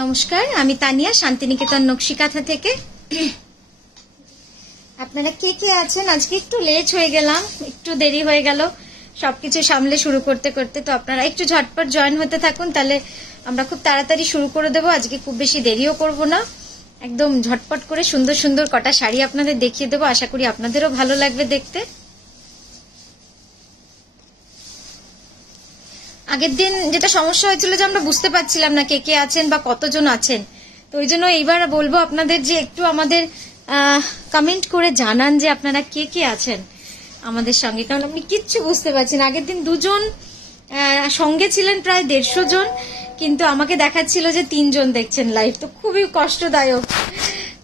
নমস্কার, আমি তানিয়া শান্তিনিকেতন নকশিকাঁথা থেকে। আপনারা কে কে আছেন? আজকে একটু লেট হয়ে গেলাম, একটু দেরি হয়ে গেল সবকিছু সামলে শুরু করতে করতে। তো আপনারা একটু ঝটপট জয়েন হতে থাকুন, তাহলে আমরা খুব তাড়াতাড়ি শুরু করে দেবো। আজকে খুব বেশি দেরিও করব না, একদম ঝটপট করে সুন্দর সুন্দর কটা শাড়ি আপনাদের দেখিয়ে দেবো। আশা করি আপনাদেরও ভালো লাগবে দেখতে। আগের দিন যেটা সমস্যা হয়েছিল যে আমরা বুঝতে পারছিলাম না কে কে আছেন বা কতজন আছেন, তো ওই জন্য এইবার বলবো আপনাদের যে একটু আমাদের কমেন্ট করে জানান যে আপনারা কে কে আছেন আমাদের সঙ্গে, কারণ আমি কিচ্ছু বুঝতে পারছি না। আগের দিন দুজন সঙ্গে ছিলেন, প্রায় 150 জন, কিন্তু আমাকে দেখাচ্ছিল যে 3 জন দেখছেন লাইভ। তো খুবই কষ্টদায়ক,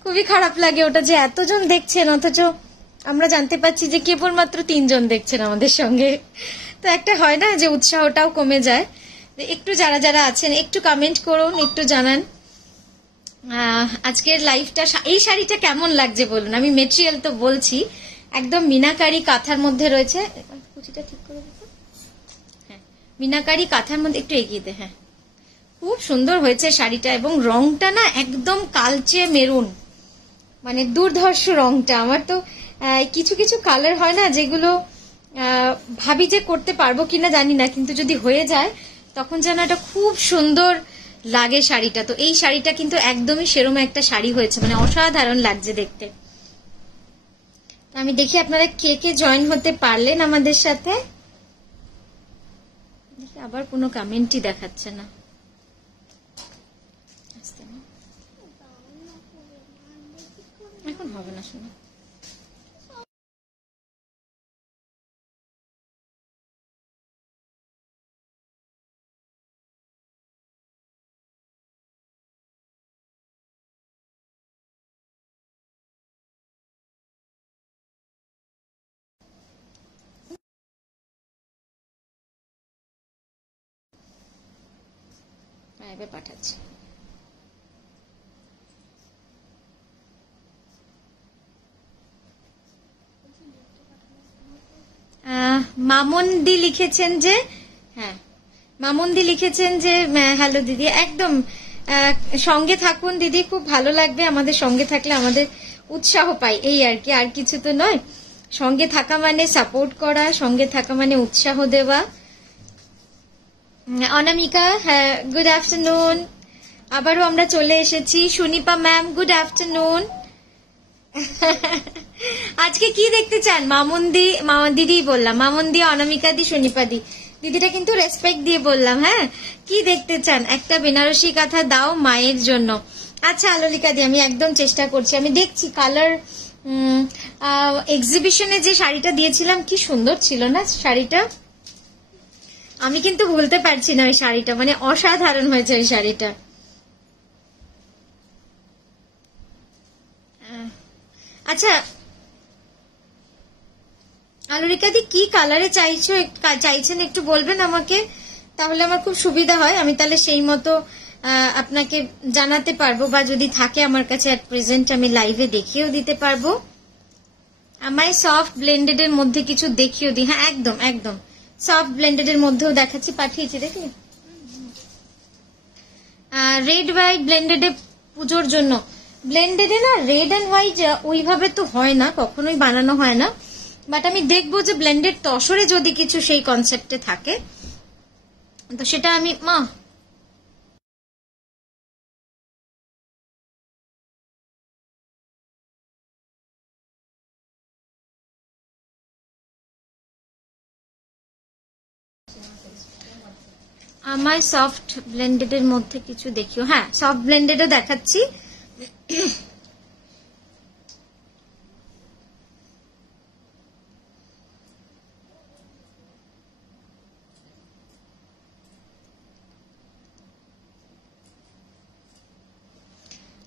খুবই খারাপ লাগে ওটা যে এতজন দেখছেন অথচ আমরা জানতে পারছি যে কেবলমাত্র 3 জন দেখছেন আমাদের সঙ্গে। তো একটা হয় না যে উৎসাহটাও কমে যায়। একটু যারা যারা আছেন একটু কমেন্ট করুন, একটু জানান আজকের লাইভটা। এই শাড়িটা কেমন লাগছে বলুন। আমি মেটেরিয়াল তো বলছি একদম মিনাকারি কাঁথার মধ্যে রয়েছে। কুচিটা ঠিক করে দিতে। হ্যাঁ, মিনাকারি কাঁথার মধ্যে একটু এগিয়ে দে। হ্যাঁ, খুব সুন্দর হয়েছে শাড়িটা, এবং রংটা না একদম কালচে মেরুন, মানে দুর্ধর্ষ রংটা। আমার তো কিছু কিছু কালার হয় না যেগুলো ভাবি যে করতে পারবো কিনা জানি না, কিন্তু যদি হয়ে যায় তখন যেন এটা খুব সুন্দর লাগে শাড়িটা। তো এই শাড়িটা কিন্তু একদমই সেরকম একটা শাড়ি হয়েছে, মানে অসাধারণ লাগছে দেখতে। তো আমি দেখি আপনারা কে কে জয়েন হতে পারলেন আমাদের সাথে। দেখি আবার কোনো কমেন্টই দেখাচ্ছে না। এখন হবে না শোনা। এবার পাঠাচ্ছি। মামুনদি লিখেছেন যে, হ্যাঁ মামুনদি লিখেছেন যে হ্যালো দিদি, একদম সঙ্গে থাকুন দিদি, খুব ভালো লাগবে আমাদের সঙ্গে থাকলে, আমাদের উৎসাহ পাই, এই আর কি, আর কিছু তো নয়। সঙ্গে থাকা মানে সাপোর্ট করা, সঙ্গে থাকা মানে উৎসাহ দেওয়া। অনামিকা, হ্যাঁ গুড আফটারনুন, আবারও আমরা চলে এসেছি। সুনিপা ম্যাম, গুড আফটারনুন। আজকে কি দেখতে চান? মামুনদি, দিদি বললাম, মামুনদি, অনামিকা দি, সুনিপা দি, দিদিটা কিন্তু রেসপেক্ট দিয়ে বললাম। হ্যাঁ, কি দেখতে চান? একটা বেনারসি কাঁথা দাও মায়ের জন্য। আচ্ছা আলোলিকা দি, আমি একদম চেষ্টা করছি, আমি দেখছি কালার। এক্সিবিশনে যে শাড়িটা দিয়েছিলাম কি সুন্দর ছিল না শাড়িটা, আমি কিন্তু ভুলতে পারছি না ওই শাড়িটা, মানে অসাধারণ হয়েছে ওই শাড়িটা। আচ্ছা আলোরিকা দি, কি কালারে চাইছেন একটু বলবেন আমাকে, তাহলে আমার খুব সুবিধা হয়, আমি তাহলে সেই মতো আপনাকে জানাতে পারবো, বা যদি থাকে আমার কাছে অ্যাট প্রেজেন্ট আমি লাইভে দেখিয়েও দিতে পারবো। আমায় সফট ব্লেন্ডেড এর মধ্যে কিছু দেখিয়েও দিই। হ্যাঁ একদম একদম সফট ব্লেন্ডেড এর মধ্যেও দেখাচ্ছি, পাঠিয়েছি দেখি। রেড হোয়াইট ব্লেন্ডেড এ পুজোর জন্য। ব্লেন্ডেড এ না রেড অ্যান্ড হোয়াইট ওইভাবে তো হয় না, কখনোই বানানো হয় না, বাট আমি দেখবো যে ব্লেন্ডেড তসরে যদি কিছু সেই কনসেপ্টে থাকে তো সেটা আমি আমার সফট ব্লেন্ডেড এর মধ্যে কিছু দেখিও। হ্যাঁ, সফট ব্লেন্ডেডও দেখাচ্ছি।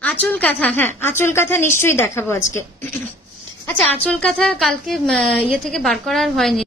আঁচল কাঁথা, হ্যাঁ আঁচল কাঁথা নিশ্চয়ই দেখাবো আজকে। আচ্ছা আঁচল কাঁথা কালকে ইয়ে থেকে বার করার হয়নি।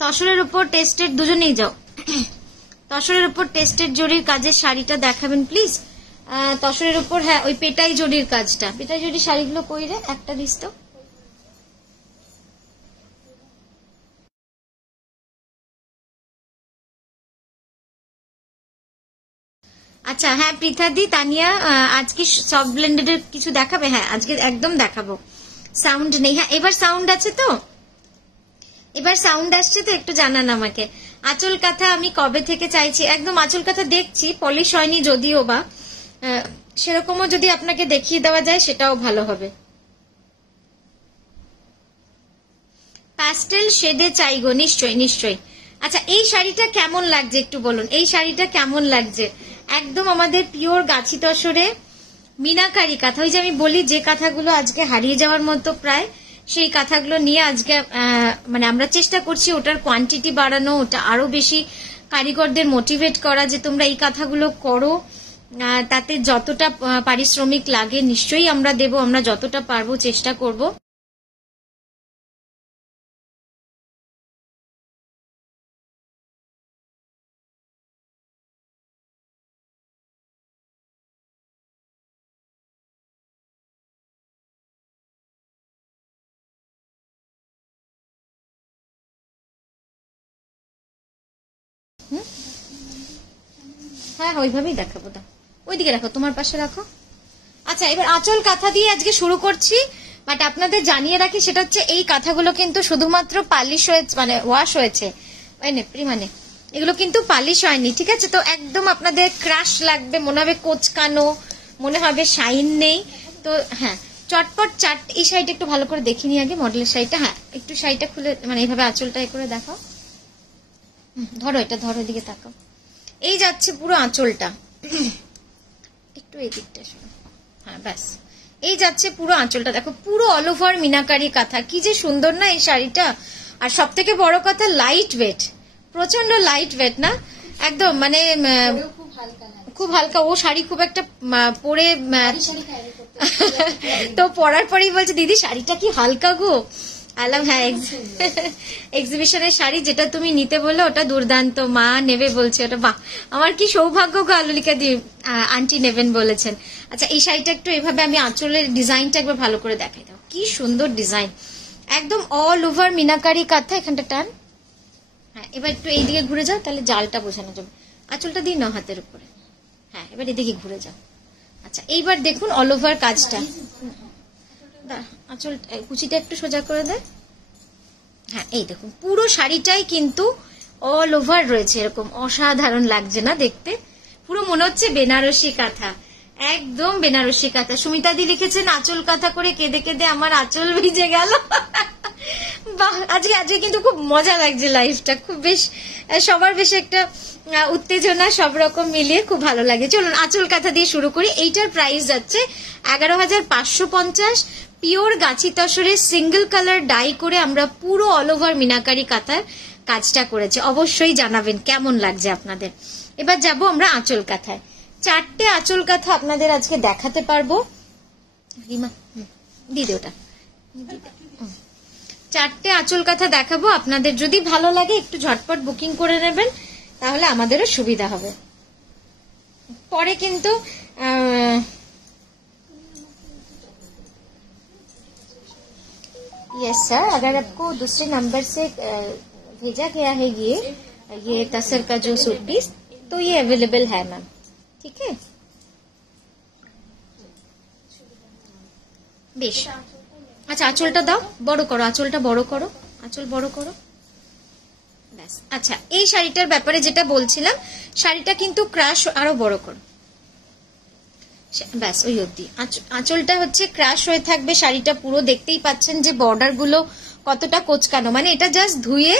তসরের উপর টেস্টেড, দুজনেই যাও, তসরের উপর টেস্টেড জরির কাজের শাড়িটা দেখাবেন প্লিজ। তসরের উপর, হ্যাঁ ওই পেটাই জরির কাজটা, পেটাই জরির শাড়িগুলো কই রে, একটা দিস তো। আচ্ছা হ্যাঁ পৃথাদি, তানিয়া, আজকে সফট ব্লেন্ডেড এর কিছু দেখাবে? হ্যাঁ আজকে একদম দেখাবো। সাউন্ড নেই, হ্যাঁ এবার সাউন্ড আছে তো, এবার সাউন্ড আসছে তো, একটু জানান আমাকে। আঁচল কাঁথা আমি কবে থেকে চাইছি, একদম আঁচল কাঁথা দেখছি, পলিশ হয়নি যদিও বা, সেরকমও যদি আপনাকে দেখিয়ে দেওয়া যায় সেটাও ভালো হবে। প্যাস্টেল শেডে চাই গো, নিশ্চয়ই নিশ্চয়ই। আচ্ছা এই শাড়িটা কেমন লাগছে একটু বলুন, এই শাড়িটা কেমন লাগছে? একদম আমাদের পিওর গাছি তসরে মিনাকারি কাঁথা, ওই যে আমি বলি যে কাঁথাগুলো আজকে হারিয়ে যাওয়ার মতো প্রায়, সেই কাঁথাগুলো নিয়ে আজকে মানে আমরা চেষ্টা করছি ওটার কোয়ান্টিটি বাড়ানো, ওটা আরো বেশি কারিগরদের মোটিভেট করা যে তোমরা এই কাঁথাগুলো করো, তাতে যতটা পারিশ্রমিক লাগে নিশ্চয়ই আমরা দেব, আমরা যতটা পারবো চেষ্টা করব। হ্যাঁ ওইভাবেই দেখাবো, দাও ওইদিকে রাখো, তোমার পাশে রাখো। আচ্ছা এবার আঁচল কাঁথা দিয়ে আজকে শুরু করছি, বাট আপনাদের জানিয়ে রাখি সেটা হচ্ছে এই কাঁথাগুলো কিন্তু শুধুমাত্র পালিশ হয়েছে, মানে ওয়াশ হয়েছে, মানে এগুলো কিন্তু পালিশ হয়নি, ঠিক আছে? তো একদম আপনাদের ক্রাশ লাগবে, মনে হবে কোচকানো, মনে হবে শাইন নেই। তো হ্যাঁ চটপট চাট, এই শাড়িটা একটু ভালো করে দেখিনি আগে, মডেলের শাড়িটা, হ্যাঁ একটু শাড়িটা খুলে মানে এইভাবে আঁচলটা করে দেখাও, ধরো এটা ধরো, এদিকে তাকাও, এই যাচ্ছে পুরো আঁচলটা, একটু এই দিকটা শোনো, হ্যাঁ ব্যাস এই যাচ্ছে পুরো আঁচলটা, দেখো পুরো অল ওভার মিনাকারি কাঁথা, কি যে সুন্দর না এই শাড়িটা। আর সব থেকে বড় কথা লাইট ওয়েট, প্রচন্ড লাইট ওয়েট না, একদম মানে খুব হালকা। ও শাড়ি খুব একটা পরে তো পরার পরেই বলছে দিদি শাড়িটা কি হালকা গো, আলাম হ্যাঁ এক্সিবিশনের শাড়ি যেটা তুমি নিতে বললে ওটা দুর্দান্ত, মা নেবে বলছে ওটা, বাহ আমার কি সৌভাগ্য গো আলুলিকা দি, আন্টি নেবেন বলেছেন। আচ্ছা এই শাড়িটা একটু এভাবে আমি আঁচলের ডিজাইনটা একবার ভালো করে দেখাই দাও, কি সুন্দর ডিজাইন, একদম অল ওভার মিনাকারি কাঁথা, এখানটা টান, হ্যাঁ এবার একটু এইদিকে ঘুরে যাও, তাহলে জালটা বোঝানো যাবে, আঁচলটা দিই নাও হাতের উপরে, হ্যাঁ এবার এদিকে ঘুরে যাও। আচ্ছা এইবার দেখুন অল ওভার কাজটা, আঁচল কুচিটা একটু সোজা করে দেয়, হ্যাঁ এই দেখুন পুরো শাড়িটাই কিন্তু অল ওভার রয়েছে, এরকম অসাধারণ লাগছে না দেখতে, পুরো মনে হচ্ছে বেনারসি কাঁথা, একদম বেনারসি কাঁথা। সুমিতাদি লিখেছেন আঁচল কাঁথা করে কেঁদে কেঁদে আমার আঁচল ভিজে গেল, বাহ আজকে কিন্তু খুব মজা লাগছে লাইফটা, খুব বেশ সবার বেশ একটা উত্তেজনা সব রকম মিলিয়ে খুব ভালো লাগে। চলুন আঁচল কাঁথা দিয়ে শুরু করি। এইটার প্রাইস যাচ্ছে 11,550, পিওর গাছি তসরের সিঙ্গেল কালার ডাই করে আমরা পুরো অল ওভার মিনাকারি কাঁথার কাজটা করেছি, অবশ্যই জানাবেন কেমন লাগছে আপনাদের। এবার যাব আমরা আঁচল কাঁথায়, 4টে আঁচল কাঁথা আপনাদের আজকে দেখাতে পারবো, রিমা দিদি ওটা 4টে আঁচল কাঁথা দেখাবো আপনাদের, যদি ভালো লাগে একটু ঝটপট বুকিং করে নেবেন, তাহলে আমাদেরও সুবিধা হবে। পরে কিন্তু यस सर, अगर आपको दूसरे नंबर से भेजा गया है ये तसर का जो सूट पीस, तो ये अवेलेबल है मैम, ठीक है? বেশ আচ্ছা আঁচলটা দাও, বড় করো আঁচলটা, বড় করো আঁচল, বড় করো ব্যাস। আচ্ছা এই শাড়িটার ব্যাপারে যেটা বলছিলাম, শাড়িটা কিন্তু ক্রাশ, আরো বড় করো ব্যাস ওই অবধি, আঁচলটা হচ্ছে ক্রাশ হয়ে থাকবে, শাড়িটা পুরো দেখতেই পাচ্ছেন যে বর্ডার গুলো কতটা কোচকানো, মানে এটা জাস্ট ধুয়ে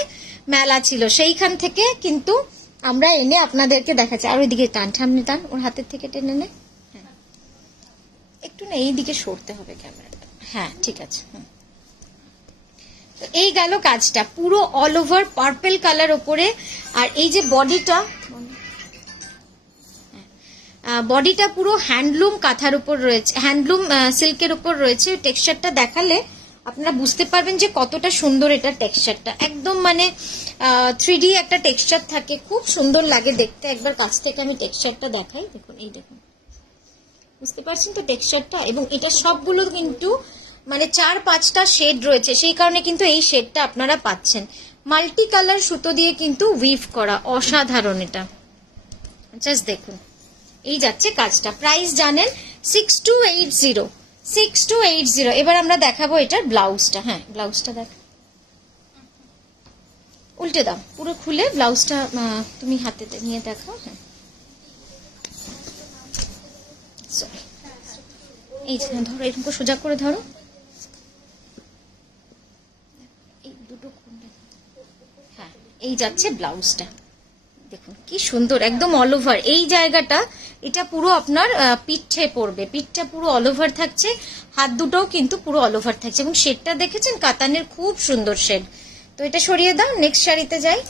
মেলা ছিল সেইখান থেকে কিন্তু আমরা এনে আপনাদেরকে দেখাচ্ছি। আর ওইদিকে টান, সামনে টান, ওর হাতের থেকে টেনে নে, হ্যাঁ একটু না এইদিকে সরতে হবে ক্যামেরাটা, হ্যাঁ ঠিক আছে। তো এই গেল কাজটা পুরো অল ওভার পার্পল কালার ওপরে, আর এই যে বডিটা পুরো হ্যান্ডলুম কাঁথার উপর রয়েছে, হ্যান্ডলুম সিল্কের উপর রয়েছে। টেক্সচারটা দেখালে আপনারা বুঝতে পারবেন যে কতটা সুন্দর এটা টেক্সচারটা, একদম মানে 3D একটা টেক্সচার থাকে, খুব সুন্দর লাগে দেখতে। একবার কাছ থেকে আমি টেক্সচারটা দেখাই, দেখুন এই দেখুন, বুঝতে পারছেন তো টেক্সচারটা। এবং এটা সবগুলো কিন্তু মানে 4-5টা শেড রয়েছে, সেই কারণে কিন্তু এই শেডটা আপনারা পাচ্ছেন। মাল্টি কালার সুতো দিয়ে কিন্তু উইভ করা, অসাধারণ এটা। জাস্ট দেখুন, এই যাচ্ছে কাজটা। প্রাইস জানেন 6280, 6280। এবার আমরা দেখাবো এটার ব্লাউজটা। হ্যাঁ, ব্লাউজটা দেখ, উল্টে দাও, পুরো খুলে ব্লাউজটা তুমি হাতে নিয়ে দেখাও। হ্যাঁ, সরি, এই ধরো, এরকম সোজা করে ধরো, এই দুটো খুলে। হ্যাঁ, এই যাচ্ছে ব্লাউজটা, দেখুন কি সুন্দর, একদম অল ওভার এই জায়গাটা। এটা পুরো আপনার পিঠে পড়বে, পিঠটা পুরো অল ওভার থাকছে, হাত দুটোও কিন্তু পুরো অল ওভার থাকছে। এবং শেডটা দেখেছেন, কাতানের খুব সুন্দর শেড। তো এটা সরিয়ে দাও, নেক্সট শাড়িতে যাই।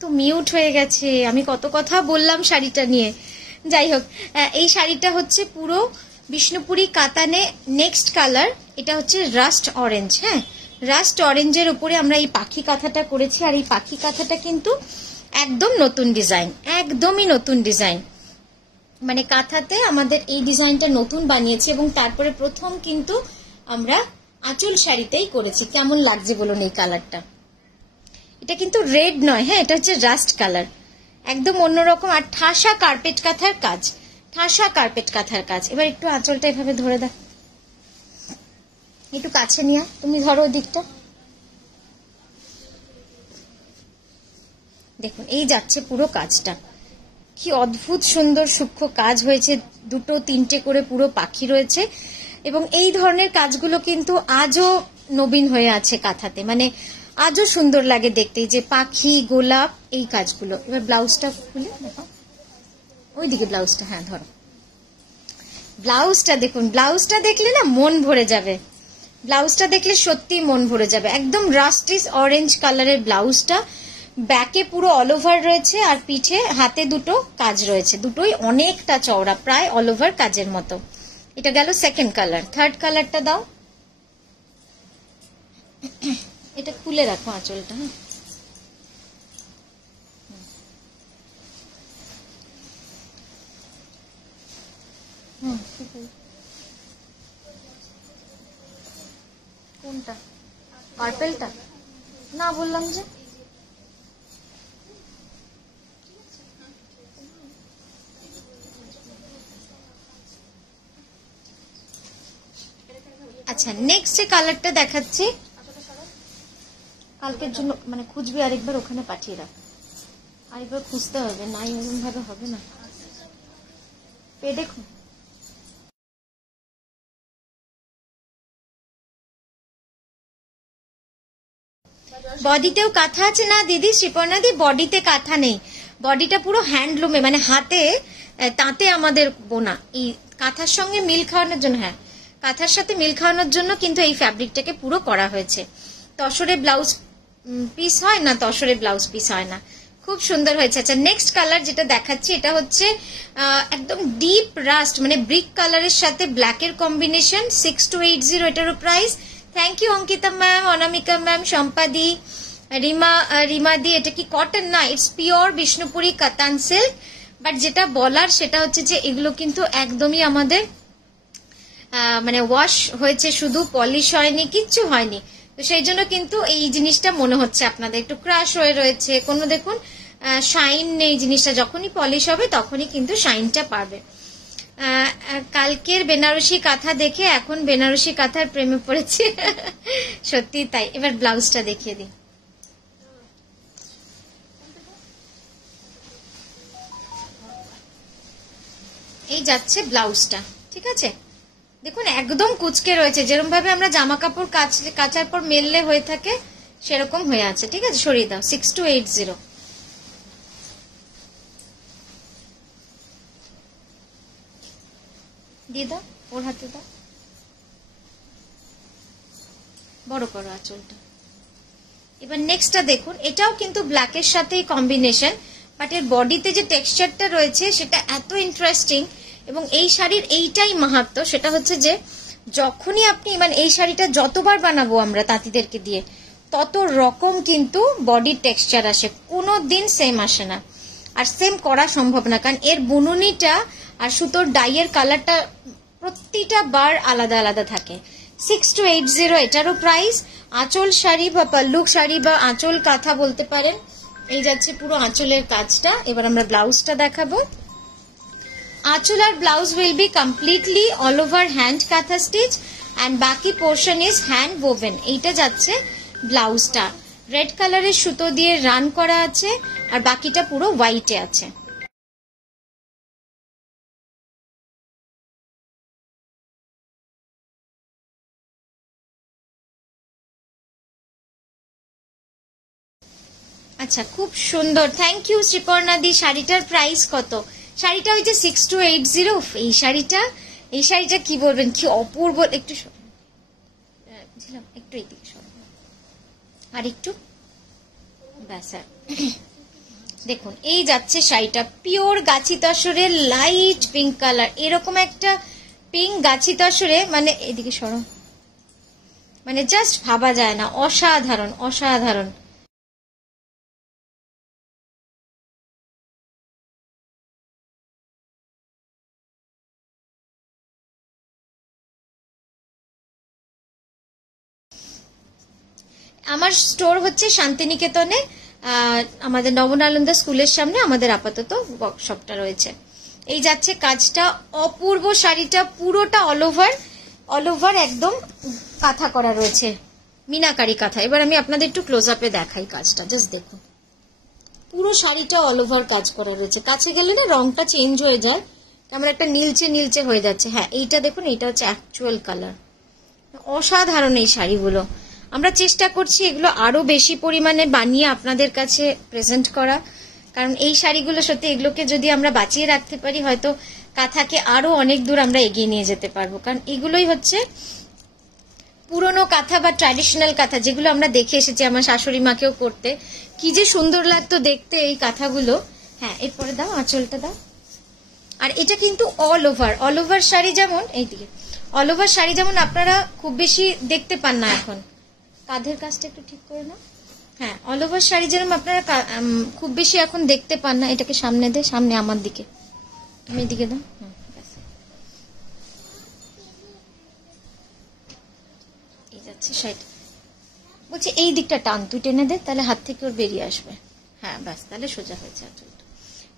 তো মিউট হয়ে গেছে, আমি কত কথা বললাম শাড়িটা নিয়ে। যাই হোক, এই শাড়িটা হচ্ছে পুরো বিষ্ণুপুরি কাতানে, নেক্সট কালার এটা হচ্ছে রাস্ট অরেঞ্জ। হ্যাঁ, রাস্ট অরেঞ্জের উপরে আমরা এই পাখি কাঁথাটা করেছি। আর এই পাখি কাঁথাটা কিন্তু একদম নতুন ডিজাইন, একদমই নতুন ডিজাইন। মানে কাঁথাতে আমাদের এই ডিজাইনটা নতুন বানিয়েছি। এবং তারপরে প্রথম কিন্তু আমরা আঁচল শাড়িতেই করেছি। কেমন লাগছে বলুন এই কালারটা? এটা কিন্তু রেড নয়, হ্যাঁ, এটা হচ্ছে রাস্ট কালার, একদম অন্যরকম। আর ঠাসা কার্পেট কাঁথার কাজ, ঠাসা কার্পেট কাঁথার কাজ। এবার একটু আঁচলটা এভাবে ধরে দাও, একটু কাছে নিয়ে তুমি ধরো দিকটা, দেখুন এই যাচ্ছে পুরো কাজটা। কি অদ্ভুত সুন্দর সূক্ষ্ম কাজ হয়েছে, 2-3টে করে পুরো পাখি রয়েছে। এবং এই ধরনের কাজগুলো কিন্তু আজও নবীন হয়ে আছে কাঁথাতে, মানে আজও সুন্দর লাগে দেখতে, যে পাখি, গোলাপ, এই কাজগুলো। এবার ব্লাউজটা খুলে দেখো, ওইদিকে ব্লাউজটা, হ্যাঁ ধরো, ব্লাউজটা দেখুন। ব্লাউজটা দেখলে না মন ভরে যাবে, ব্লাউজটা দেখলে সত্যি মন ভরে যাবে। একদম রাস্টিস অরেঞ্জ কালারের ব্লাউজটা, ব্যাকে পুরো অল ওভার রয়েছে, আর পিঠে হাতে দুটো কাজ রয়েছে, দুটোই অনেকটা চওড়া, প্রায় অল ওভার কাজের মতো। এটা গেল সেকেন্ড কালার। থার্ড কালারটা দাও, এটা খুলে রাখো আঁচলটা। হ্যাঁ, কোনটা? পার্পেলটা না বললাম যে, আচ্ছা নেক্সট যে কালারটা দেখাচ্ছি, কালকের জন্য মানে খুঁজবি আরেকবার, ওখানে পাঠিয়ে রাখ, আরেকবার খুঁজতে হবে, না এরকম ভাবে হবে না। দেখুন বডিতেও কাঁথা আছে না দিদি, শ্রীপর্ণা দি? বডিতে কাঁথা নেই, বডিটা পুরো হ্যান্ডলুমে, মানে হাতে তাঁতে আমাদের বোনা। এই কাঁথার সঙ্গে মিল খাওয়ানোর জন্য, হ্যাঁ কাঁথার সাথে মিল খাওয়ানোর জন্য কিন্তু এই ফ্যাব্রিকটাকে পুরো করা হয়েছে। তসরে ব্লাউজ পিস হয় না, তসরে ব্লাউজ পিস হয় না, খুব সুন্দর হয়েছে। আচ্ছা নেক্সট কালার যেটা দেখাচ্ছি, এটা হচ্ছে একদম ডিপ রাস্ট, মানে ব্রিক কালারের সাথে ব্ল্যাকের কম্বিনেশন, 6280 এটারও price thank you Ankita ma'am, Anamika ma'am, সম্পাদি, রিমাদি। এটা কি কটন? না, ইটস পিওর বিষ্ণুপুরি কাতান সিল্ক। বাট যেটা বলার সেটা হচ্ছে যে এগুলো কিন্তু একদমই আমাদের মানে ওয়াশ হয়েছে, শুধু পলিশ হয়নি, কিচ্ছু হয়নি। তো সেই জন্য কিন্তু এই জিনিসটা মনে হচ্ছে আপনাদের একটু ক্রাশ হয়ে রয়েছে, কোনো দেখুন শাইন নেই। জিনিসটা যখনই পলিশ হবে তখনই কিন্তু শাইনটা পাবে। কালকের বেনারসি কাঁথা দেখে এখন বেনারসি কাঁথার প্রেমে পড়েছে। সত্যি তাই। এবার ব্লাউজটা দেখিয়ে দিই। এই যাচ্ছে ব্লাউজটা, ঠিক আছে? দেখুন একদম কুচকে রয়েছে, যেরকম ভাবে আমরা জামা কাপড় কাচার পর মেললে হয়ে থাকে সেরকম হয়ে আছে, ঠিক আছে? সরিয়ে দাও। 6280 দিয়ে দাও, ওর হাতে দাও, বড় করো আঁচলটা। এবার নেক্সটটা দেখুন, এটাও কিন্তু ব্ল্যাকের সাথেই কম্বিনেশন, বাট এর বডিতে যে টেক্সচারটা রয়েছে সেটা এত ইন্টারেস্টিং। এবং এই শাড়ির এইটাই মাহাত্ম্য, সেটা হচ্ছে যে যখনই আপনি মানে এই শাড়িটা যতবার বানাবো আমরা তাঁতিদেরকে দিয়ে তত রকম কিন্তু বডির টেক্সচার আসে, কোনো দিন সেম আসে না, আর সেম করা সম্ভব না, কারণ এর বুননিটা আর সুতোর ডাইয়ের কালারটা প্রতিটা বার আলাদা আলাদা থাকে। 6280 এটারও প্রাইস। আঁচল শাড়ি বা পাল্লুক শাড়ি বা আঁচল কাঁথা বলতে পারেন। এই যাচ্ছে পুরো আঁচলের কাজটা। এবার আমরা ব্লাউজটা দেখাবো। আঁচল আর blouse will be completely all over hand kantha stitch and বাকি পোর্শন ইজ হ্যান্ড ওভেন। এইটা যাচ্ছে ব্লাউজটা, রেড কালারের সুতো দিয়ে রান করা আছে আর বাকিটা পুরো হোয়াইটে আছে। আচ্ছা, খুব সুন্দর, থ্যাংক ইউ শ্রীপর্ণাদি। শাড়িটার প্রাইস কত? শাড়িটা ওই যে 6280। এই শাড়িটা কি বলবেন, কি অপূর্ব। একটু একটু এইদিকে আর একটু ব্যাস। দেখুন এই যাচ্ছে শাড়িটা, পিওর গাছি তসরের লাইট পিঙ্ক কালার। এরকম একটা পিঙ্ক গাছি তসরে মানে এদিকে সরো, মানে জাস্ট ভাবা যায় না, অসাধারণ অসাধারণ। আমার স্টোর হচ্ছে শান্তিনিকেতনে, আমাদের নবনালন্দা স্কুলের সামনে আমাদের আপাতত ওয়ার্কশপটা রয়েছে। এই যাচ্ছে কাজটা, অপূর্ব শাড়িটা, পুরোটা অল ওভার একদম কাঁথা করা রয়েছে, মিনাকারি কাঁথা। এবার আমি আপনাদের একটু ক্লোজ আপে দেখাই কাজটা, জাস্ট দেখুন। পুরো শাড়িটা অল ওভার কাজ করা রয়েছে। কাছে গেলে না রংটা চেঞ্জ হয়ে যায়, আমার একটা নীলচে নীলচে হয়ে যাচ্ছে। হ্যাঁ, এইটা দেখুন, এইটা হচ্ছে অ্যাকচুয়াল কালার। অসাধারণ এই শাড়িগুলো। আমরা চেষ্টা করছি এগুলো আরো বেশি পরিমাণে বানিয়ে আপনাদের কাছে প্রেজেন্ট করা, কারণ এই শাড়িগুলো সত্যি এগুলোকে যদি আমরা বাঁচিয়ে রাখতে পারি হয়তো কাঁথাকে আরো অনেক দূর আমরা এগিয়ে নিয়ে যেতে পারবো, কারণ এগুলোই হচ্ছে পুরনো কাঁথা বা ট্র্যাডিশনাল কাঁথা, যেগুলো আমরা দেখে এসেছি আমার শাশুড়ি মাকেও করতে। কি যে সুন্দর লাগতো দেখতে এই কাঁথাগুলো। হ্যাঁ, এরপরে দাও, আঁচলটা দাও। আর এটা কিন্তু অল ওভার শাড়ি, যেমন এইদিকে অল ওভার শাড়ি যেমন আপনারা খুব বেশি দেখতে পান না এখন। কাঁধের কাজটা একটু ঠিক করে নাও। হ্যাঁ, অল ওভার শাড়ি যেরকম আপনারা খুব বেশি এখন দেখতে পান না। এটাকে সামনে দে, সামনে আমার দিকে, তুমি এদিকে দাও। এই যাচ্ছে শাড়িটা, বলছি এই দিকটা টান, তুই টেনে দে, তাহলে হাত থেকে ওর বেরিয়ে আসবে। হ্যাঁ ব্যাস, তাহলে সোজা হয়েছে আঁচলটা।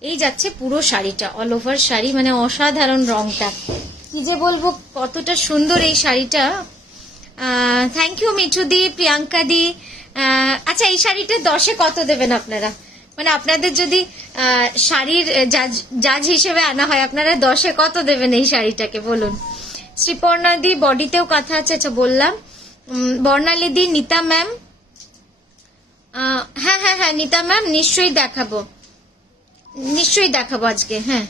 এই যাচ্ছে পুরো শাড়িটা, অল ওভার শাড়ি, মানে অসাধারণ রংটা, কি যে বলবো কতটা সুন্দর এই শাড়িটা। থ্যাংক ইউ মিঠুদি, প্রিয়াঙ্কা দি। আচ্ছা, এই শাড়িটা 10-এ কত দেবেন আপনারা? মানে আপনাদের যদি শাড়ির জাজ হিসেবে আনা হয়, আপনারা 10-এ কত দেবেন এই শাড়িটাকে বলুন? শ্রীপর্ণা দি, বডিতেও কথা আছে, আচ্ছা বললাম। বর্ণালী দি, নিতা ম্যাম, হ্যাঁ হ্যাঁ হ্যাঁ নিতা ম্যাম, নিশ্চয়ই দেখাবো আজকে। হ্যাঁ,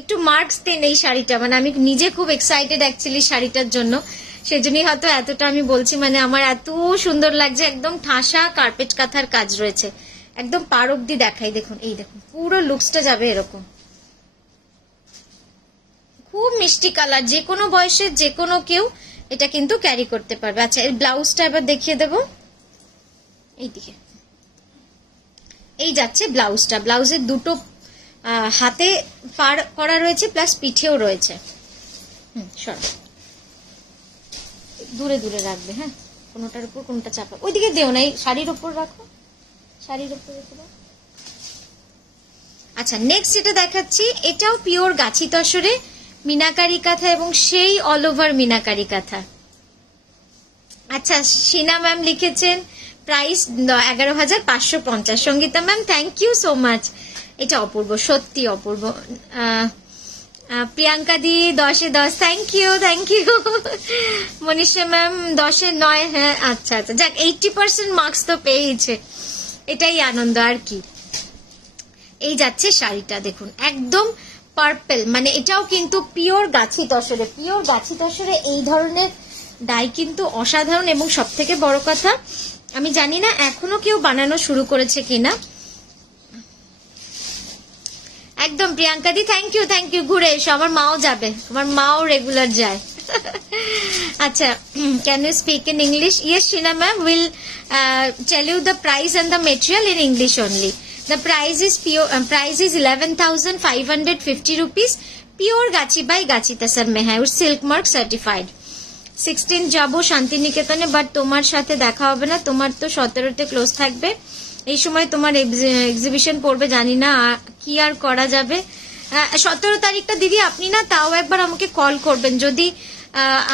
একটু মার্কস দেন এই শাড়িটা, মানে আমি নিজে খুব এক্সাইটেড অ্যাকচুয়ালি শাড়িটার জন্য, সেজন্যই হয়তো এতটা আমি বলছি। মানে আমার এত সুন্দর লাগছে, একদম ঠাসা কার্পেট কাঁথার কাজ রয়েছে, একদম পার অব্দি দেখাই। দেখুন, এই দেখুন পুরো লুকসটা যাবে এরকম, খুব মিষ্টি কালার, যে কোনো বয়সের যে কোনো কেউ এটা কিন্তু ক্যারি করতে পারবে। আচ্ছা, এর ব্লাউজটা এবার দেখিয়ে দেবো। এইদিকে এই যাচ্ছে ব্লাউজটা। ব্লাউজের দুটো হাতে পার করা রয়েছে, প্লাস পিঠেও রয়েছে। সরো, দূরে দূরে রাখবে, হ্যাঁ, কোনোটার উপর কোনোটা চাপা, ওইদিকে দেও না, এই শাড়ির উপর রাখো, শাড়ির উপর রেখে দাও। আচ্ছা, নেক্সট যেটা দেখাচ্ছি, এটাও পিওর গাছি তসরে মিনাকারি কাঁথা এবং সেই অল ওভার মিনাকারি কাঁথা। আচ্ছা, সিনা ম্যাম লিখেছেন price 11,550। Sangeeta ma'am thank you so much. এটা অপূর্ব, সত্যি অপূর্ব। প্রিয়াঙ্কা দি 10-এ 10, thank you thank you. Manisha ma'am 10-এ 9, হ্যাঁ আচ্ছা আচ্ছা, যাক 80% মার্কস তো পেয়েছে, এটাই আনন্দ আর কি। এই যাচ্ছে শাড়িটা, দেখুন একদম পার্পল, মানে এটাও কিন্তু পিওর গাছি তসরে। পিওর গাছি তসরে এই ধরনের ডাই কিন্তু অসাধারণ, এবং সব থেকে বড় কথা আমি জানি না এখনো কেউ বানানো শুরু করেছে কিনা। একদম প্রিয়াঙ্কা দি থ্যাংক ইউ। ঘুরে এসো, আমার মাও যাবে, আমার মাও রেগুলার যায়। আচ্ছা, can you speak in English? Yes Sheena ma'am, will tell you the price and the material in English only. The price is 11,550 rupees. Pure Gachi by Gachi Tasar mein hai, silk mark certified. 16 যাবো শান্তিনিকেতনে, but তোমার সাথে দেখা হবে না, তোমার তো 17-তে close থাকবে। এই সময় তোমার এক্সিবিশন পড়বে, জানি না কি আর করা যাবে। 17 তারিখটা দিদি আপনি না তাও একবার আমাকে কল করবেন, যদি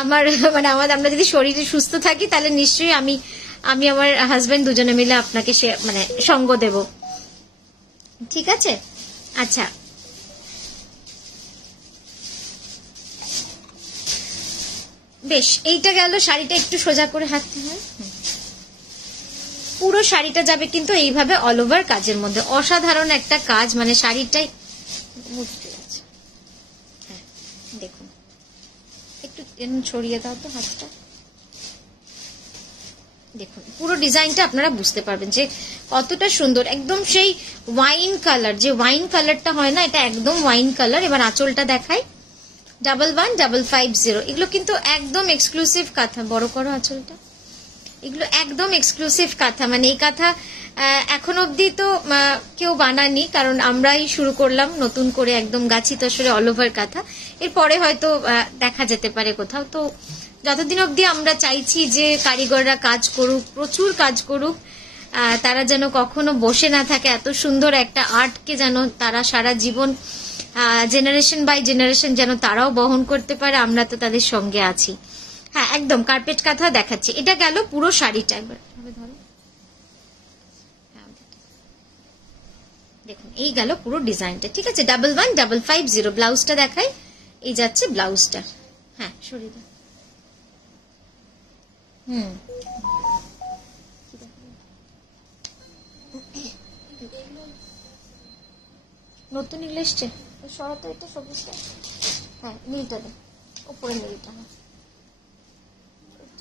আমার মানে আমরা যদি শরীরে সুস্থ থাকি, তাহলে নিশ্চয়ই আমি আমার হাজবেন্ড দুজনে মিলে আপনাকে মানে সঙ্গ দেব, ঠিক আছে? আচ্ছা, বেশ, এইটা গেল। শাড়িটা একটু সোজা করে হাঁটতে হয়, পুরো শাড়িটা যাবে কিন্তু এইভাবে অল ওভার কাজের মধ্যে। অসাধারণ একটা কাজ, মানে শাড়িটাই হ্যাঁ, দেখুন একটু ছড়িয়ে দাও তো হাতটা, দেখুন পুরো ডিজাইনটা আপনারা বুঝতে পারবেন যে কতটা সুন্দর। একদম সেই ওয়াইন কালার, যে ওয়াইন কালারটা হয় না, এটা একদম ওয়াইন কালার। এবার আঁচলটা দেখাই, 11,550। এগুলো কিন্তু একদম এক্সক্লুসিভ কাঁথা। বড় করো আঁচলটা। এগুলো একদম এক্সক্লুসিভ কাঁথা, মানে এই কাঁথা এখন অব্দি তো কেউ বানায়নি, কারণ আমরাই শুরু করলাম নতুন করে একদম গাছি তসরে অল ওভার কাঁথা। এরপরে হয়তো দেখা যেতে পারে কোথাও। তো যতদিন অব্দি আমরা চাইছি যে কারিগররা কাজ করুক, প্রচুর কাজ করুক, তারা যেন কখনো বসে না থাকে, এত সুন্দর একটা আর্টকে যেন তারা সারা জীবন জেনারেশন বাই জেনারেশন যেন তারাও বহন করতে পারে, আমরা তো তাদের সঙ্গে আছি। হ্যাঁ, একদম কার্পেট কাঁথা দেখাচ্ছি। এটা গেল পুরো শাড়িটা, একবার ধরো, দেখুন এই গেল পুরো ডিজাইনটা, ঠিক আছে? 11,550। ব্লাউজটা দেখাই, এই যাচ্ছে ব্লাউজটা। হ্যাঁ, সরিয়ে দাও। নতুন এগুলো এসছে, সরাতে এটা সবুজটা, হ্যাঁ নীলটা দেয়, উপরে নীলটা,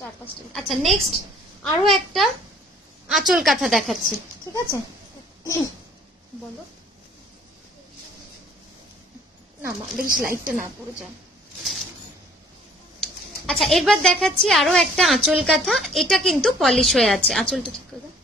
4-5টা। আচ্ছা, নেক্সট আরো একটা আঁচল কাঁথা দেখাচ্ছি, ঠিক আছে? বলো না মা, দেখিস লাইটটা না পড়ে যায়। আচ্ছা, এরবার দেখাচ্ছি আরো একটা আঁচল কাঁথা। এটা কিন্তু পলিশ হয়ে আছে। আঁচলটা ঠিক করে দাও।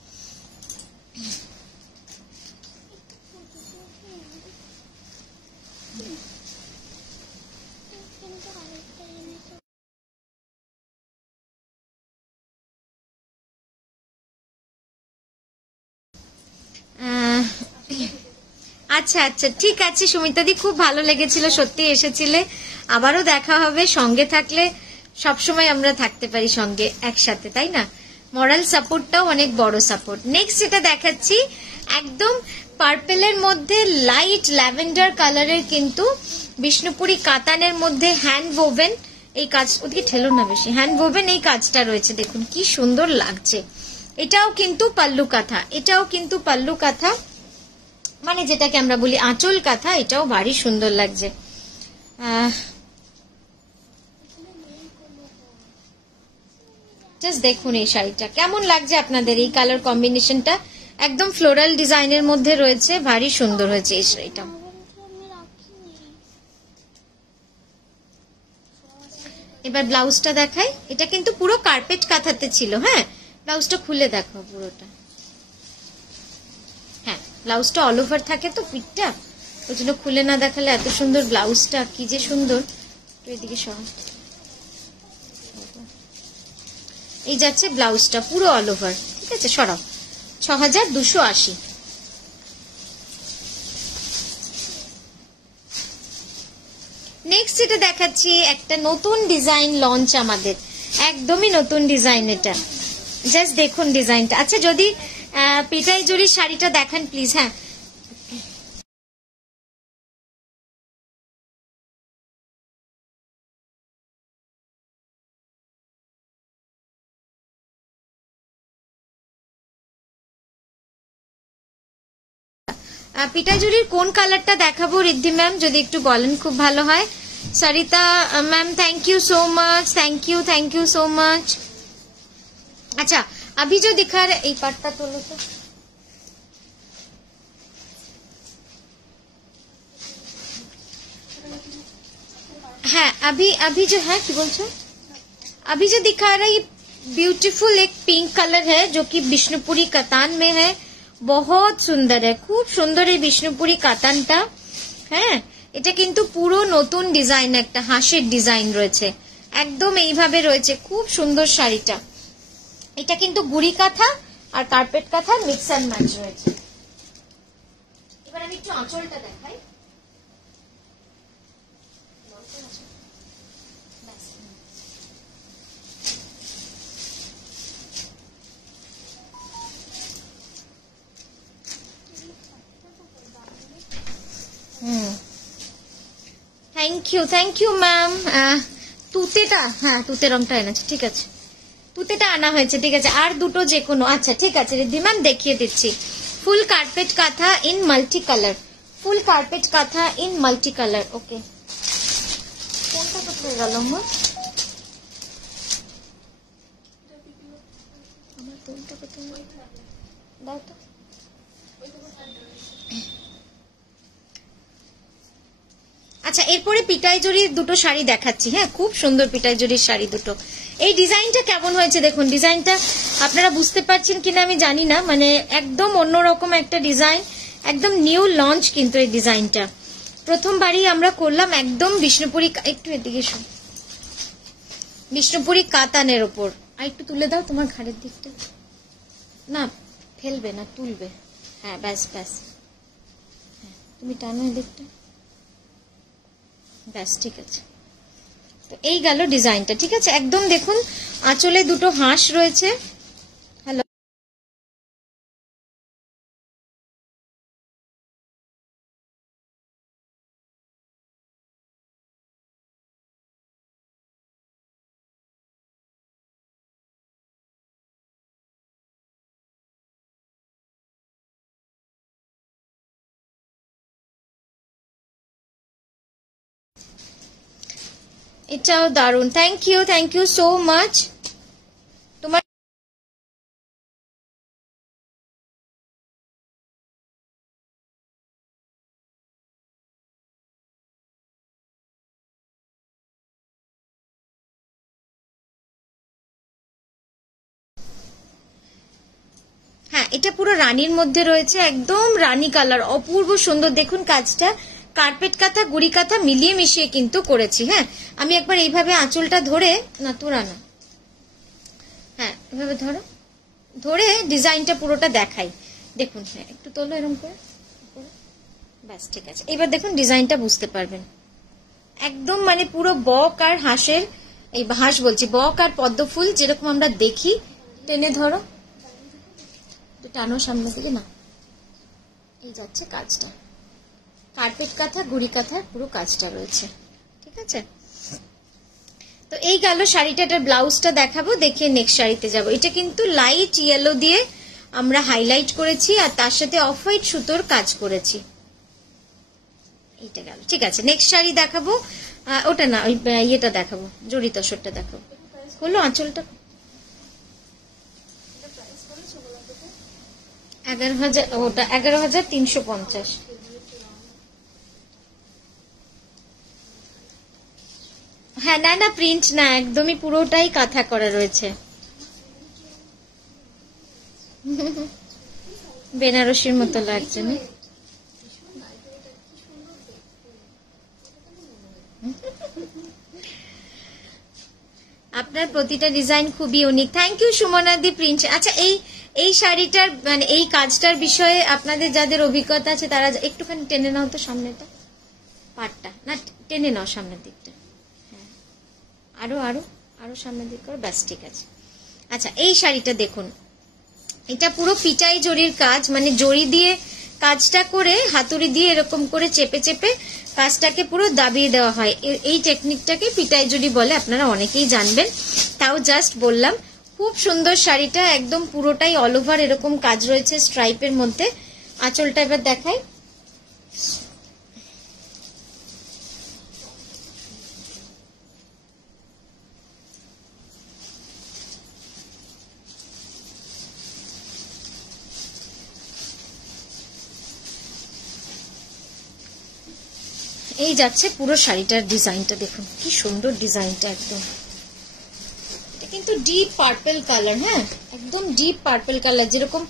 আচ্ছা আচ্ছা, ঠিক আছে সুমিতাদি, খুব ভালো লেগেছিল, সত্যি এসেছিলে। আবারও দেখা হবে, সঙ্গে থাকলে সবসময় আমরা থাকতে পারি সঙ্গে একসাথে, তাই না? মরাল সাপোর্টটাও অনেক বড় সাপোর্ট। নেক্সট যেটা দেখাচ্ছি, একদম পার্পেলের মধ্যে লাইট ল্যাভেন্ডার কালারের কিন্তু বিষ্ণুপুরি কাতানের মধ্যে হ্যান্ড ওভেন এই কাজ, ওদিকে ঠেলো না বেশি, হ্যান্ড ওভেন এই কাজটা রয়েছে, দেখুন কি সুন্দর লাগছে। এটাও কিন্তু পাল্লু কাঁথা, এটাও কিন্তু পাল্লু কাঁথা, মানে যেটাকে আমরা বলি আঁচল কাঁথা। এটাও ভারী সুন্দর লাগছে। জাস্ট দেখুন এই শাড়িটা কেমন লাগছে আপনাদের, এই কালার কম্বিনেশনটা একদম ফ্লোরাল ডিজাইনের মধ্যে রয়েছে, ভারী সুন্দর হয়েছে এই শাড়িটা। এবার ব্লাউজটা দেখাই। এটা কিন্তু পুরো কার্পেট কাঁথাতে ছিল। হ্যাঁ, ব্লাউজটা খুলে দেখো পুরোটা। হ্যাঁ, ব্লাউজটা অল ওভার থাকে তো পিঠটা, ওই জন্য খুলে না দেখালে এত সুন্দর ব্লাউজটা, কি যে সুন্দর। তো এদিকে সব এই যাচ্ছে ব্লাউজটা পুরো অল ওভার। ঠিক আছে, সরাও। 6280। নেক্সট যেটা দেখাচ্ছি, একটা নতুন ডিজাইন লঞ্চ আমাদের, একদমই নতুন ডিজাইন। এটা জাস্ট দেখুন ডিজাইনটা। আচ্ছা, যদি পিটাই জরির শাড়িটা দেখান প্লিজ। হ্যাঁ, পিটাই জরির কোন কালারটা দেখাবো রিদ্ধি ম্যাম, যদি একটু বলেন খুব ভালো হয়। Sarita ma'am, thank you so much, thank you so much. अच्छा, अभी जो दिखा रहे, एक पार्टটা তোলো তো। हाँ, अभी जो है, কি বলছো? अभी जो दिखा रहा है ये ब्यूटीफुल एक पिंक कलर है, जो कि विष्णुपुरी कतान में है। बहुत सुंदर है, खूब सुंदर है विष्णुपुरी কাতানটা। হ্যাঁ, এটা কিন্তু পুরো নতুন ডিজাইন, একটা হাঁসের ডিজাইন রয়েছে, একদম এইভাবে রয়েছে। খুব সুন্দর শাড়িটা। এটা কিন্তু গুড়ি কাঁথা আর কার্পেট কাঁথা মিক্স অ্যান্ড ম্যাচ রয়েছে। এবার আমি একটু আঁচলটা দেখাই। Thank you ma'am. তুতেটা, হ্যাঁ তুতে রংটা এনেছে, ঠিক আছে, তুতেটা আনা হয়েছে, ঠিক আছে। আর দুটো যে কোনো, আচ্ছা ঠিক আছে রিদ্ধি ম্যাম, দেখিয়ে দিচ্ছি। ফুল কার্পেট কাঁথা in multi colour, full carpet কাঁথা ইন মাল্টি কালার। ওকে, কোনটা কোথায় গেল আমার কোনটা কোথায় দাও তো। আচ্ছা, এরপরে পিটাই জরির দুটো শাড়ি দেখাচ্ছি। হ্যাঁ, খুব সুন্দর পিটাই জরির শাড়ি দুটো। এই ডিজাইনটা কেমন হয়েছে দেখুন। ডিজাইনটা আপনারা বুঝতে পারছেন কিনা আমি জানি না, মানে একদম অন্যরকম একটা ডিজাইন, একদম নিউ লঞ্চ কিন্তু এই ডিজাইনটা প্রথমবারই আমরা করলাম। একদম বিষ্ণুপুরি, একটু এদিকে এসো, বিষ্ণুপুরি কাতানের ওপর। আর একটু তুলে দাও তোমার ঘাড়ের দিকটা, না ফেলবে না, তুলবে। হ্যাঁ, ব্যাস ব্যাস, হ্যাঁ তুমি টানো এদিকটা, ব্যাস ঠিক আছে। তো এই গেল ডিজাইনটা, ঠিক আছে। একদম দেখুন আঁচলে দুটো হাঁস রয়েছে। হ্যালো, এটাও দারুন। Thank you so much. তোমার হ্যাঁ, এটা পুরো রানীর মধ্যে রয়েছে, একদম রানী কালার, অপূর্ব সুন্দর। দেখুন কাজটা কার্পেট কাঁথা গুড়ি কাঁথা মিলিয়ে মিশিয়ে কিন্তু করেছি। হ্যাঁ, আমি একবার এইভাবে আঁচলটা ধরে, না তোরা না, হ্যাঁ এভাবে ধরো, ধরে ডিজাইনটা পুরোটা দেখাই। দেখুন, হ্যাঁ একটু তোলো এরকম করে, ব্যাস ঠিক আছে। এবার দেখুন ডিজাইনটা বুঝতে পারবেন। একদম মানে পুরো বক আর হাঁসের, এই হাঁস বলছি, বক আর পদ্ম ফুল যেরকম আমরা দেখি। টেনে ধরো, টানো সামনে দিকে, না এই যাচ্ছে কাজটা, কার্পেট কাঁথা গুড়ি কাঁথা পুরো কাজটা রয়েছে, ঠিক আছে। তো এই গেল শাড়িটা। এটার ব্লাউজটা দেখাবো, দেখিয়ে নেক্সট শাড়িতে যাব। এটা কিন্তু লাইট ইয়েলো দিয়ে আমরা হাইলাইট করেছি, আর তার সাথে অফ হোয়াইট সুতোর কাজ করেছি। এইটা গেল, ঠিক আছে। নেক্সট শাড়ি দেখাবো, ওটা না, ওই ইয়েটা দেখাবো, জড়ি তসরটা দেখাবো। হলো আঁচলটা 11,000, ওটা 11,350। হ্যাঁ, না না প্রিন্ট না, একদমই পুরোটাই কাঁথা করা রয়েছে। বেনারসির মতো লাগছে না? আপনার প্রতিটা ডিজাইন খুবই ইউনিক। থ্যাংক ইউ সুমনাদি প্রিন্স। আচ্ছা, এই শাড়িটার মানে এই কাজটার বিষয়ে আপনাদের যাদের অভিজ্ঞতা আছে তারা একটুখানি টেনে নাও তো সামনেটা, পাটটা না টেনে নাও সামনের দিকটা। হ্যাঁ, আরো আরো আরো সামনের দিক করো, ব্যাস ঠিক আছে। আচ্ছা, এই শাড়িটা দেখুন, এটা পুরো পিটাই জরির কাজ, মানে জরি দিয়ে কাজটা করে হাতুড়ি দিয়ে এরকম করে চেপে চেপে কাজটাকে পুরো দাবিয়ে দেওয়া হয়। এই টেকনিকটাকে পিটাই জরি বলে, আপনারা অনেকেই জানবেন, তাও জাস্ট বললাম। খুব সুন্দর শাড়িটা, একদম পুরোটাই অল ওভার এরকম কাজ রয়েছে স্ট্রাইপের মধ্যে। আঁচলটা এবার দেখাই। এই যাচ্ছে পুরো শাড়িটার ডিজাইনটা, দেখুন কি সুন্দর ডিজাইনটা, একদম এটা কিন্তু ডিপ পার্পল কালার। হ্যাঁ, একদম ডিপ পার্পল কালার, যেরকম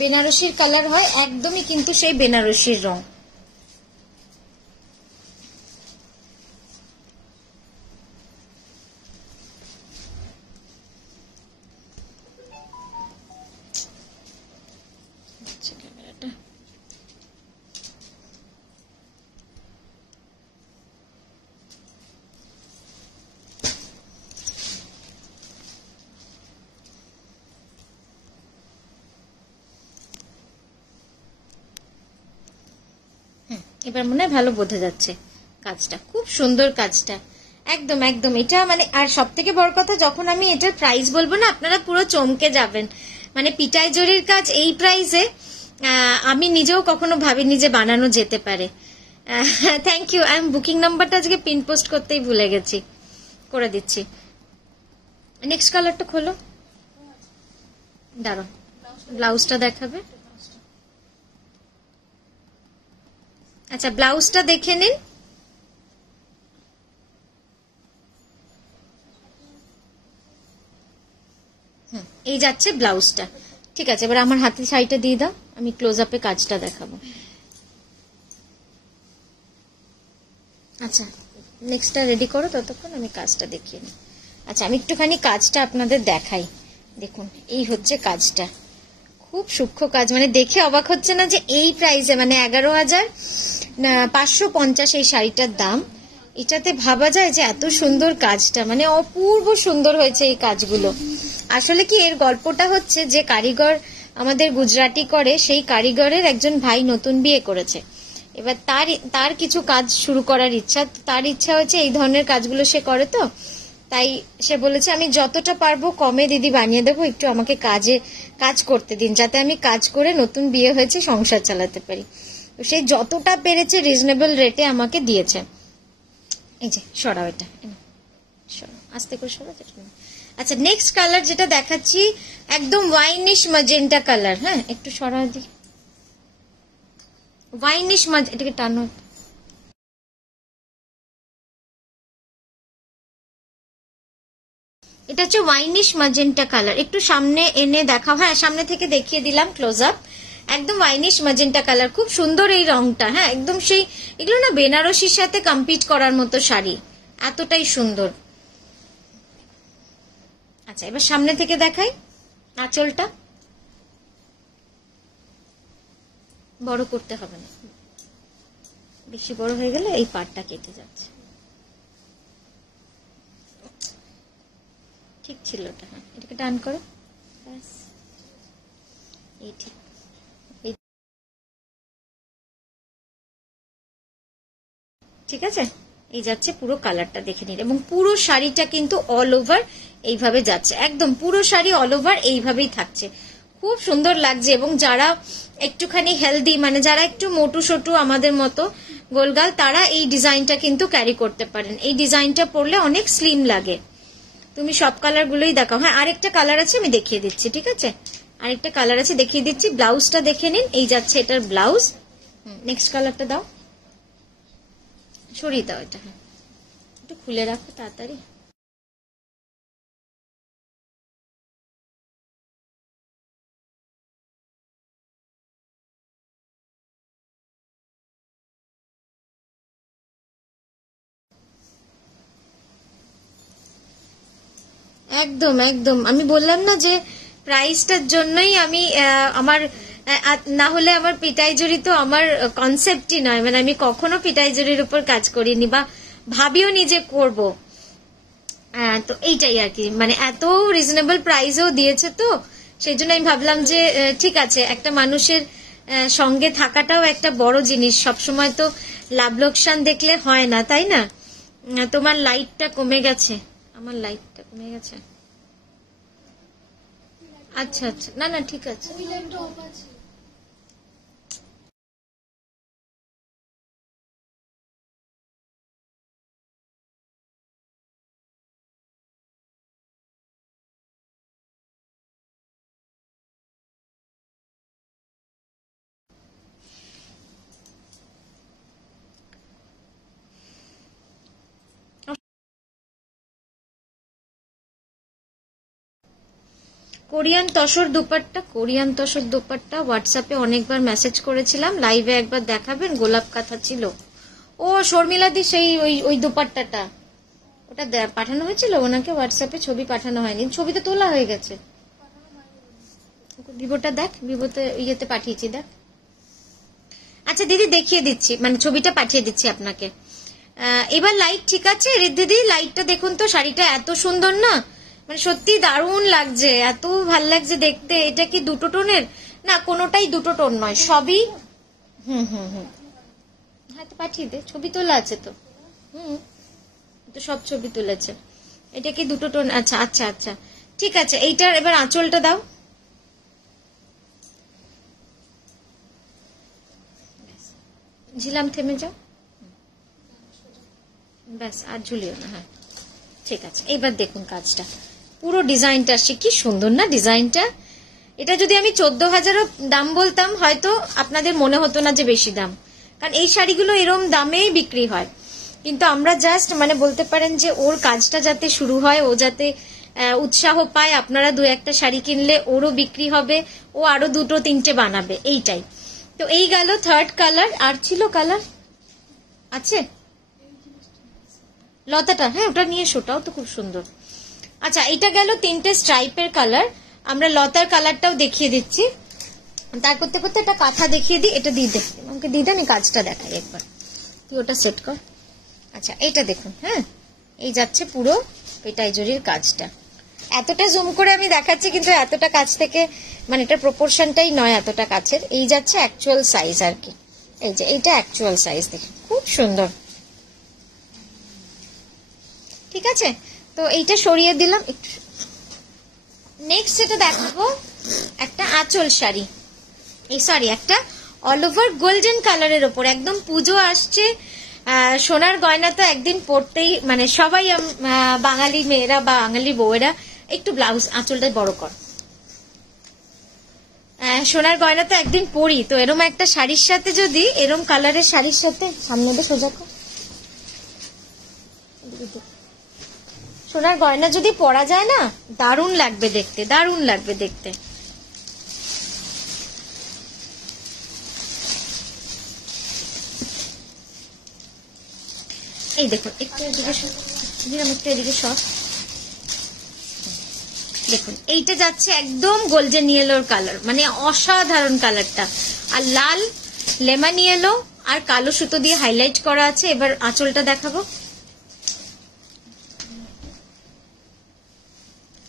বেনারসির কালার হয় একদমই কিন্তু সেই বেনারসির রং। এবার মনে হয় ভালো বোঝা যাচ্ছে কাজটা, খুব সুন্দর কাজটা, একদম একদম। এটা মানে আর সব থেকে বড় কথা, যখন আমি এটার প্রাইস বলবো না, আপনারা পুরো চমকে যাবেন। মানে পিটাই জরির কাজ এই প্রাইসে আমি নিজেও কখনো ভাবিনি যে বানানো যেতে পারে। Thank you. আমি বুকিং নাম্বারটা আজকে পিন পোস্ট করতেই ভুলে গেছি, করে দিচ্ছি। নেক্সট কালারটা খোলো, দাঁড়াও ব্লাউজটা দেখাবে। আচ্ছা, ব্লাউজটা দেখে নিন। এই যাচ্ছে ব্লাউজটা, ঠিক আছে। এবার আমার হাতে শাড়িটা দিয়ে দাও, আমি ক্লোজ আপে কাজটা দেখাবো। আচ্ছা, নেক্সটটা রেডি করো, ততক্ষণ আমি কাজটা দেখিয়ে নিই। আচ্ছা, আমি একটুখানি কাজটা আপনাদের দেখাই। দেখুন, এই হচ্ছে কাজটা, খুব সূক্ষ্ম কাজ, মানে দেখে অবাক হচ্ছে না যে এই প্রাইসে, মানে 11,550 এই শাড়িটার দাম। এটাতে ভাবা যায় যে এত সুন্দর কাজটা, মানে অপূর্ব সুন্দর হয়েছে এই কাজগুলো। আসলে কি, এর গল্পটা হচ্ছে যে কারিগর আমাদের গুজরাটি করে, সেই কারিগরের একজন ভাই নতুন বিয়ে করেছে। এবার তার কিছু কাজ শুরু করার ইচ্ছা, তার ইচ্ছা হচ্ছে এই ধরনের কাজগুলো সে করে, তো তাই সে বলেছে আমি যতটা পারবো কমে দিদি বানিয়ে দেবো, একটু আমাকে কাজ করতে দিন, যাতে আমি কাজ করে, নতুন বিয়ে হয়েছে, সংসার চালাতে পারি। সে যতটা পেরেছে রিজনেবল রেটে আমাকে দিয়েছে। এই যে সরাও, এটা সরাও, আস্তে করে সরাও। আচ্ছা, নেক্সট কালার যেটা দেখাচ্ছি একদম ওয়াইনিশ ম্যাজেন্টা কালার। হ্যাঁ, একটু সরাও দিই, ওয়াইনিশ এটাকে টানো। এটা হচ্ছে ওয়াইনিশ ম্যাজেন্টা কালার। একটু সামনে এনে দেখাও। হ্যাঁ, সামনে থেকে দেখিয়ে দিলাম ক্লোজ আপ। একদম ওয়াইনিশ ম্যাজেন্টা কালার, খুব সুন্দর এই রংটা। হ্যাঁ, একদম সেই এগুলো না বেনারসির সাথে কম্পিট করার মতো শাড়ি, এতটাই সুন্দর। আচ্ছা, এবার সামনে থেকে দেখাই আঁচলটা। বড় করতে হবে না, বেশি বড় হয়ে গেলে এই পাটটা কেটে যাচ্ছে। ঠিক ছিল ওটা। হ্যাঁ, এটাকে টান করো, ব্যাস এই ঠিক। ঠিক আছে, এই যাচ্ছে পুরো কালারটা দেখে নিন, এবং পুরো শাড়িটা কিন্তু অল ওভার এইভাবে যাচ্ছে, একদম পুরো শাড়ি অল ওভার এইভাবেই থাকছে, খুব সুন্দর লাগছে। এবং যারা একটুখানি হেলদি, মানে যারা একটু মোটু সোটু আমাদের মতো গোলগাল, তারা এই ডিজাইনটা কিন্তু ক্যারি করতে পারেন। এই ডিজাইনটা পরলে অনেক স্লিম লাগে। তুমি সব কালার গুলোই দেখাও। হ্যাঁ, আরেকটা কালার আছে, আমি দেখিয়ে দিচ্ছি। ঠিক আছে, আরেকটা কালার আছে, দেখিয়ে দিচ্ছি। ব্লাউজটা দেখে নিন, এই যাচ্ছে এটার ব্লাউজ। নেক্সট কালারটা দাও, সরিয়ে দাও এটা। হ্যাঁ, একটু খুলে রাখো তাড়াতাড়ি। একদম একদম, আমি বললাম না যে প্রাইসটার জন্যই আমি আমার না হলে আমার পিটাইজুরি তো আমার কনসেপ্টই নয়, মানে আমি কখনো পিটাইজুরির উপর কাজ করিনি বা ভাবিও নি যে করব। তো এইটাই আর কি, মানে এত রিজনেবল প্রাইসও দিয়েছে, তো সেই জন্য আমি ভাবলাম যে ঠিক আছে, একটা মানুষের সঙ্গে থাকাটাও একটা বড় জিনিস, সবসময় তো লাভ লোকসান দেখলে হয় না, তাই না? তোমার লাইটটা কমে গেছে, আমার লাইটটা কমে গেছে। আচ্ছা আচ্ছা, না না ঠিক আছে। কোরিয়ান তসর দুপাট্টা হোয়াটসঅ্যাপে অনেকবার মেসেজ করেছিলাম, লাইভে একবার দেখাবেন, গোলাপ কাঁথা ছিল। ও শর্মিলাদি, সেই ওই ওই দুপাট্টাটা ওটা পাঠানো হয়েছিল ওনাকে হোয়াটসঅ্যাপে, ছবি পাঠানো হয়নি, ছবি তো তোলা হয়ে গেছে। ভিভোটা দেখ, ভিভোতে ইয়েতে পাঠিয়েছি দেখ। আচ্ছা দিদি দেখিয়ে দিচ্ছি, মানে ছবিটা পাঠিয়ে দিচ্ছি আপনাকে। এবার লাইট ঠিক আছে দিদি, লাইটটা দেখুন তো, শাড়িটা এত সুন্দর না, মানে সত্যি দারুণ লাগছে, এত ভাল লাগছে দেখতে। এটা কি দুটো টোনের? না, কোনোটাই দুটো টোন নয়, সবই। হুম হুম হুম, হ্যাঁ তো পাঠিয়ে দে, ছবি তোলা আছে তো। হুম, তো সব ছবি তুলেছে। এটা কি দুটো টোন? আচ্ছা আচ্ছা আচ্ছা, ঠিক আছে। এইটার এবার আঁচলটা দাও। ঝিলাম থেমে যাও, ব্যাস আর ঝুলিও না। হ্যাঁ ঠিক আছে, এবার দেখুন কাজটা, পুরো ডিজাইনটা আসছে, কি সুন্দর না ডিজাইনটা। এটা যদি আমি 14,000 দাম বলতাম হয়তো আপনাদের মনে হতো না যে বেশি দাম, কারণ এই শাড়িগুলো এরম দামেই বিক্রি হয়। কিন্তু আমরা জাস্ট মানে বলতে পারেন যে ওর কাজটা যাতে শুরু হয়, ও যাতে উৎসাহ পায়, আপনারা দু একটা শাড়ি কিনলে ওরও বিক্রি হবে, ও আরো দুটো তিনটে বানাবে, এইটাই। তো এই গেল থার্ড কালার। আর ছিল কালার আছে লতাটা, হ্যাঁ ওটা নিয়ে এসো, ওটাও তো খুব সুন্দর। আচ্ছা এটা গেল তিনটে স্ট্রাইপের কালার, আমরা লতার কালারটাও দেখিয়ে দিচ্ছি। তার করতে করতে একটা কাঁথা দেখিয়ে দিই, এটা দিয়ে দে আমাকে, দিয়ে দেন, কাজটা দেখাই একবার, তুই ওটা সেট কর। আচ্ছা এইটা দেখুন, হ্যাঁ এই যাচ্ছে পুরো পেটাইজরির কাজটা। এতটা জুম করে আমি দেখাচ্ছি, কিন্তু এতটা কাছ থেকে মানে এটা প্রপোর্শনটাই নয় এতটা কাছের, এই যাচ্ছে অ্যাকচুয়াল সাইজ আর কি। এই যে এইটা অ্যাকচুয়াল সাইজ, দেখুন খুব সুন্দর। ঠিক আছে, তো এইটা সরিয়ে দিলাম একটু। নেক্সট যেটা দেখাবো একটা আঁচল শাড়ি, এই সরি একটা অল ওভার গোল্ডেন কালারের ওপর, একদম পুজো আসছে, সোনার গয়না তো একদিন পরতেই, মানে সবাই বাঙালি মেয়েরা বা বাঙালি বউয়েরা একটু ব্লাউজ আঁচলটা বড় কর, সোনার গয়না তো একদিন পরি, তো এরম একটা শাড়ির সাথে যদি এরম কালারের শাড়ির সাথে, সামনে দিয়ে সোজা কর, সোনার গয়না যদি পরা যায় না, দারুণ লাগবে দেখতে, দারুণ লাগবে দেখতে। এই দেখুন একটু এদিকে একটু এদিকে সব দেখুন, এইটা যাচ্ছে একদম গোল্ডেন ইয়েলোর কালার, মানে অসাধারণ কালারটা, আর লাল লেমন ইয়েলো আর কালো সুতো দিয়ে হাইলাইট করা আছে। এবার আঁচলটা দেখাবো,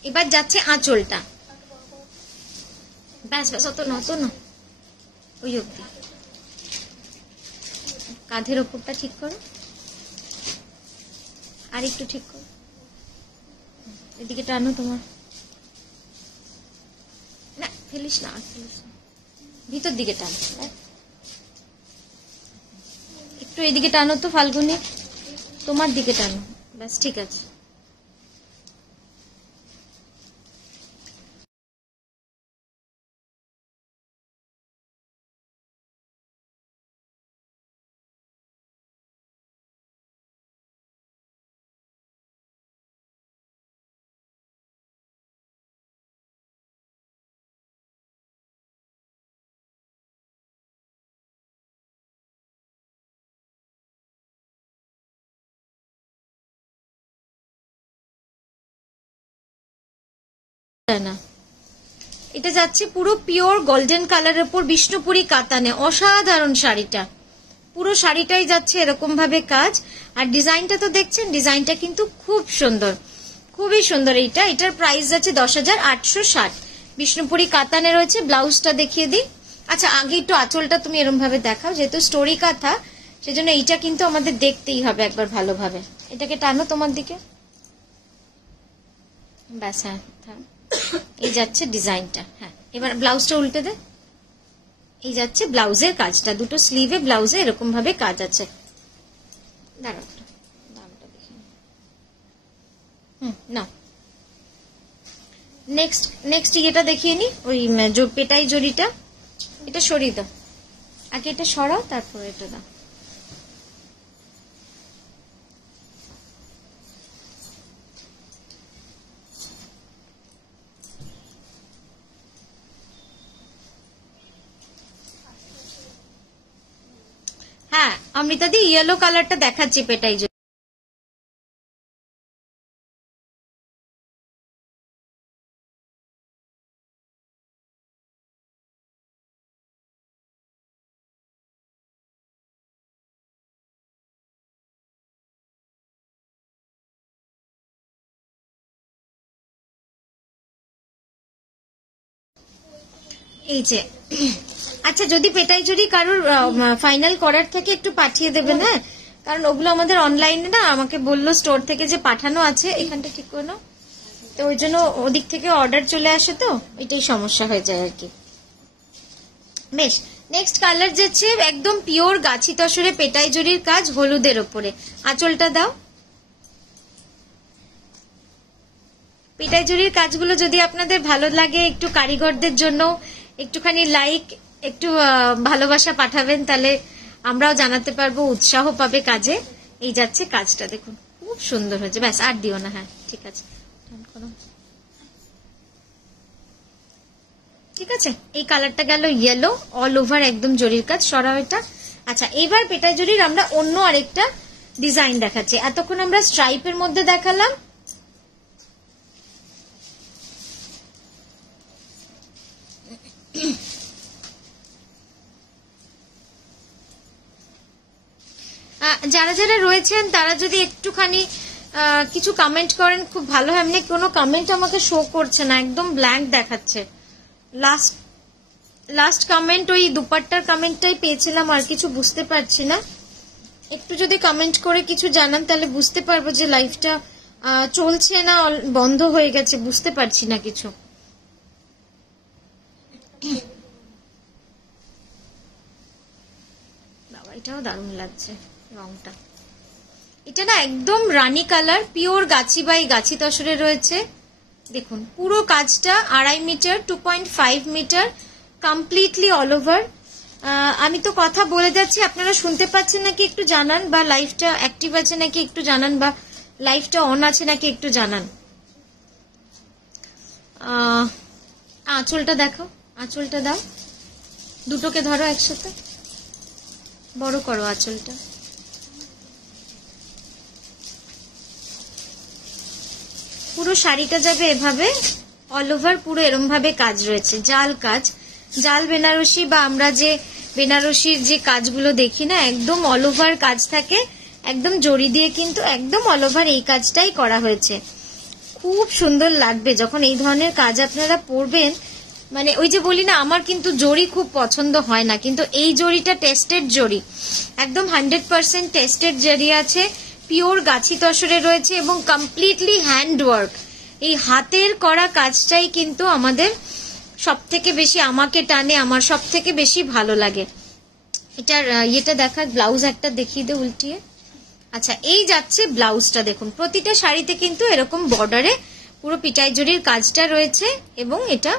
এবার যাচ্ছে আঁচলটা, ব্যাস ব্যাস, অত না ওই অব্দি, কাঁধের ওপরটা ঠিক করো, আর একটু ঠিক করো, এদিকে টানো তোমার, না ফেলিস না, ভিতর দিকে টানো, একটু এদিকে টানো তো ফাল্গুনি, তোমার দিকে টানো, ব্যাস ঠিক আছে। না, এটা যাচ্ছে পুরো পিওর গোল্ডেন কালারের উপর বিষ্ণুপুরি কাতানে, অসাধারণ শাড়িটা। পুরো শাড়িটাই যাচ্ছে এরকম ভাবে কাজ। আর ডিজাইনটা তো দেখছেন, ডিজাইনটা কিন্তু খুব সুন্দর, খুবই সুন্দর। এটার প্রাইস যাচ্ছে 10,860। বিষ্ণুপুরি কাতানে রয়েছে। ব্লাউজটা দেখিয়ে দিই। আচ্ছা, আগে একটু আঁচলটা তুমি এরকম ভাবে দেখাও, যেহেতু স্টোরি কাঁথা সেজন্য এইটা কিন্তু আমাদের দেখতেই হবে একবার ভালোভাবে। এটাকে টানো তোমার দিকে, ব্যাস। হ্যাঁ, এই যাচ্ছে ডিজাইনটা। হ্যাঁ, এবার ব্লাউজটা উল্টে দে। এই যাচ্ছে ব্লাউজের কাজটা, দুটো স্লিভে ব্লাউজে এরকম ভাবে কাজ আছে। দাঁড়াও, দামটা দেখি। না, নেক্সট ইয়েটা দেখিয়ে নি, ওই পেটাই জড়িটা। এটা সরিয়ে দাও, আগে এটা সরাও, তারপরে এটা দাও। হ্যাঁ, অমৃতা দি ইয়েলো কালারটা দেখাচ্ছি পেটাই জড়ি। এই যে, আচ্ছা, যদি পেটাই জড়ি কারোর ফাইনাল করার থেকে একটু পাঠিয়ে দেবেন। হ্যাঁ, কারণ ওগুলো আমাদের অনলাইনে না, আমাকে বললো স্টোর থেকে যে পাঠানো আছে, এখানটা ঠিক করে নাও, তো ওই জন্য ওদিক থেকে অর্ডার চলে আসে, তো এটাই সমস্যা হয়ে যায় আর কি। বেশ, নেক্সট কালার যাচ্ছে একদম পিওর গাছি তসরে পেটাই জড়ির কাজ, হলুদের ওপরে। আঁচলটা দাও। পেটাই জড়ির কাজগুলো যদি আপনাদের ভালো লাগে, একটু কারিগরদের জন্য একটুখানি লাইক, একটু ভালোবাসা পাঠাবেন, তাহলে আমরাও জানাতে পারবো, উৎসাহ পাবে কাজে। এই যাচ্ছে কাজটা, দেখুন খুব সুন্দর হয়েছে। ব্যাস, আর দিও না। হ্যাঁ, ঠিক আছে, ঠিক আছে। এই কালারটা গেল ইয়েলো, অল ওভার একদম জরির কাজ। সরাও এটা। আচ্ছা, এইবার পেটাই জরির আমরা অন্য আরেকটা ডিজাইন দেখাচ্ছি। এতক্ষণ আমরা স্ট্রাইপের মধ্যে দেখালাম, যারা যারা রয়েছেন তারা যদি একটুখানি কিছু কমেন্ট করেন খুব ভালো হয়। এমনি কোনো কমেন্ট আমাকে শো করছে না, একদম ব্ল্যাঙ্ক দেখাচ্ছে। লাস্ট কমেন্ট ওই দুপাট্টার কমেন্টটাই পেয়েছিলাম, আর কিছু বুঝতে পারছি না। একটু যদি কমেন্ট করে কিছু জানান তাহলে বুঝতে পারবো যে লাইভটা চলছে না বন্ধ হয়ে গেছে, বুঝতে পারছি না কিছু। বাবা, এটাও দারুণ লাগছে রংটা। এটা না একদম রানী কালার, পিওর গাছি বাই গাছি তসরে রয়েছে। দেখুন পুরো কাজটা 2.5 metre, 2.5 metre, completely all over. আমি তো কথা বলে যাচ্ছি, আপনারা শুনতে পাচ্ছেন নাকি একটু জানান, বা লাইভটা অ্যাক্টিভ আছে নাকি একটু জানান, বা লাইভটা অন আছে নাকি একটু জানান। আঁচলটা দেখো, আঁচলটা দাও, দুটোকে ধরো একসাথে, বড় করো আঁচলটা। পুরো শাড়িটা যাবে এভাবে অল ওভার, পুরো এরম ভাবে কাজ রয়েছে, জাল কাজ, জাল বেনারসি, বা আমরা যে বেনারসির যে কাজগুলো দেখি না, একদম অল ওভার কাজ থাকে, একদম জড়ি দিয়ে কিন্তু একদম অল ওভার এই কাজটাই করা হয়েছে। খুব সুন্দর লাগবে যখন এই ধরনের কাজ আপনারা পরবেন। মানে ওই যে বলি না, আমার কিন্তু জড়ি খুব পছন্দ হয় না, কিন্তু এই জড়িটা টেস্টেড জড়ি, একদম 100% টেস্টেড জড়ি আছে, পিওর গাছি তসরে রয়েছে, এবং কমপ্লিটলি হ্যান্ড ওয়ার্ক। এই হাতের করা কাজটাই কিন্তু আমাদের সব থেকে বেশি, আমাকে টানে, আমার সব থেকে বেশি ভালো লাগে। এটার ইয়েটা দেখার, ব্লাউজ একটা দেখিয়ে দে উল্টিয়ে। আচ্ছা, এই যাচ্ছে ব্লাউজটা, দেখুন প্রতিটা শাড়িতে কিন্তু এরকম বর্ডারে পুরো পিটাই জড়ির কাজটা রয়েছে, এবং এটা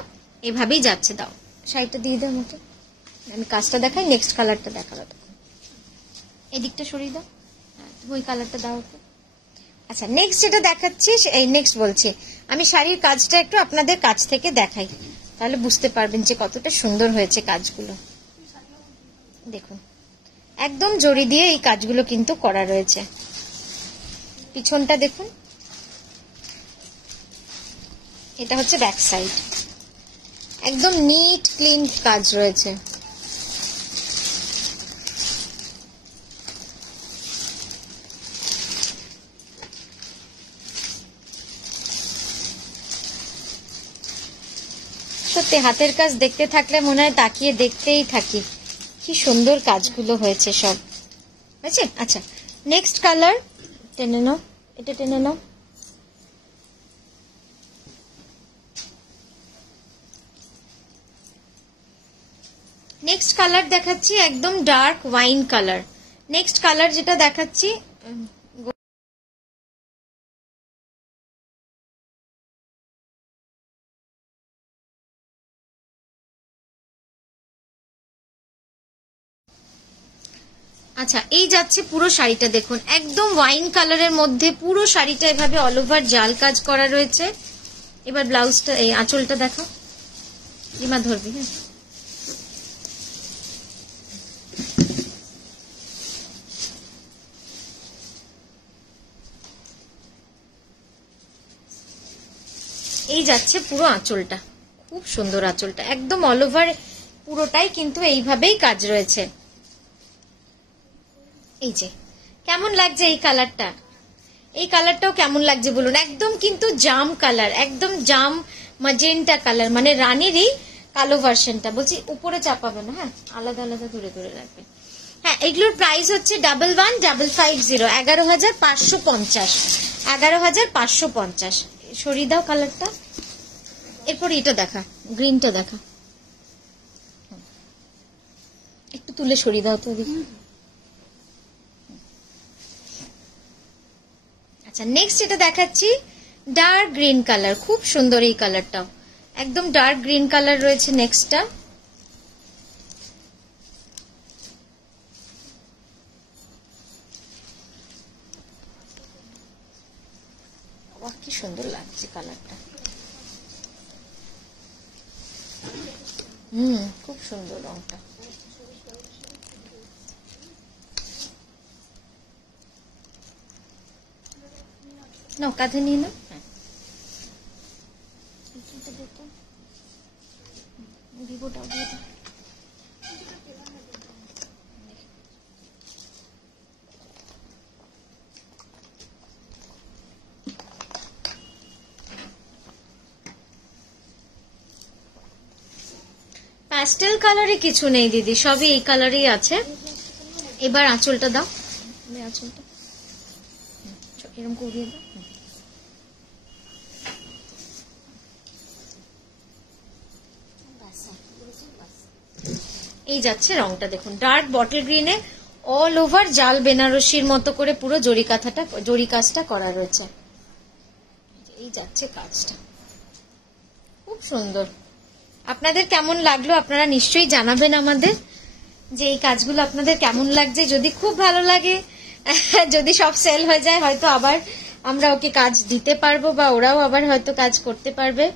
এভাবেই যাচ্ছে। দাও শাড়িটা দিয়ে দাও মতো, আমি কাজটা দেখাই, নেক্সট কালারটা দেখাবো। এদিকটা সরিয়ে দাও, ওই কালারটা দাও। আচ্ছা, নেক্সট যেটা দেখাচ্ছি, এই নেক্সট বলছি আমি, শাড়ির কাজটা একটু আপনাদের কাছ থেকে দেখাই, তাহলে বুঝতে পারবেন যে কতটা সুন্দর হয়েছে কাজগুলো। দেখুন একদম জড়ি দিয়ে এই কাজগুলো কিন্তু করা রয়েছে। পিছনটা দেখুন, এটা হচ্ছে ব্যাক সাইড, একদম নিট ক্লিন কাজ রয়েছে। সত্যি হাতের কাজ দেখতে থাকলে মনে হয় তাকিয়ে দেখতেই থাকি, কি সুন্দর কাজগুলো হয়েছে সব। হয়েছে? আচ্ছা, নেক্সট কালার টেনে নাও, এটা টেনে নাও। নেক্সট কালার দেখাচ্ছি একদম dark wine colour. Next colour যেটা দেখাচ্ছি আচ্ছা, এই যাচ্ছে পুরো শাড়িটা দেখুন, একদম ওয়াইন কালারের মধ্যে পুরো শাড়িটা এভাবে অল ওভার জাল কাজ করা রয়েছে। এবার ব্লাউজটা, এই আঁচলটা দেখো, লিমা ধরবি। হ্যাঁ, এই যাচ্ছে পুরো আঁচলটা, খুব সুন্দর আঁচলটা, একদম অল ওভার পুরোটাই কিন্তু এইভাবেই কাজ রয়েছে। এই যে কেমন লাগছে এই কালারটা, এই কালারটাও কেমন লাগছে বলুন, একদম কিন্তু জাম কালার, একদম জাম ম্যাজেন্টা কালার, মানে রানীরই কালো ভার্সনটা। বলছি উপরে চাপাবে না, হ্যাঁ আলাদা আলাদা দূরে দূরে রাখবে। হ্যাঁ, এগুলোর প্রাইস হচ্ছে 111550, 11,550, 11,550। সরিয়ে দাও কালারটা। এরপর এটা দেখা, গ্রিনটা দেখা, একটু তুলে সরিয়ে দাও তো ওদিকে। আচ্ছা, নেক্সট এটা দেখাচ্ছি ডার্ক গ্রিন কালার, খুব সুন্দর এই কালারটাও, একদম ডার্ক গ্রিন কালার রয়েছে নেক্সটটা। কি সুন্দর লাগছে কালারটা, খুব সুন্দর রংটা। না কাঁধে নিয়ে না, হ্যাঁ ভিভোটাও দিয়ে দাও। প্যাস্টেল কালারে কিছু নেই দিদি, সবই এই কালারই আছে। এবার আঁচলটা দাও, আঁচলটা এরকম করিয়ে দাও। এই যাচ্ছে রংটা দেখুন, ডার্ক বটল গ্রিনে অল ওভার জাল বেনারসির মতো করে পুরো জরি কাজটা করা রয়েছে। এই যাচ্ছে কাজটা, খুব সুন্দর। আপনাদের কেমন লাগলো আপনারা নিশ্চয়ই জানাবেন আমাদের, যে এই কাজগুলো আপনাদের কেমন লাগছে। যদি খুব ভালো লাগে, যদি সব সেল হয়ে যায়, হয়তো আবার আমরা ওকে কাজ দিতে পারবো, বা ওরাও আবার হয়তো কাজ করতে পারবে।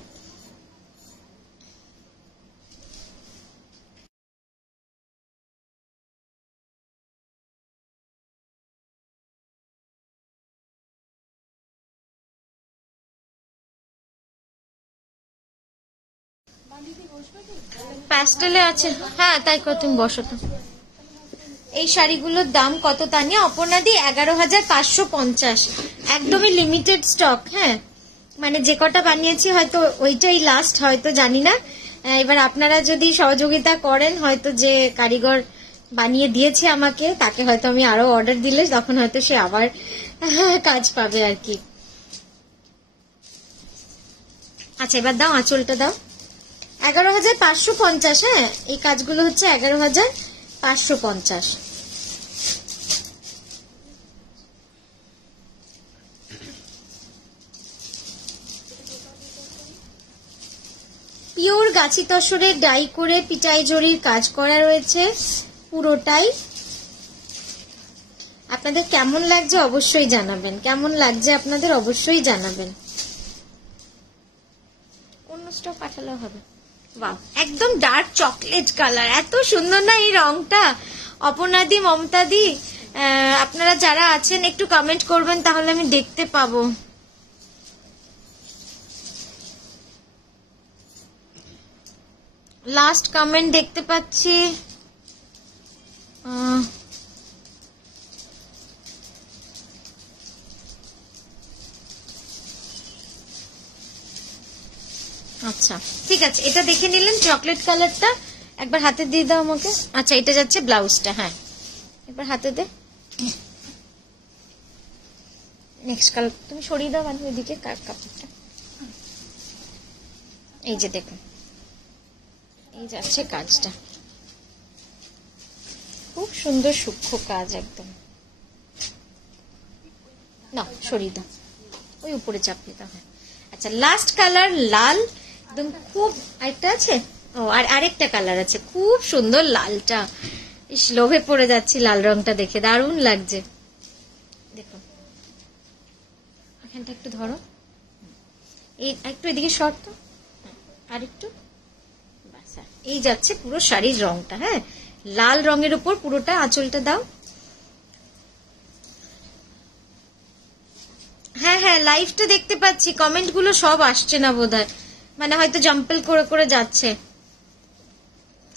প্যাস্টেলে আছে, হ্যাঁ তাই কত, তুমি বসো তো। এই শাড়িগুলোর দাম কত তানিয়া? অপর্ণাদি 11,550, একদমই লিমিটেড স্টক। হ্যাঁ, মানে যে কটা বানিয়েছি হয়তো ওইটাই লাস্ট, হয়তো জানি না। এবার আপনারা যদি সহযোগিতা করেন, হয়তো যে কারিগর বানিয়ে দিয়েছে আমাকে, তাকে হয়তো আমি আরো অর্ডার দিলে তখন হয়তো সে আবার কাজ পাবে আর কি। আচ্ছা, এবার দাও আঁচলটা দাও। 11,550। হ্যাঁ, এই কাজগুলো হচ্ছে 11,550। পিওর গাছি তসরের ডাই করে পিটাই জরির কাজ করা রয়েছে পুরোটাই। আপনাদের কেমন লাগছে অবশ্যই জানাবেন, কেমন লাগছে আপনাদের অবশ্যই জানাবেন। অন্য স্টক পাঠালেও হবে। বাহ, একদম ডার্ক চকলেট কালার, এত সুন্দর না এই রংটা। অপর্ণাদি, মমতাদি, আপনারা যারা আছেন একটু কমেন্ট করবেন, তাহলে আমি দেখতে পাবো। লাস্ট কমেন্ট দেখতে পাচ্ছি, আচ্ছা ঠিক আছে, এটা দেখে নিলেন চকলেট কালারটা, একবার হাতে দিয়ে দাও আমাকে। আচ্ছা এটা যাচ্ছে ব্লাউজটা, হ্যাঁ এবার হাতে দে। নেক্সট কালার তুমি সরিয়ে দাও, মানে ওইদিকে কাপড়টা। এই যে দেখুন, এই যাচ্ছে কাজটা, খুব সুন্দর সূক্ষ্ম কাজ একদম। না সরিয়ে দাও, ওই উপরে চাপিয়ে দাও, হ্যাঁ। আচ্ছা লাস্ট কালার লাল, একদম খুব, আরেকটা আছে, ও আর আরেকটা কালার আছে, খুব সুন্দর লালটা, ইস লোভে পড়ে যাচ্ছি লাল রংটা দেখে, দারুণ লাগছে। দেখুন এখানটা একটু ধরো, এই একটু এদিকে শর্ট তো, আর একটু, এই যাচ্ছে পুরো শাড়ির রংটা, হ্যাঁ লাল রঙের উপর পুরোটা, আঁচলটা দাও। হ্যাঁ হ্যাঁ লাইভটা দেখতে পাচ্ছি, কমেন্ট গুলো সব আসছে না বোধহয়, মানে হয়তো জাম্পল করে করে যাচ্ছে।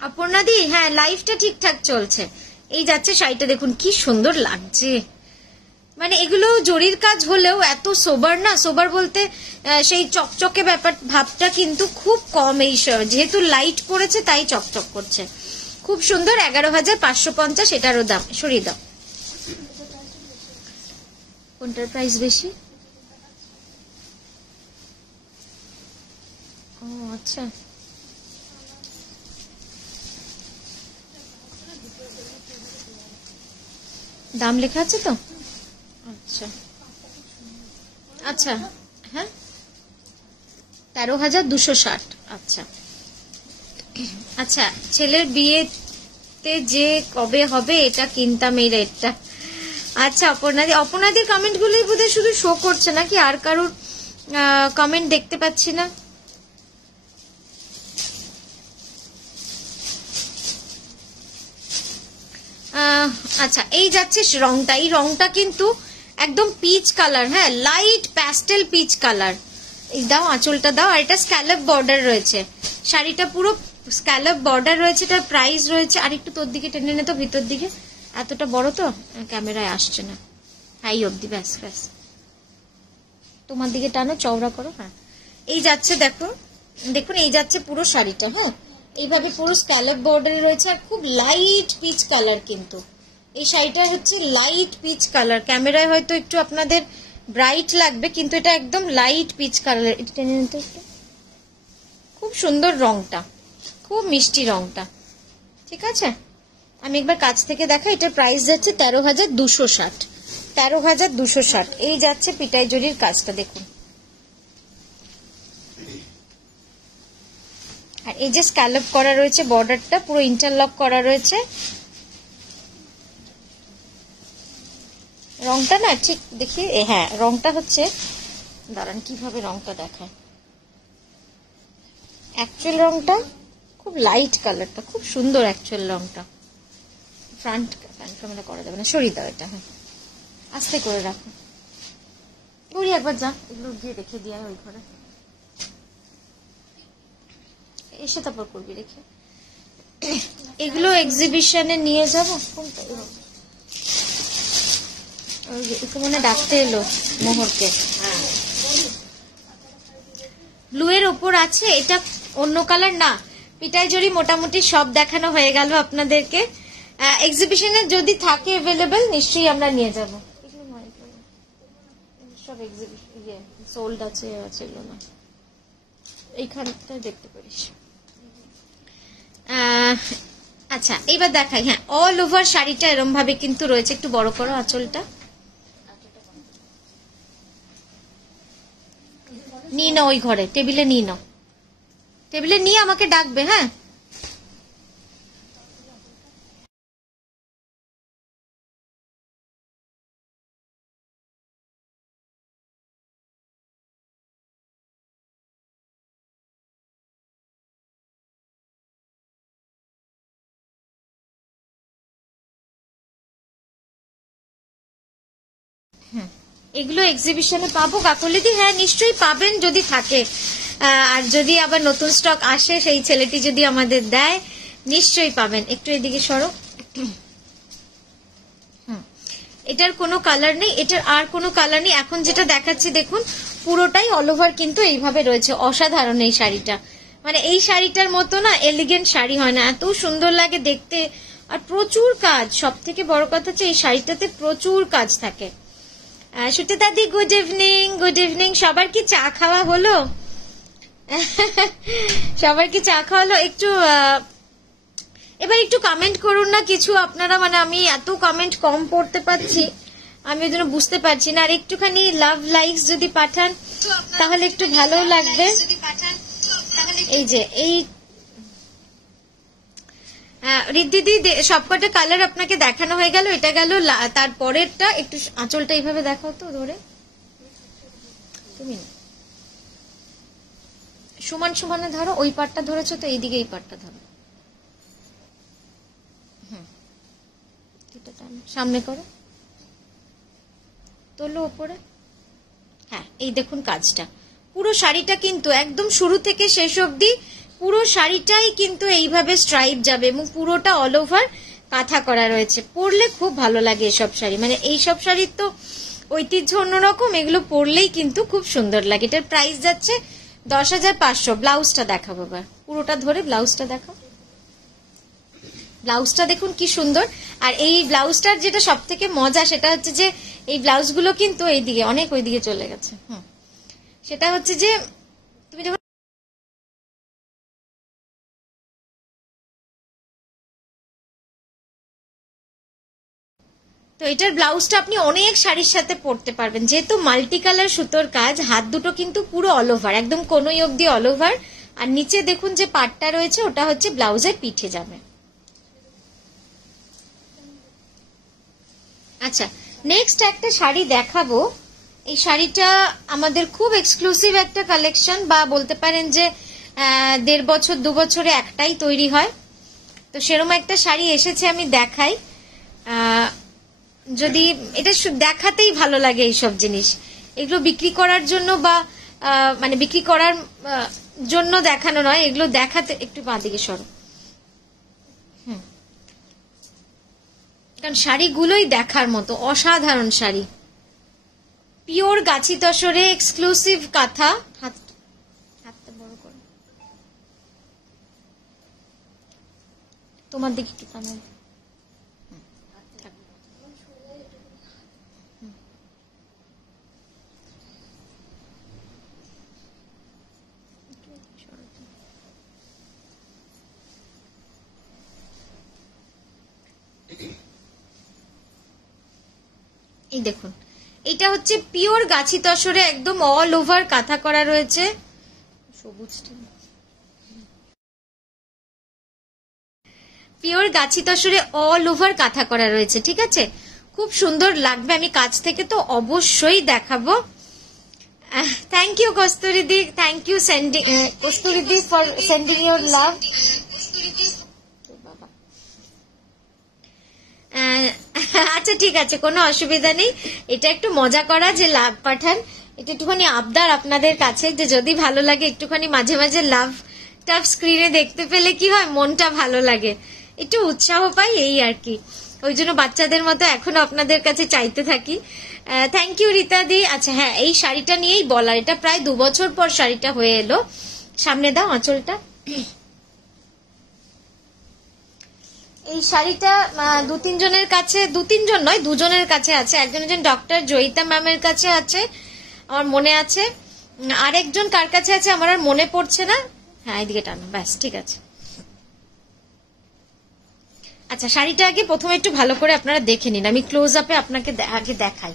অপর্ণাদি হ্যাঁ লাইভটা ঠিকঠাক চলছে। এই যাচ্ছে শাড়িটা, দেখুন কি সুন্দর লাগছে, মানে এগুলো জরির কাজ হলেও এত সোবার না, সোবার বলতে সেই চকচকে ব্যাপার ভাবটা কিন্তু খুব কম, এই যেহেতু লাইট পড়েছে তাই চকচক করছে, খুব সুন্দর। 11,550 এটারও দাম, সরিয়ে দাও। কোনটার প্রাইস বেশি? ও আচ্ছা, দাম লেখা আছে তো, আচ্ছা আচ্ছা হ্যাঁ 13,260। আচ্ছা আচ্ছা, ছেলের বিয়েতে যে কবে হবে এটা কিনতাম এই রেটটা। আচ্ছা অপর্ণাদির কমেন্ট গুলোই বোধহয় শুধু শো করছে নাকি, আর কারোর কমেন্ট দেখতে পাচ্ছি না। আচ্ছা এই যাচ্ছে রংটা, এই রংটা কিন্তু একদম পিচ কালার, হ্যাঁ লাইট প্যাস্টেল পিচ কালার। এই দাও আঁচলটা দাও, আর এটা স্ক্যালপ বর্ডার রয়েছে, শাড়িটা পুরো স্ক্যালপ বর্ডার রয়েছে, এটার প্রাইস রয়েছে, আর একটু তোর দিকে টেনে নে তো, ভিতর দিকে, এতটা বড় তো ক্যামেরায় আসছে না, হাই অব্দি, ব্যাস ব্যাস তোমার দিকে টানো, চওড়া করো, হ্যাঁ এই যাচ্ছে দেখো, দেখুন এই যাচ্ছে পুরো শাড়িটা, হ্যাঁ এইভাবে পুরো স্ক্যালপ বর্ডার রয়েছে, আর খুব লাইট পিচ কালার, কিন্তু এই শাড়িটা হচ্ছে লাইট পিচ কালার, ক্যামেরায় হয়তো একটু আপনাদের ব্রাইট লাগবে, কিন্তু এটা একদম লাইট পিচ কালার। এটা টেনে নিতে একটু, খুব সুন্দর রংটা, খুব মিষ্টি রংটা, ঠিক আছে। আমি একবার কাছ থেকে দেখা, এটার প্রাইস যাচ্ছে 13,260, 13,260। এই যাচ্ছে পিটাই জরির কাজটা দেখুন, আর এই যে স্ক্যালপ করা রয়েছে, বর্ডারটা পুরো ইন্টারলক করা রয়েছে, রংটা না ঠিক দেখি, হ্যাঁ রংটা হচ্ছে, দাঁড়ান কিভাবে রংটা দেখায়, অ্যাকচুয়াল রংটা খুব লাইট কালারটা, খুব সুন্দর অ্যাকচুয়াল রংটা। ফ্রন্ট ক্যামেরা করা যাবে না, সরিয়ে দাও এটা, হ্যাঁ আস্তে করে রাখো, ঘুরি একবার যা, এগুলো গিয়ে রেখে দিয়ে ওই ঘরে এসে তারপর করবি, রেখে এগুলো এক্সিবিশনে নিয়ে যাবো। কোনটা একটু মনে ডাকতে এলো মোহরকে, ব্লু এর ওপর আছে, এটা অন্য কালার না। পিটাই জড়ি মোটামুটি সব দেখানো হয়ে গেল আপনাদেরকে, এক্সিবিশনে যদি থাকে অ্যাভেলেবেল নিশ্চয়ই আমরা নিয়ে যাব, সব এক্সিবিশন সোল্ড আছে, এগুলো না, এইখানটা দেখতে পারিস। আচ্ছা এবার দেখাই, হ্যাঁ অল ওভার শাড়িটা এরম ভাবে কিন্তু রয়েছে, একটু বড় করো আঁচলটা, নিয়ে নাও ওই ঘরে, টেবিলে নিয়ে নাও, টেবিলে নিয়ে আমাকে ডাকবে, হ্যাঁ এগুলো এক্সিবিশনে পাবো কাকলিদি? হ্যাঁ নিশ্চয়ই পাবেন যদি থাকে, আর যদি আবার নতুন স্টক আসে সেই ছেলেটি যদি আমাদের দেয় নিশ্চয়ই পাবেন। একটু এদিকে সরো। এটার কোনো কালার নেই, এটার আর কোনো কালার নেই। এখন যেটা দেখাচ্ছি দেখুন পুরোটাই অল ওভার কিন্তু এইভাবে রয়েছে। অসাধারণ এই শাড়িটা, মানে এই শাড়িটার মতো না এলিগেন্ট শাড়ি হয় না, এত সুন্দর লাগে দেখতে। আর প্রচুর কাজ, সব থেকে বড় কথা হচ্ছে এই শাড়িটাতে প্রচুর কাজ থাকে। সুতে দাদি গুড ইভিনিং, গুড ইভিনিং। সবার কি চা খাওয়া হলো? সবার কি চা খাওয়া হলো? একটু এবার একটু কমেন্ট করুন না কিছু আপনারা, মানে আমি এত কমেন্ট কম পড়তে পারছি, আমি ওই জন্য বুঝতে পারছি না। আর একটুখানি লাভ লাইকস যদি পাঠান তাহলে একটু ভালো লাগবে। এই যে এই রিদ্দিদি সবকটা কালার আপনাকে দেখানো হয়ে গেল, এটা গেল। তারপরেরটা একটু আঁচলটা এইভাবে দেখাও তো ধরে, তুমি সমান সমানে ধরো। ওই পাটটা ধরেছো তো, এইদিকে এই পাটটা ধরো, সামনে করো, তোলো ওপরে। হ্যাঁ এই দেখুন কাজটা, পুরো শাড়িটা কিন্তু একদম শুরু থেকে শেষ অবধি পুরো শাড়িটাই কিন্তু এইভাবে স্ট্রাইপ যাবে এবং পুরোটা অল ওভার কাঁথা করা রয়েছে। পরলে খুব ভালো লাগে এসব শাড়ি, মানে এইসব শাড়ির তো ঐতিহ্য অন্যরকম, এগুলো পরলেই কিন্তু খুব সুন্দর লাগে। এটার প্রাইস যাচ্ছে 10,500। ব্লাউজটা দেখাবো এবার, পুরোটা ধরে ব্লাউজটা দেখাও। ব্লাউজটা দেখুন কি সুন্দর। আর এই ব্লাউজটার যেটা সব থেকে মজা সেটা হচ্ছে যে এই ব্লাউজগুলো কিন্তু এইদিকে অনেক ওইদিকে চলে গেছে। সেটা হচ্ছে যে তুমি যখন তো এটার ব্লাউজটা আপনি অনেক শাড়ির সাথে পরতে পারবেন, যেহেতু মাল্টি কালার সুতোর কাজ, হাত দুটো কিন্তু পুরো অল ওভার, একদম কোনোই অবধি অল ওভার। আর নিচে দেখুন যে পাটটা রয়েছে ওটা হচ্ছে ব্লাউজের পিঠে যাবে। আচ্ছা নেক্সট একটা শাড়ি দেখাবো। এই শাড়িটা আমাদের খুব এক্সক্লুসিভ একটা কালেকশন, বা বলতে পারেন যে 1.5 বছর 2 বছরে একটাই তৈরি হয়। তো সেরকম একটা শাড়ি এসেছে, আমি দেখাই। যদি এটা দেখাতেই ভালো লাগে এইসব জিনিস, এগুলো বিক্রি করার জন্য বা মানে বিক্রি করার জন্য দেখানো নয়, এগুলো দেখাতে। একটু বাঁদিকে সরো, কারণ শাড়িগুলোই দেখার মতো, অসাধারণ শাড়ি। পিওর গাছি তসরে এক্সক্লুসিভ কাঁথা। হাতটা বড় করো, তোমার দিকে একটু টানো। এই দেখুন এটা হচ্ছে পিওর গাছি তসরে একদম অল ওভার কাঁথা করা রয়েছে। সবুজটা পিওর গাছি তসরে অল ওভার কাঁথা করা রয়েছে, ঠিক আছে? খুব সুন্দর লাগবে, আমি কাছ থেকে তো অবশ্যই দেখাবো। থ্যাংক ইউ কস্তুরিদি, থ্যাংক ইউ সেন্ডিং কস্তুরিদি ফর সেন্ডিং ইউর লাভ। আচ্ছা ঠিক আছে, কোনো অসুবিধা নেই। এটা একটু মজা করা যে লাভ পাঠান, এটা একটুখানি আবদার আপনাদের কাছে যে যদি ভালো লাগে একটুখানি মাঝে মাঝে লাভ টাভ স্ক্রিনে দেখতে পেলে কি হয়, মনটা ভালো লাগে, একটু উৎসাহ পাই, এই আর কি। ওই জন্য বাচ্চাদের মতো এখনো আপনাদের কাছে চাইতে থাকি। থ্যাংক ইউ রীতা দি। আচ্ছা হ্যাঁ এই শাড়িটা নিয়েই বলার, এটা প্রায় 2 বছর পর শাড়িটা হয়ে এলো। সামনে দাও আঁচলটা। এই শাড়িটা 2-3 জনের কাছে, 2-3 জন নয় 2 জনের কাছে আছে। একজন ডক্টর জয়িতা ম্যামের কাছে আছে আমার মনে আছে, আরেকজন কার কাছে আছে আমার আর মনে পড়ছে না। হ্যাঁ এদিকে টানো, ব্যাস ঠিক আছে। আচ্ছা শাড়িটা আগে প্রথমে একটু ভালো করে আপনারা দেখে নিন, আমি ক্লোজ আপে আপনাকে আগে দেখাই।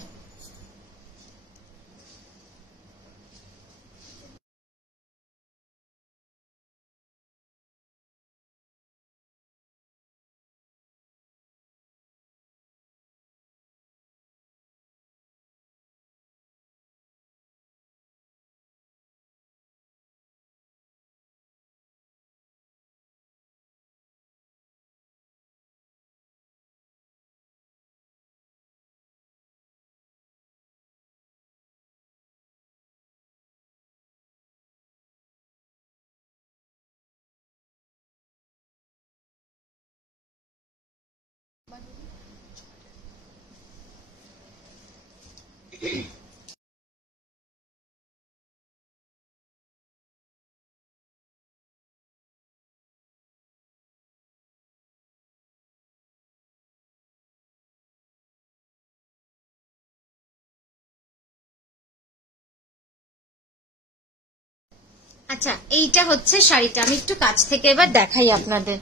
আচ্ছা, এইটা হচ্ছে শাড়িটা, আমি একটু কাছ থেকে এবার দেখাই আপনাদের।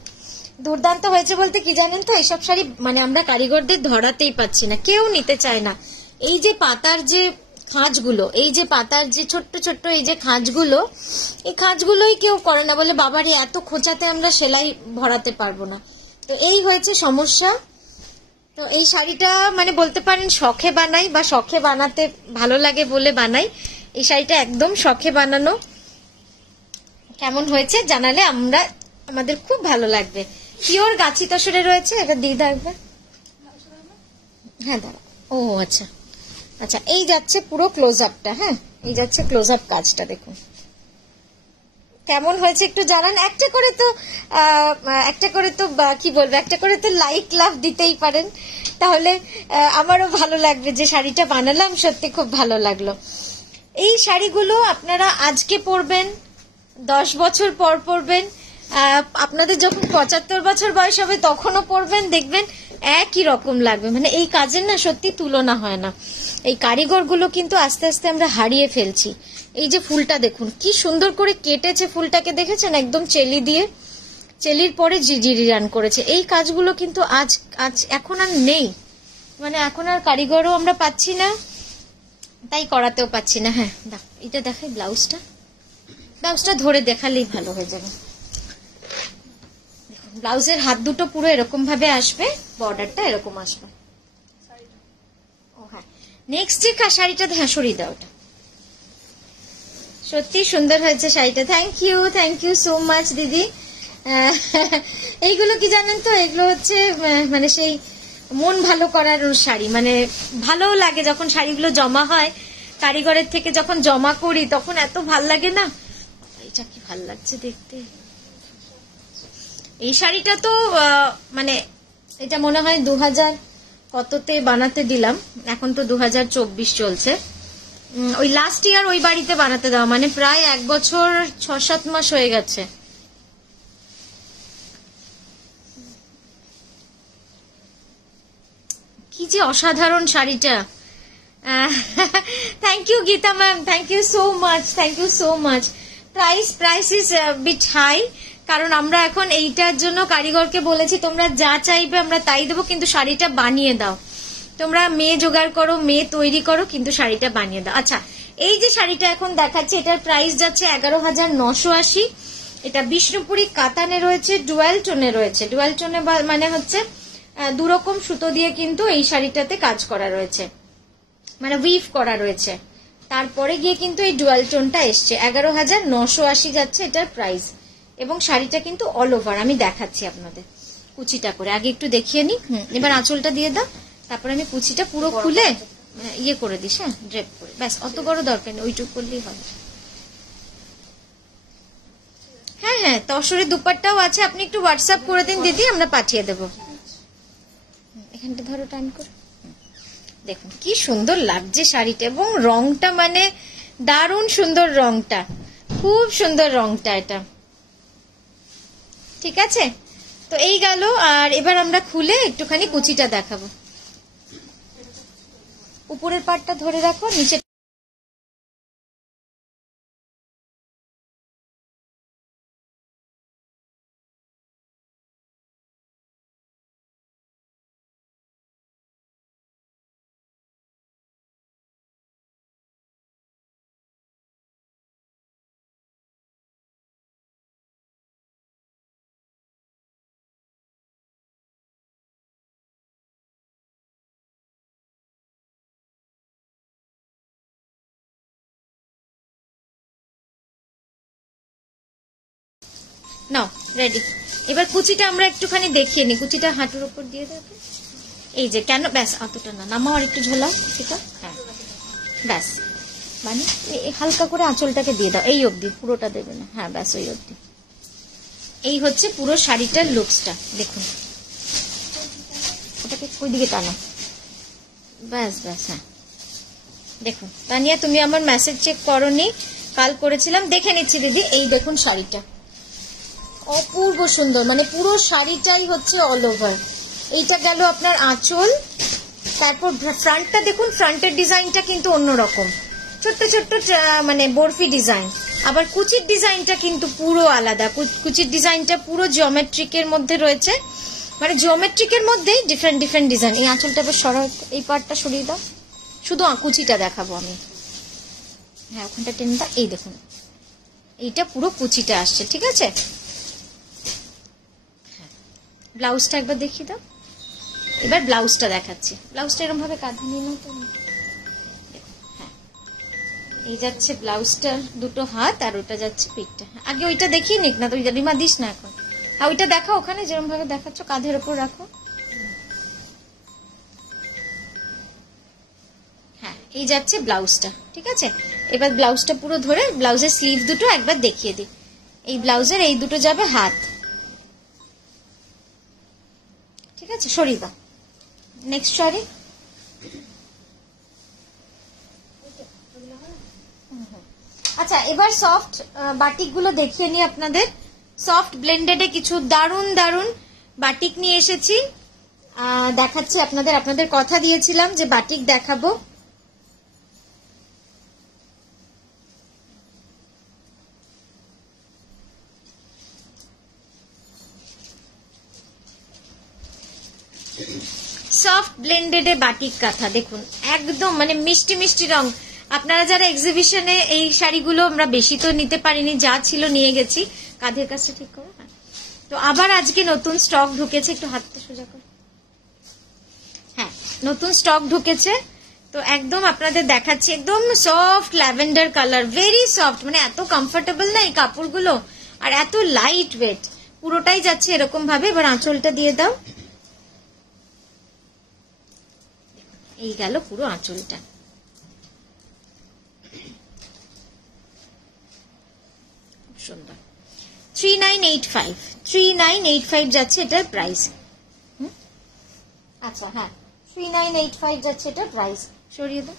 দুর্দান্ত হয়েছে বলতে কি জানেন তো, এইসব শাড়ি মানে আমরা কারিগরদের ধরাতেই পাচ্ছি না, কেউ নিতে চায় না। এই যে পাতার যে খাঁজগুলো, এই যে পাতার যে ছোট্ট ছোট্ট এই যে খাঁজগুলো, এই খাঁজগুলোই কেউ করে না, বলে বাবারে এত খোঁচাতে আমরা সেলাই ভরাতে পারবো না। তো এই হয়েছে সমস্যা। তো এই শাড়িটা মানে বলতে পারেন শখে বানাই, বা শখে বানাতে ভালো লাগে বলে বানাই। এই শাড়িটা একদম শখে বানানো। কেমন হয়েছে জানালে আমাদের খুব ভালো লাগবে। পিওর গাছি তসরে রয়েছে, এটা দিয়ে থাকবে। হ্যাঁ দাঁড়া, ও আচ্ছা আচ্ছা, এই যাচ্ছে পুরো ক্লোজ আপটা। হ্যাঁ, এই যাচ্ছে ক্লোজ আপ কাজটা, দেখুন কেমন হয়েছে একটু জানান। একটা করে তো কি বলবো, একটা করে তো লাইক লাভ দিতেই পারেন, তাহলে আমারও ভালো লাগবে যে শাড়িটা বানালাম, সত্যি খুব ভালো লাগলো। এই শাড়িগুলো আপনারা আজকে পরবেন, 10 বছর পর পরবেন, আপনাদের যখন 75 বছর বয়স হবে তখনও পরবেন, দেখবেন একই রকম লাগবে। মানে এই কাজের না সত্যি তুলনা হয় না। এই কারিগরগুলো কিন্তু আস্তে আস্তে আমরা হারিয়ে ফেলছি। এই যে ফুলটা দেখুন কি সুন্দর করে কেটেছে, ফুলটাকে দেখেছেন, একদম চেলি দিয়ে, চেলির পরে জিজিরি রান করেছে। এই কাজগুলো কিন্তু আজ এখন আর নেই, মানে এখন আর কারিগরও আমরা পাচ্ছি না, তাই করাতেও পাচ্ছি না। হ্যাঁ এটা দেখাই, ব্লাউজটা ধরে দেখালেই ভালো হয়ে যাবে। ব্লাউজের হাত দুটো পুরো এরকম ভাবে আসবে, বর্ডারটা এরকম আসবে। ও হ্যাঁ, নেক্সট যে শাড়িটা, হ্যাঁ সরিয়ে দাও, ওটা সত্যি সুন্দর হয়েছে শাড়িটা। থ্যাংক ইউ সো মাচ দিদি। এইগুলো কি জানেন তো, এগুলো হচ্ছে মানে সেই মন ভালো করার শাড়ি, মানে ভালো লাগে যখন শাড়িগুলো জমা হয়, কারিগরের থেকে যখন জমা করি তখন এত ভাল লাগে না। এটা কি ভাল লাগছে দেখতে। এই শাড়িটা তো মানে এটা মনে হয় 2000 কততে বানাতে দিলাম, এখন তো 2024 চলছে। ওই লাস্ট ইয়ার ওই বাড়িতে বানাতে দেওয়া, মানে প্রায় 1 বছর 6-7 মাস হয়ে গেছে। কি যে অসাধারণ শাড়িটা। Thank you Geeta ma'am, thank you so much. Price is bit high, কারণ আমরা এখন এইটার জন্য কারিগরকে বলেছি তোমরা যা চাইবে আমরা তাই দেবো, কিন্তু শাড়িটা বানিয়ে দাও। তোমরা মেয়ে জোগাড় করো, মেয়ে তৈরি করো, কিন্তু শাড়িটা বানিয়ে দাও। আচ্ছা, এই যে শাড়িটা এখন দেখাচ্ছি, এটার প্রাইস যাচ্ছে 11,980। এটা বিষ্ণুপুরি কাতানে রয়েছে, ডুয়াল টোনে রয়েছে। ডুয়াল টোনে মানে হচ্ছে 2 রকম সুতো দিয়ে কিন্তু এই শাড়িটাতে কাজ করা রয়েছে, মানে উইভ করা রয়েছে। তারপরে গিয়ে কিন্তু এই ডুয়াল টোনটা এসছে। 11,980 যাচ্ছে এটার প্রাইস। এবং শাড়িটা কিন্তু অল ওভার, আমি দেখাচ্ছি আপনাদের কুচিটা করে, আগে একটু দেখিয়ে নি। এবার আঁচলটা দিয়ে দাও, তারপরে আমি কুচিটা পুরো খুলে ইয়ে করে দিস, হ্যাঁ ড্রেপ করে, ব্যাস অত বড় দরকার নেই, ওইটুকু করলেই হবে। হ্যাঁ তসরের দুপাট্টাও আছে, আপনি একটু হোয়াটসঅ্যাপ করে দিন দিদি, আমরা পাঠিয়ে দেবো। এখানটা ধরো টান করে, দেখুন কি সুন্দর লাগছে শাড়িটা, এবং রংটা মানে দারুণ সুন্দর, রংটা খুব সুন্দর, রংটা এটা ঠিক আছে। তো এই গেল, আর এবার আমরা খুলে একটুখানি কুচিটা দেখাবো। উপরের পাটটা ধরে রাখো, নিচে নাও রেডি। এবার কুচিটা আমরা একটুখানি দেখিয়ে নি, কুচিটা হাঁটুর উপর দিয়ে দেবো। এই যে কেন, ব্যাস অতটা না, নামাও আর একটু ঝোলাও সেটা, হ্যাঁ ব্যাস, মানে হালকা করে আঁচলটাকে দিয়ে দাও, এই অবধি, পুরোটা দেবে না, হ্যাঁ ব্যাস ওই অবধি। এই হচ্ছে পুরো শাড়িটার লুকসটা, দেখুন ওটাকে ওই দিকে টানো, ব্যাস ব্যাস। হ্যাঁ দেখুন তানিয়া, তুমি আমার মেসেজ চেক করোনি, কাল করেছিলাম, দেখে নিচ্ছি দিদি। এই দেখুন শাড়িটা অপূর্ব সুন্দর, মানে পুরো শাড়িটাই হচ্ছে অল ওভার। এইটা গেল আপনার আঁচল, তারপর ফ্রন্টটা দেখুন, ফ্রন্টের ডিজাইনটা কিন্তু অন্যরকম, ছোট্ট ছোট্ট মানে বরফি ডিজাইন। আবার কুচির ডিজাইনটা কিন্তু পুরো আলাদা, কুচির ডিজাইনটা পুরো জিওমেট্রিকের মধ্যে রয়েছে, মানে জিওমেট্রিকের মধ্যেই ডিফারেন্ট ডিফারেন্ট ডিজাইন। এই আঁচলটা এবার সরাও, এই পার্টটা সরিয়ে দাও, শুধু কুচিটা দেখাবো আমি। হ্যাঁ ওখানটা টেনে দাও, এই দেখুন এইটা পুরো কুচিটা আসছে, ঠিক আছে। ব্লাউজটা একবার দেখিয়ে দাও। এবার ব্লাউজটা দেখাচ্ছি, ব্লাউজটা এরকম ভাবে কাঁধে নিয়ে নাও তো। হ্যাঁ এই যাচ্ছে ব্লাউজটা, দুটো হাত, আর ওটা যাচ্ছে পিঠটা। আগে ওইটা দেখিয়ে নিক না, তুই রিমা দিস না এখন। হ্যাঁ ওইটা দেখাও, ওখানে যেরকম ভাবে দেখাচ্ছ কাঁধের ওপর রাখো। হ্যাঁ এই যাচ্ছে ব্লাউজটা, ঠিক আছে। এবার ব্লাউজটা পুরো ধরে ব্লাউজের স্লিভ দুটো একবার দেখিয়ে দিই। এই ব্লাউজের এই দুটো যাবে হাত, ঠিক আছে, সরিয়ে দাও। নেক্সট শাড়ি, আচ্ছা এবার সফট বাটিক গুলো দেখিয়ে নিই আপনাদের। সফট ব্লেন্ডেডে কিছু দারুন দারুন বাটিক নিয়ে এসেছি, দেখাচ্ছি আপনাদের। আপনাদের কথা দিয়েছিলাম যে বাটিক দেখাবো। সফট ব্লেন্ডেডে বাটিক কাঁথা দেখুন, একদম মানে মিষ্টি মিষ্টি রং। আপনারা যারা এক্সিবিশনে, এই শাড়িগুলো আমরা বেশি তো নিতে পারিনি, যা ছিল নিয়ে গেছি। কাঁধের কাছে ঠিক করো, তো আবার আজকে নতুন স্টক ঢুকেছে, একটু হাতটা সোজা করো। হ্যাঁ নতুন স্টক ঢুকেছে, তো একদম আপনাদের দেখাচ্ছি। একদম soft lavender colour, very soft, মানে এত কমফোর্টেবল না এই কাপড়গুলো, আর এত লাইট ওয়েট, পুরোটাই যাচ্ছে এরকম ভাবে। এবার আঁচলটা দিয়ে দাও, এই গেল পুরো আঁচলটা। সুন্দর, 3985 যাচ্ছে এটার প্রাইস। আচ্ছা হ্যাঁ 3985 যাচ্ছে এটার প্রাইস, সরিয়ে দাও।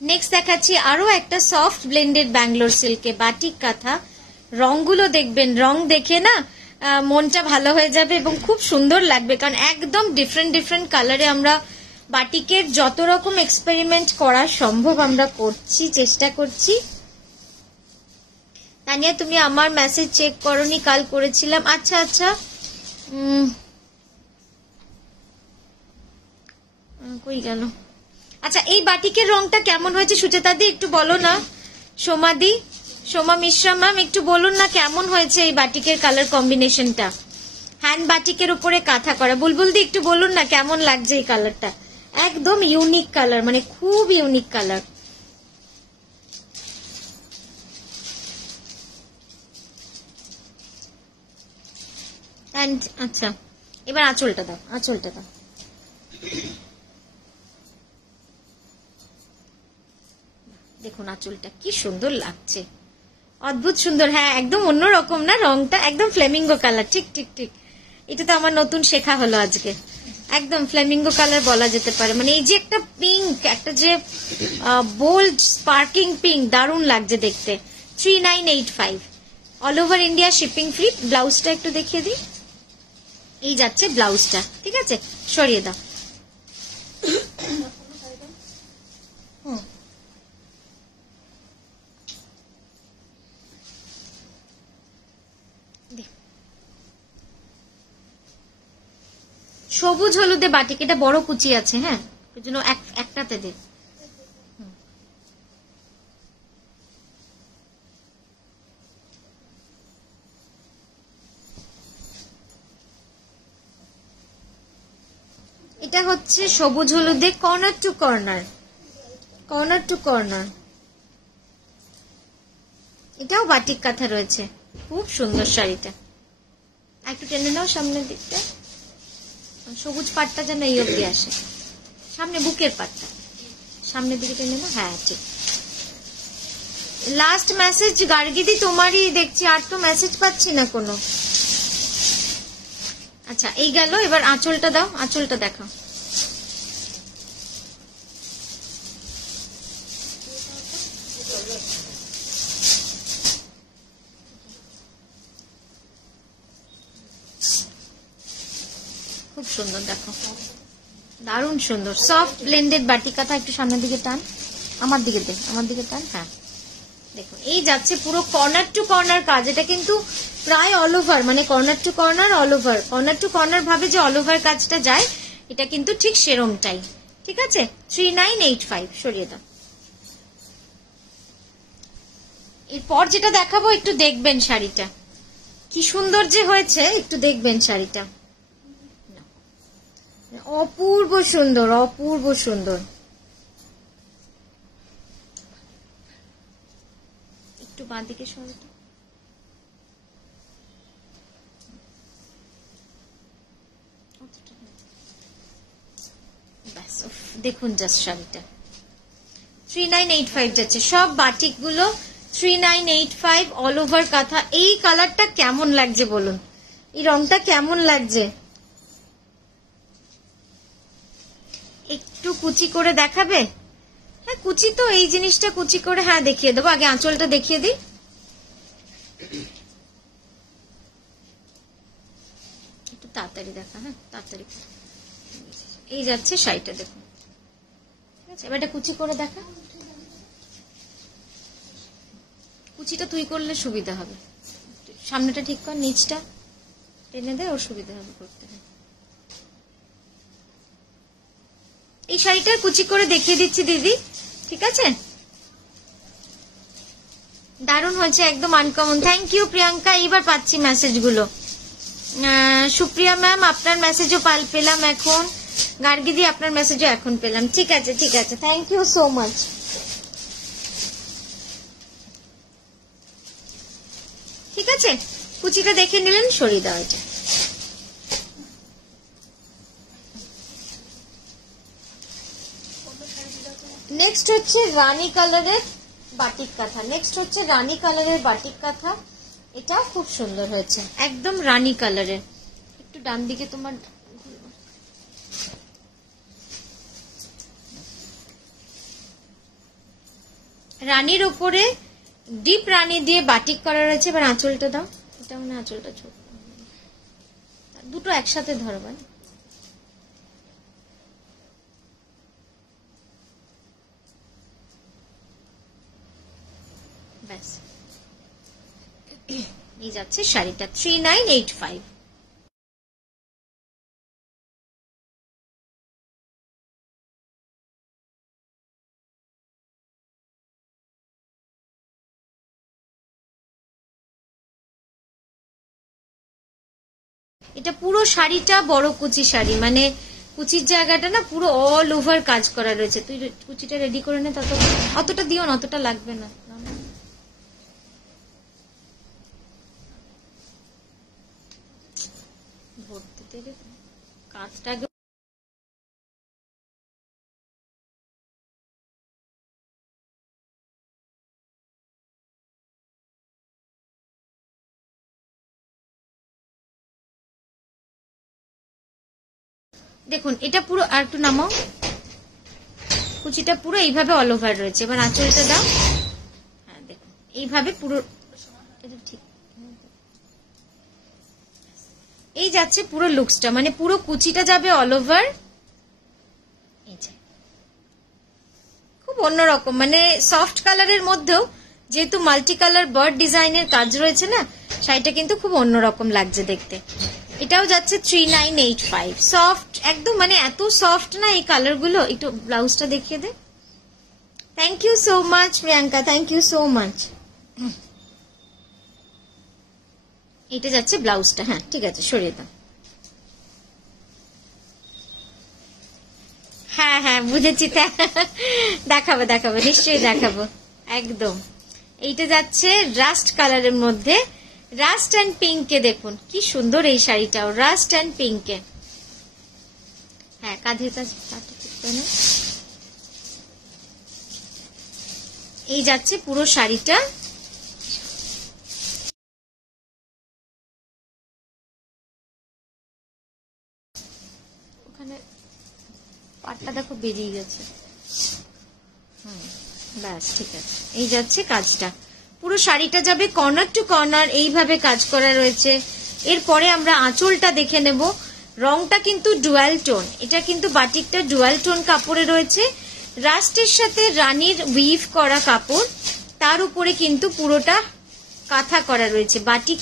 নেক্সট দেখাচ্ছি আরো একটা সফট ব্লেন্ডেড ব্যাঙ্গালোর সিল্কে বাটিক কাঁথা। রংগুলো দেখবেন, রং দেখে না মনটা ভালো হয়ে যাবে এবং খুব সুন্দর লাগবে, কারণ একদম ডিফারেন্ট ডিফারেন্ট কালারে আমরা বাটিকের যত রকম এক্সপেরিমেন্ট করা সম্ভব আমরা করছি, চেষ্টা করছি। তানিয়া তুমি আমার মেসেজ চেক করোনি, কাল করেছিলাম। আচ্ছা আচ্ছা কই গেল? আচ্ছা এই বাটিকের রংটা কেমন হয়েছে সুচেতা দি একটু বলো না। সোমা মিশ্রা ম্যাম একটু বলুন না কেমন হয়েছে এই বাটিকের কালার কম্বিনেশনটা, হ্যান্ড বাটিকের উপরে কাঁথা করা। বুলবুল দি একটু বলুন না কেমন লাগছে এই কালারটা, একদম ইউনিক কালার, মানে খুব ইউনিক কালার। আচ্ছা এবার আঁচলটা দাও, আঁচলটা দাও। দেখুন আঁচলটা কি সুন্দর লাগছে, অদ্ভুত সুন্দর। হ্যাঁ একদম অন্যরকম না রংটা, একদম ফ্লেমিঙ্গো কালার। ঠিক ঠিক ঠিক, এটা তো আমার নতুন শেখা হলো আজকে। একদম ফ্লেমিঙ্গো কালার বলা যেতে পারে, মানে এই যে একটা পিঙ্ক, একটা যে বোল্ড স্পার্কিং পিঙ্ক, দারুণ লাগছে দেখতে। 3985, all over India shipping free. ব্লাউজটা একটু দেখিয়ে দিই, এই যাচ্ছে ব্লাউজটা, ঠিক আছে, সরিয়ে দাও। সবুজ হলুদে বাটিক, এটা বড় কুচি আছে, হ্যাঁ ওই জন্য একটাতে দে। এটা হচ্ছে সবুজ হলুদে corner to corner, corner to corner. এটাও বাটিক কাঁথা রয়েছে, খুব সুন্দর শাড়িটা। একটু টেনে নাও সামনের দিকটা, সবুজ পাটটা যেন এই অব্দি আসে, সামনে বুকের পাটটা সামনের দিকে টেনে নাও। হ্যাঁ ঠিক, লাস্ট মেসেজ গার্গিদি তোমারই দেখছি, আর তো মেসেজ পাচ্ছি না কোনো। আচ্ছা এই গেল, এবার আঁচলটা দাও, আঁচলটা দেখাও। খুব সুন্দর, দেখো দারুণ সুন্দর, সফট ব্লেন্ডেড বাটিক কাঁথা। একটু সামনের দিকে টান, আমার দিকে দে, আমার দিকে টান। হ্যাঁ দেখুন, এই যাচ্ছে পুরো কর্নার টু কর্নার কাজ। এটা কিন্তু প্রায় অল ওভার, মানে corner to corner all over, corner to corner ভাবে যে অল ওভার কাজটা যায়, এটা কিন্তু ঠিক সেরমটাই। ঠিক আছে, 3985 সরিয়ে দাও। এরপর যেটা দেখাবো একটু দেখবেন শাড়িটা কি সুন্দর যে হয়েছে, একটু দেখবেন শাড়িটা, অপূর্ব সুন্দর, অপূর্ব সুন্দর। একটু বাঁ দিকে সরে, দেখুন জাস্ট শাড়িটা 3985 যাচ্ছে। সব বাটিক গুলো 3985 অল ওভার কাঁথা। এই কালারটা কেমন লাগছে বলুন, এই রংটা কেমন লাগছে? একটু কুচি করে দেখাবে? হ্যাঁ কুচি তো, এই জিনিসটা কুচি করে হ্যাঁ দেখিয়ে দেবো। আগে আঁচলটা দেখিয়ে দিই। একটু তাড়াতাড়ি দেখা, হ্যাঁ তাড়াতাড়ি। এই যাচ্ছে শাড়িটা, দেখুন ঠিক আছে। এবার এটা কুচি করে দেখা, কুচিটা তুই করলে সুবিধা হবে। সামনেটা ঠিক কর, নিচটা টেনে দে, ওর সুবিধা হবে করতে। এই শাড়িটার কুচি করে দেখিয়ে দিচ্ছি দিদি, ঠিক আছে? দারুণ হয়েছে, একদম আনকমন। Thank you Priyanka. এইবার পাচ্ছি মেসেজগুলো। সুপ্রিয়া ম্যাম আপনার মেসেজও পেলাম এখন, গার্গিদি আপনার মেসেজও এখন পেলাম। ঠিক আছে ঠিক আছে, থ্যাংক ইউ সো মাচ। ঠিক আছে, কুচিটা দেখে নিলেন, সরিয়ে দেওয়া এটা। নেক্সট হচ্ছে রানী কালারের বাটিক কাঁথা। নেক্সট হচ্ছে রানী কালারের বাটিক কাঁথা। এটা খুব সুন্দর হয়েছে, একদম রানী কালারের। একটু ডান দিকে তোমার, রানীর উপরে ডিপ রানী দিয়ে বাটিক করা রয়েছে। এবার আঁচলটা দাও, এটা মানে আঁচলটা ছোট, দুটো একসাথে ধরবেন। ব্যাস, এই যাচ্ছে শাড়িটা 3985। এটা পুরো শাড়িটা বড় কুচি শাড়ি, মানে কুচির জায়গাটা না পুরো অল ওভার কাজ করা রয়েছে। তুই কুচিটা রেডি করে নে, তত অতটা দিও না, অতটা লাগবে না। ভর্তি কাঁচটা দেখুন, এটা পুরো, আর একটু নামাও, কুচিটা পুরো এইভাবে অল ওভার রয়েছে। এবার আঁচলটা দাও, হ্যাঁ দেখুন এইভাবে পুরো, ঠিক এই যাচ্ছে পুরো লুকসটা, মানে পুরো কুচিটা যাবে অল ওভার। খুব অন্যরকম, মানে সফট কালারের মধ্যেও যেহেতু মাল্টি কালার বার্ড ডিজাইনের কাজ রয়েছে না, শাড়িটা কিন্তু খুব অন্যরকম লাগছে দেখতে। এটাও যাচ্ছে 3985, সফট একদম, মানে এত সফট না এই কালার গুলো। একটু ব্লাউজটা দেখিয়ে দে। Thank you so much Priyanka, thank you so much. এটা যাচ্ছে ব্লাউজটা, হ্যাঁ ঠিক আছে সরিয়ে দাও। হ্যাঁ হ্যাঁ বুঝেছি, দেখাবো দেখাবো, নিশ্চয়ই দেখাবো একদম। এইটা যাচ্ছে রাস্ট কালারের মধ্যে, রাস্ট অ্যান্ড পিঙ্কে। দেখুন কি সুন্দর এই শাড়িটাও, রাস্ট অ্যান্ড পিঙ্কে। হ্যাঁ কাঁধের কাছে এই যাচ্ছে পুরো শাড়িটা। ওখানে পাটটা দেখো বেরিয়ে গেছে। ব্যাস ঠিক আছে, এই যাচ্ছে কাজটা। পুরো শাড়িটা যাবে কর্নার টু কর্নার, এইভাবে কাজ করা রয়েছে। এরপরে আমরা আঁচলটা দেখে নেব। রংটা কিন্তু ডুয়াল টোন, এটা কিন্তু বাটিকটা ডুয়াল টোন কাপড়ে রয়েছে। রাস্টের সাথে রানীর উইভ করা কাপড়, তার উপরে কিন্তু পুরোটা কাঁথা করা রয়েছে, বাটিক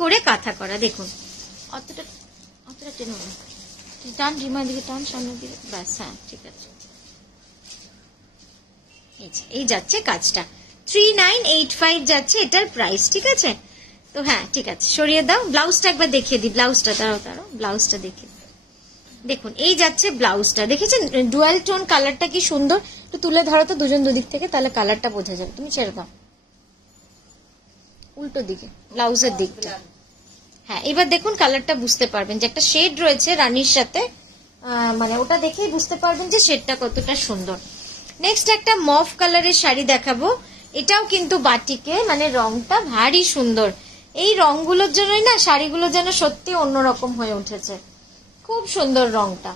করে কাঁথা করা। দেখুন অতটা টেনে টান, রিমার দিকে টান, সামনের দিকে, ব্যাস। হ্যাঁ ঠিক আছে, এই যাচ্ছে কাজটা। 3985 যাচ্ছে এটার প্রাইস। ঠিক আছে, তো হ্যাঁ ঠিক আছে, সরিয়ে দাও। ব্লাউজটা একবার দেখিয়ে দিই, ব্লাউজটা তারও ব্লাউজটা দেখে দেখুন। এই যাচ্ছে ব্লাউজটা, দেখেছেন ডুয়াল টোন কালারটা কি সুন্দর। একটু তুলে ধরো তো দুজন দুদিক থেকে, তাহলে কালারটা বোঝা যাবে। তুমি ছেড়ে দাও উল্টো দিকে, ব্লাউজের দিকটা। হ্যাঁ এবার দেখুন কালারটা বুঝতে পারবেন যে একটা শেড রয়েছে রানীর সাথে, মানে ওটা দেখেই বুঝতে পারবেন যে শেডটা কতটা সুন্দর। নেক্সট একটা মভ কালারের শাড়ি দেখাবো। এটাও কিন্তু বাটিকে, মানে রংটা ভারী সুন্দর। এই রংগুলোর জন্যই না শাড়িগুলো যেন সত্যি অন্যরকম হয়ে উঠেছে, খুব সুন্দর রংটা।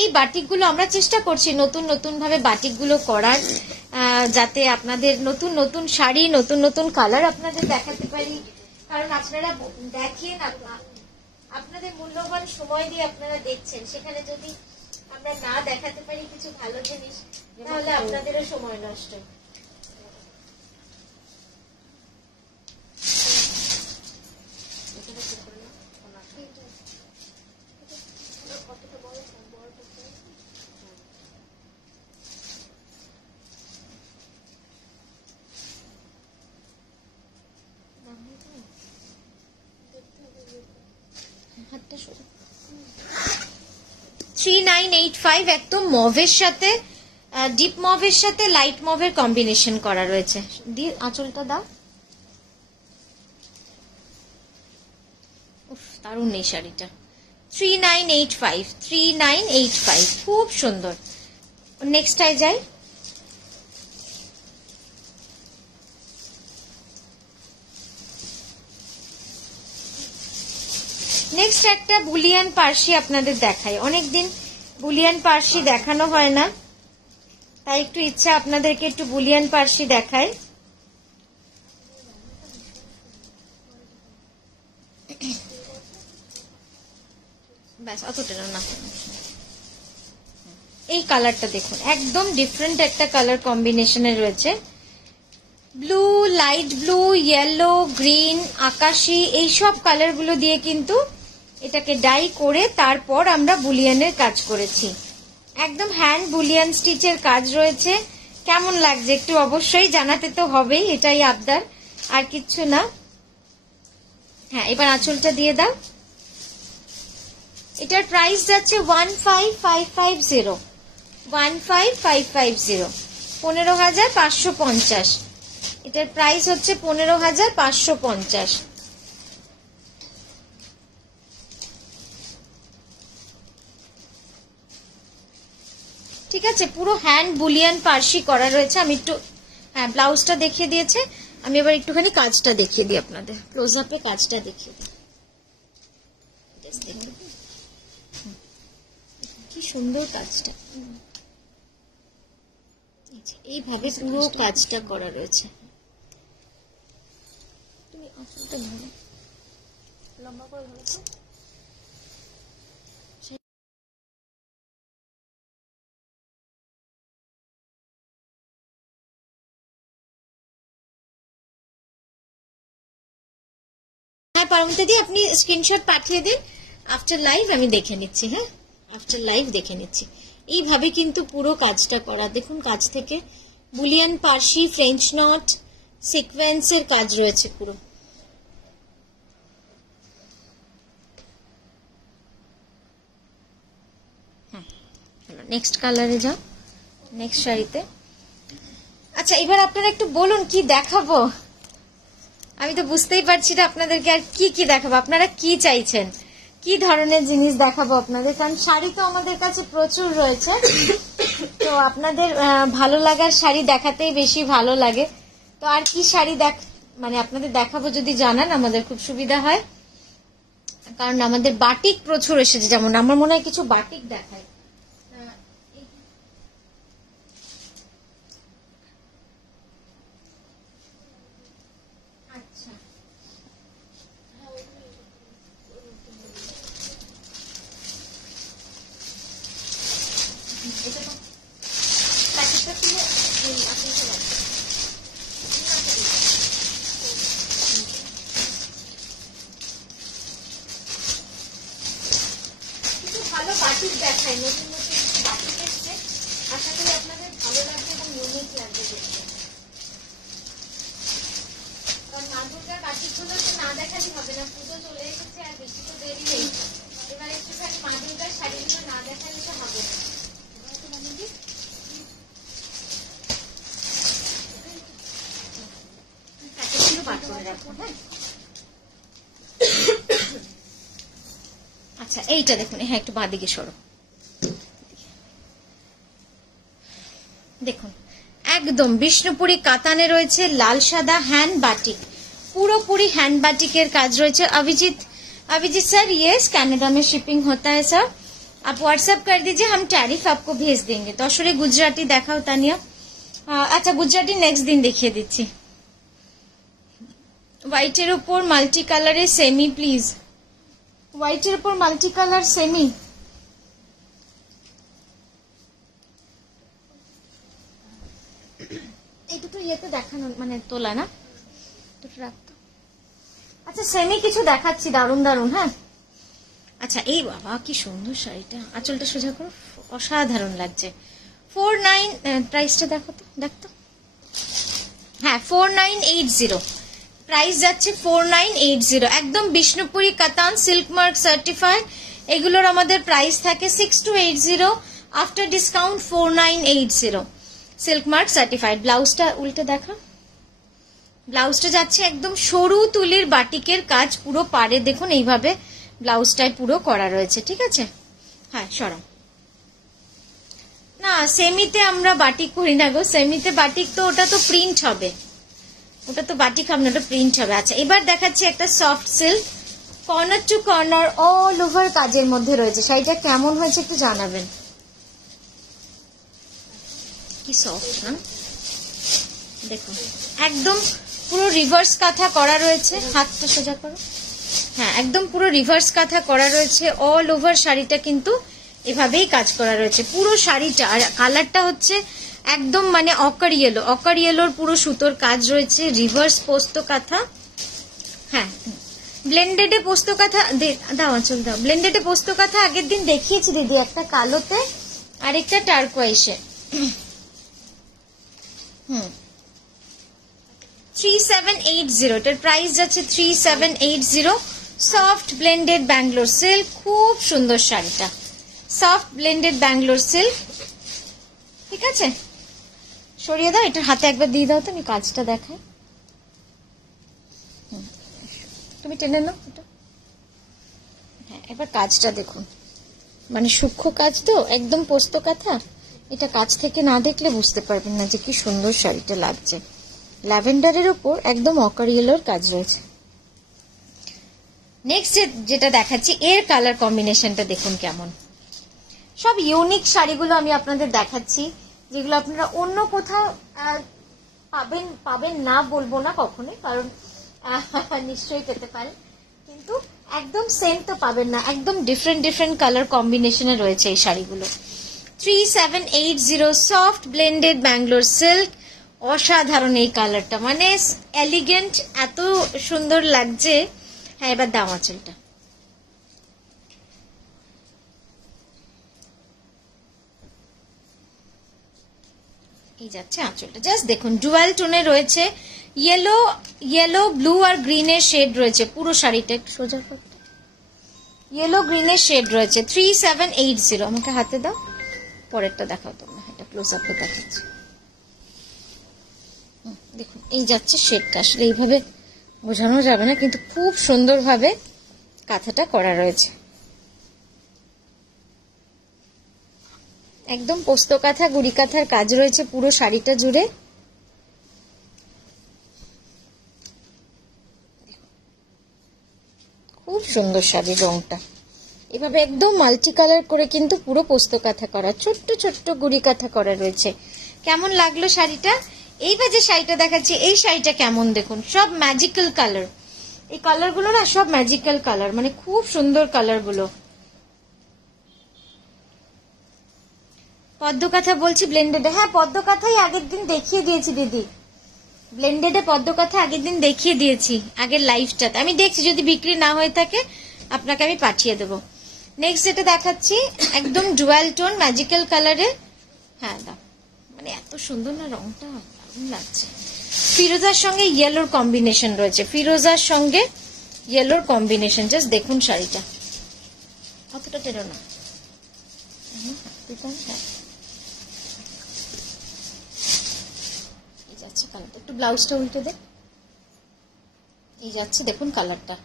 এই বাটিকগুলো আমরা চেষ্টা করছি নতুন নতুন ভাবে বাটিকগুলো করার, যাতে আপনাদের নতুন নতুন শাড়ি, নতুন নতুন কালার আপনাদের দেখাতে পারি। কারণ আপনারা দেখেন, আপনাদের মূল্যবান সময় দিয়ে আপনারা দেখছেন, সেখানে যদি আমরা না দেখাতে পারি কিছু ভালো জিনিস, তাহলে আপনাদেরও সময় নষ্ট। হাতটা সরু। 3985 একদম মভের সাথে, ডিপ মভের সাথে লাইট মভের কম্বিনেশন করা রয়েছে। আঁচলটা দাও। উফ দারুণ এই শাড়িটা। 3985 খুব সুন্দর। নেক্সটটায় যাই। নেক্সট একটা বুলিয়ান পার্সি আপনাদের দেখাই। অনেকদিন বুলিয়ান পার্সি দেখানো হয় না, তাই একটু ইচ্ছা আপনাদেরকে একটু বুলিয়ান পার্সি দেখাই। ব্যাস অতটা না। এই কালারটা দেখুন, একদম ডিফারেন্ট একটা কালার কম্বিনেশনে রয়েছে। Blue, light blue, yellow, green, আকাশি, এইসব কালারগুলো দিয়ে কিন্তু এটাকে ডাই করে তারপর আমরা বুলিয়ানের কাজ করেছি। একদম হ্যান্ড বুলিয়ান স্টিচের কাজ রয়েছে। কেমন লাগছে একটু অবশ্যই জানাতে তো হবেই, এটাই আবদার, আর কিচ্ছু না। হ্যাঁ এবার আঁচলটা দিয়ে দাও। এটার প্রাইস যাচ্ছে 15550, 15,550, এটার প্রাইস হচ্ছে 15,550। ঠিক আছে, পুরো হ্যান্ড বুলিয়ান পার্সি করা রয়েছে। আমি একটু, হ্যাঁ ব্লাউজটা দেখিয়ে দিয়েছে, আমি এবার একটুখানি কাজটা দেখিয়ে দিই আপনাদের, ক্লোজ আপে কাজটা দেখিয়ে দিই। কি সুন্দর কাজটা, এইভাবে পুরো কাজটা করা রয়েছে। তুমি আঁচলটা ধরো, লম্বা করে ধরো তো। হ্যাঁ পারমিতা দি, আপনি স্ক্রিনশট পাঠিয়ে দিন, আফটার লাইভ আমি দেখে নিচ্ছি। হ্যাঁ আফটার লাইভ দেখে নিচ্ছি। এইভাবে কিন্তু পুরো কাজটা করা, দেখুন কাজ থেকে বুলিয়ান পার্সি, ফ্রেঞ্চ নট, সিকোয়েন্সের কাজ রয়েছে পুরো। হ্যাঁ নেক্সট কালারে যাও, নেক্সট শাড়িতে। আচ্ছা এবার আপনারা একটু বলুন কি দেখাবো, আমি তো বুঝতেই পারছি না আপনাদেরকে আর কি কি দেখাবো, আপনারা কি চাইছেন। কি ধরনের জিনিস দেখাবো আপনাদের, কারণ শাড়ি তো আমাদের কাছে প্রচুর রয়েছে, তো আপনাদের ভালো লাগার শাড়ি দেখাতেই বেশি ভালো লাগে। তো আর কি শাড়ি মানে আপনাদের দেখাবো যদি জানান আমাদের খুব সুবিধা হয়, কারণ আমাদের বাটিক প্রচুর এসেছে। যেমন আমার মনে হয় কিছু বাটিক দেখায়। ভালো বাটিক দেখায়, নতুন নতুন বাটিক এসছে, আশা করি আপনাদের ভালো লাগবে এবং ইউনিক লাগবে দেখতে। কারণ মা দুর্গার বাটিকগুলো তো না দেখালেই হবে না, পুজো চলে এসেছে আর বেশি তো দেরি নেই, এবার একটুখানি মা দুর্গার শাড়িগুলো না দেখালে তো হবে না। আচ্ছা এইটা দেখুন, হ্যাঁ একটু বাঁদিকে সরো, দেখুন একদম বিষ্ণুপুরি কাতানে রয়েছে লাল সাদা হ্যান্ড বাটিক, পুরোপুরি হ্যান্ড বাটিকের কাজ রয়েছে। अभिजीत सर यस कनाडा में शिपिंग होता है सर, आप व्हाट्सएप कर दीजिए, हम टैरिफ आपको भेज देंगे। तो আসলে গুজরাটি দেখাও তানিয়া। আচ্ছা গুজরাটি নেক্সট দিন দেখিয়ে দিচ্ছি। হোয়াইটের উপর মাল্টি কালারের সেমি প্লিজ, হোয়াইটের উপর মাল্টি কালার সেমি। এই দুটো ইয়েতে দেখানো মানে তোলা না, দুটো রাখতো। আচ্ছা সেমি কিছু দেখাচ্ছি, দারুন দারুন। হ্যাঁ আচ্ছা এই বাবা কি সুন্দর শাড়িটা, আঁচলটা সোজা করো, অসাধারণ লাগছে। 49 প্রাইসটা দেখো তো, দেখতো হ্যাঁ 4980 প্রাইস যাচ্ছে 4980, একদম বিষ্ণুপুরি কাতান সিল্ক মার্ক সার্টিফাইড। এগুলোর আমাদের প্রাইস থাকে 6280, after discount 4980 silk mark certified. ব্লাউজটা উল্টে দেখা, ব্লাউজটা যাচ্ছে একদম সরু তুলির বাটিকের কাজ, পুরো পাড়ে দেখুন এইভাবে ব্লাউজটায় পুরো করা রয়েছে, ঠিক আছে। হ্যাঁ সরাও না, সেমিতে আমরা বাটিক করি না গো, সেমিতে বাটিক তো ওটা তো প্রিন্ট হবে, ওটা তো বাটিক হবে না, ওটা প্রিন্ট হবে। আচ্ছা এবার দেখাচ্ছি একটা soft silk, corner to corner all over কাজের মধ্যে রয়েছে। শাড়িটা কেমন হয়েছে একটু জানাবেন। কি সফট না, দেখুন একদম পুরো রিভার্স কাঁথা করা রয়েছে, হাতটা সোজা করো। হ্যাঁ একদম পুরো রিভার্স কাঁথা করা রয়েছে, অল ওভার শাড়িটা কিন্তু এভাবেই কাজ করা রয়েছে পুরো শাড়িটা। আর কালারটা হচ্ছে একদম মানে অকার ইয়েলো, অকার ইয়েলোর পুরো সুতোর কাজ রয়েছে, রিভার্স পোস্ত কাঁথা। হ্যাঁ ব্লেন্ডেডে পোস্ত কাঁথা দাও, আঁচল দাও। ব্লেন্ডেডে পোস্ত কাঁথা আগের দিন দেখিয়েছি দিদি, একটা কালোতে আর একটা টার্কোয়াইশে। 3780, এটার প্রাইস যাচ্ছে 3780। সফট ব্লেন্ডেড ব্যাঙ্গালোর সিল্ক, খুব সুন্দর শাড়িটা, সফট ব্লেন্ডেড ব্যাঙ্গালোর সিল্ক, ঠিক আছে। সরিয়ে দাও, এটার হাতে একবার দিয়ে দাও তো, আমি কাজটা দেখাই। তুমি টেনে নাও এটা। হ্যাঁ এবার কাজটা দেখুন, মানে সূক্ষ্ম কাজ তো, একদম পোস্ত কাঁথা। এটা কাজ থেকে না দেখলে বুঝতে পারবেন না যে কি সুন্দর শাড়িটা লাগছে। ল্যাভেন্ডারের উপর একদম অকার ইয়েলোর কাজ রয়েছে। নেক্সট যেটা দেখাচ্ছি, এর কালার কম্বিনেশনটা দেখুন কেমন। সব ইউনিক শাড়িগুলো আমি আপনাদের দেখাচ্ছি, যেগুলো আপনারা অন্য কোথাও পাবেন না বলবো না কখনোই, কারণ নিশ্চয়ই পেতে পারেন, কিন্তু একদম সেম তো পাবেন না, একদম ডিফারেন্ট কালার কম্বিনেশনে রয়েছে এই শাড়িগুলো। 3780 সফট ব্লেন্ডেড ব্যাঙ্গালোর সিল্ক, অসাধারণ এই কালারটা, মানে এলিগেন্ট, এত সুন্দর লাগছে। হ্যাঁ এবার দাম আঁচলটা, এই যাচ্ছে আঁচলটা, জাস্ট দেখুন ডুয়াল টোনে রয়েছে, ইয়েলো ব্লু আর গ্রিনের শেড রয়েছে পুরো শাড়িটা। একটু সোজা করতে, ইয়েলো গ্রিনের শেড রয়েছে। 3780, আমাকে হাতে দাও, পরেরটা দেখাও তোমরা, এটা ক্লোজ আপে দেখাচ্ছি। দেখুন এই যাচ্ছে শেডটা, আসলে এইভাবে বোঝানো যাবে না, কিন্তু খুব সুন্দরভাবে কাঁথাটা করা রয়েছে। একদম পোস্ত কাঁথা গুড়ি কাঁথার কাজ রয়েছে পুরো শাড়িটা জুড়ে। খুব সুন্দর শাড়ির রংটা, এভাবে একদম মাল্টি কালার করে কিন্তু পুরো পোস্ত কাঁথা করা, ছোট্ট ছোট্ট গুড়ি কাঁথা করা রয়েছে। কেমন লাগলো শাড়িটা? এইবার যে শাড়িটা দেখাচ্ছি এই শাড়িটা কেমন দেখুন, সব ম্যাজিক্যাল কালার, এই কালার গুলো না সব ম্যাজিক্যাল কালার, মানে খুব সুন্দর কালার গুলো। পদ্ম কাঁথা বলছি ব্লেন্ডেডে, হ্যাঁ পদ্ম কাঁথাই আগের দিন দেখিয়ে দিয়েছি দিদি, ব্লেন্ডেডে পদ্ম কাঁথা আগের দিন দেখিয়ে দিয়েছি আগের লাইভটাতে। আমি দেখছি যদি বিক্রি না হয়ে থাকে আপনাকে আমি পাঠিয়ে দেবো। নেক্সট যেটা দেখাচ্ছি একদম ডুয়াল টোন ম্যাজিক্যাল কালারে, হ্যাঁ দাও, মানে এত সুন্দর না রংটা, দারুণ লাগছে। ফিরোজার সঙ্গে ইয়েলোর কম্বিনেশন রয়েছে, ফিরোজার সঙ্গে ইয়েলোর কম্বিনেশন, জাস্ট দেখুন শাড়িটা, অতটা টেরো না, এই যাচ্ছে কালারটা, একটু ব্লাউজটা উল্টে দে, এই যাচ্ছে দেখুন কালারটা।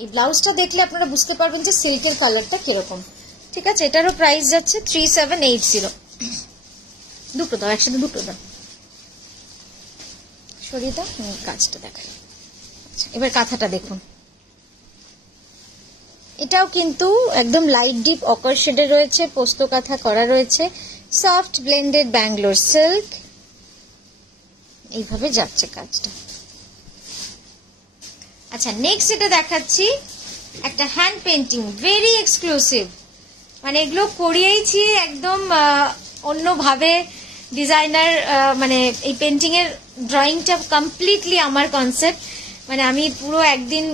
এই ব্লাউজটা দেখলে আপনারা বুঝতে পারবেন যে সিল্কের কালারটা কিরকম। ঠিক আছে, এটারও প্রাইস যাচ্ছে 3780। দুটো দাও, একসাথে দুটো দাও, সরিয়ে দাও, কাজটা দেখাই। আচ্ছা এবার কাঁথাটা দেখুন, এটাও কিন্তু একদম লাইট ডিপ অকার শেডে রয়েছে, পোস্ত কাঁথা করা রয়েছে, সফট ব্লেন্ডেড ব্যাঙ্গালোর সিল্ক, এইভাবে যাচ্ছে কাজটা। আচ্ছা নেক্সট যেটা দেখাচ্ছি একটা হ্যান্ড পেন্টিং, ভেরি এক্সক্লুসিভ, মানে এগুলো করিয়েছি একদম অন্যভাবে, ডিজাইনার মানে এই পেন্টিং এর ড্রয়িংটা কমপ্লিটলি আমার কনসেপ্ট, মানে আমি পুরো একদিন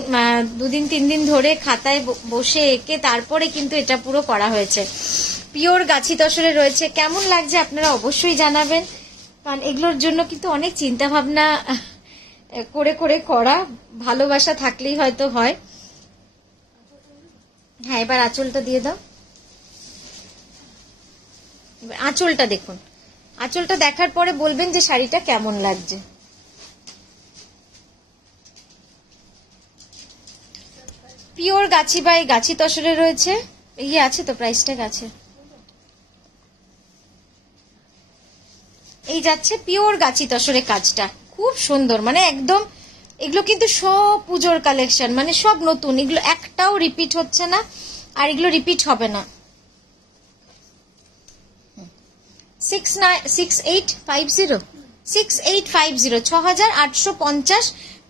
দুদিন 3 দিন ধরে খাতায় বসে এঁকে তারপরে কিন্তু এটা পুরো করা হয়েছে। পিওর গাছি তসরে রয়েছে, কেমন লাগছে আপনারা অবশ্যই জানাবেন, কারণ এগুলোর জন্য কিন্তু অনেক চিন্তা ভাবনা করে করে করা, ভালোবাসা থাকলেই হয়তো হয়। হ্যাঁ এবার আঁচলটা দিয়ে দাও, এবার আঁচলটা দেখুন, আঁচলটা দেখার পরে বলবেন যে শাড়িটা কেমন লাগছে। পিওর গাছি বাই গাছি তসরে রয়েছে, ইয়ে আছে তো প্রাইসটা আছে, এই যাচ্ছে পিওর গাছি তসরে কাজটা, খুব সুন্দর, মানে একদম এগুলো কিন্তু সব পুজোর কালেকশন, মানে সব নতুন, এগুলো একটাও রিপিট হচ্ছে না, আর এগুলো রিপিট হবে না। 6850 6850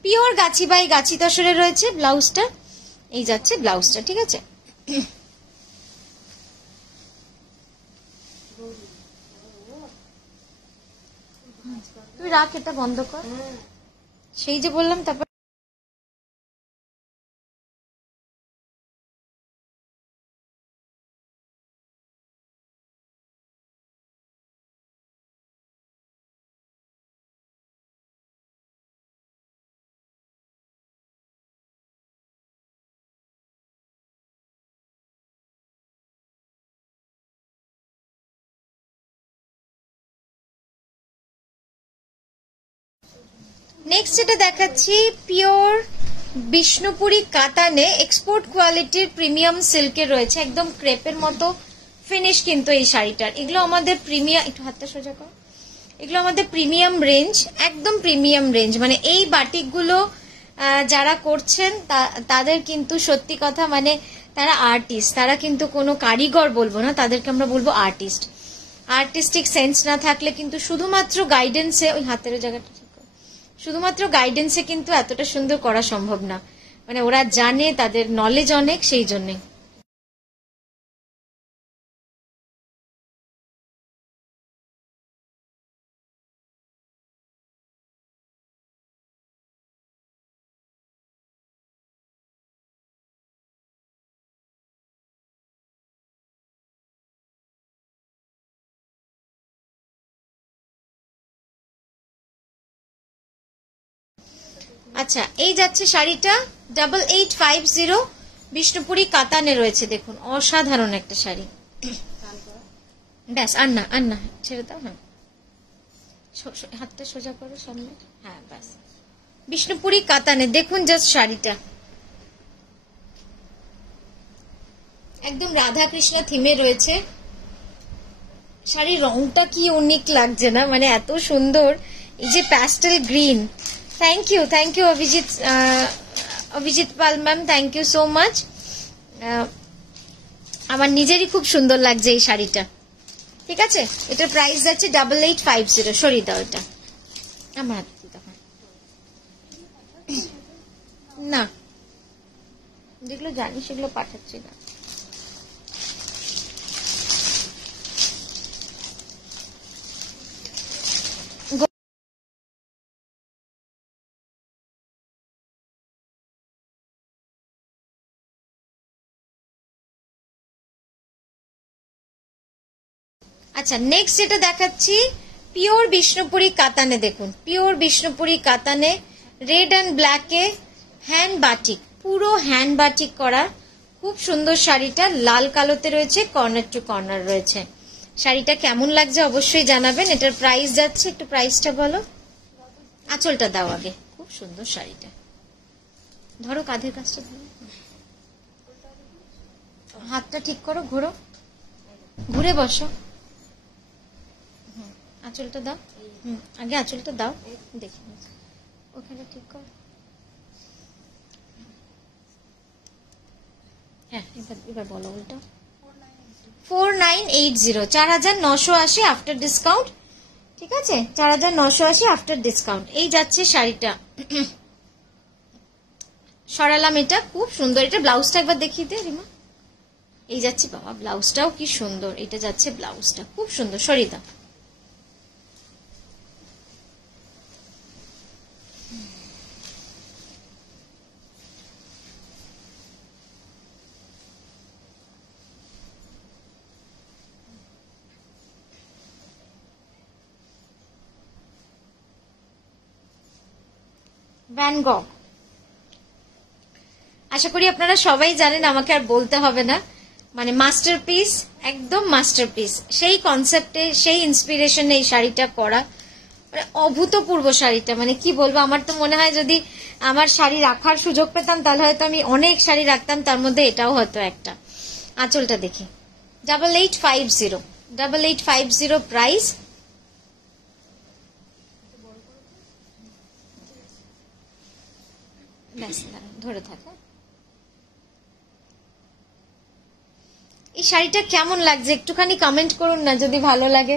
পিওর গাছি বাই গাছি তসরে রয়েছে ব্লাউজটা, এই যাচ্ছে ব্লাউজটা। ঠিক আছে, তুই রাখ, এটা বন্ধ কর, সেই যে বললাম। তারপর নেক্সট যেটা দেখাচ্ছি পিওর বিষ্ণুপুরি কাতানে এক্সপোর্ট কোয়ালিটির প্রিমিয়াম সিল্কের রয়েছে, একদম ক্রেপের মতো ফিনিশ কিন্তু এই শাড়িটার। এগুলো আমাদের প্রিমিয়াম, একটু হাতটা সোজা কর, এগুলো আমাদের প্রিমিয়াম রেঞ্জ, একদম প্রিমিয়াম রেঞ্জ, মানে এই বাটিকগুলো যারা করছেন তাদের কিন্তু সত্যি কথা, মানে তারা আর্টিস্ট, তারা কিন্তু কোনো কারিগর বলবো না, তাদেরকে আমরা বলবো আর্টিস্ট। আর্টিস্টিক সেন্স না থাকলে কিন্তু শুধুমাত্র গাইডেন্সে, ওই হাতের জায়গাটা শুধুমাত্র গাইডেন্সে কিন্তু এতটা সুন্দর করা সম্ভব না, মানে ওরা জানে, তাদের নলেজ অনেক, সেই জন্যে। আচ্ছা এই যাচ্ছে শাড়িটা 8850 বিষ্ণুপুরি কাতানে রয়েছে, দেখুন অসাধারণ একটা শাড়ি। ব্যাস আর না ছেড়ে দাও, হ্যাঁ হাতটা সোজা করো সামনে, হ্যাঁ ব্যাস, বিষ্ণুপুরি কাতানে দেখুন জাস্ট শাড়িটা, একদম রাধা কৃষ্ণ থিমে রয়েছে, শাড়ির রংটা কি ইউনিক লাগছে না, মানে এত সুন্দর। এই যে pastel green, thank you Abhijit Pal ma'am, thank you so much. আমার নিজেরই খুব সুন্দর লাগছে এই শাড়িটা। ঠিক আছে, এটার প্রাইস যাচ্ছে 8850। সরিয়ে দাও এটা আমার হাতে, না যেগুলো জানি সেগুলো পাঠাচ্ছি না। আচ্ছা, নেক্সট যেটা দেখাচ্ছি পিওর বিষ্ণুপুরি কাতানে। দেখুন, পিওর বিষ্ণুপুরি কাতানে, রেড অ্যান্ড ব্ল্যাকে, হ্যান্ড বাটিক, পুরো হ্যান্ড বাটিক করা, খুব সুন্দর শাড়িটা। লাল কালোতে রয়েছে, কর্নার টু কর্নার রয়েছে। শাড়িটা কেমন লাগছে অবশ্যই জানাবেন। এটার প্রাইস যাচ্ছে, একটু প্রাইসটা বলো। আঁচলটা দাও আগে, খুব সুন্দর শাড়িটা। ধরো কাঁধের কাজটা ধরো, হাতটা ঠিক করো, ঘোরো, ঘুরে বসো। আঁচলটা দাও, আগে আঁচলটা দাও, দেখি ওখানে ঠিক কর। হ্যাঁ, এবার বলো উল্টা। 4980, 4980 আফটার ডিসকাউন্ট। ঠিক আছে, 4980 আফটার ডিসকাউন্ট। এই যাচ্ছে শাড়িটা, সরালাম। এটা খুব সুন্দর। এটা ব্লাউজটা একবার দেখিয়ে দে রিমা। এই যাচ্ছে, বাবা ব্লাউজটাও কি সুন্দর। এটা যাচ্ছে ব্লাউজটা, খুব সুন্দর। সরিদা, ভ্যান গগ। আশা করি আপনারা সবাই জানেন, আমাকে আর বলতে হবে না। মানে মাস্টারপিস, একদম মাস্টারপিস। সেই কনসেপ্টে, সেই ইন্সপিরেশনে এই শাড়িটা করা, মানে অভূতপূর্ব শাড়িটা। মানে কি বলবো, আমার তো মনে হয় যদি আমার শাড়ি রাখার সুযোগ পেতাম তাহলে হয়তো আমি অনেক শাড়ি রাখতাম, তার মধ্যে এটাও হয়তো একটা। আঁচলটা দেখি, 8850 প্রাইস। ধরে থাকো। এই শাড়িটা কেমন লাগছে একটুখানি কমেন্ট করুন না যদি ভালো লাগে।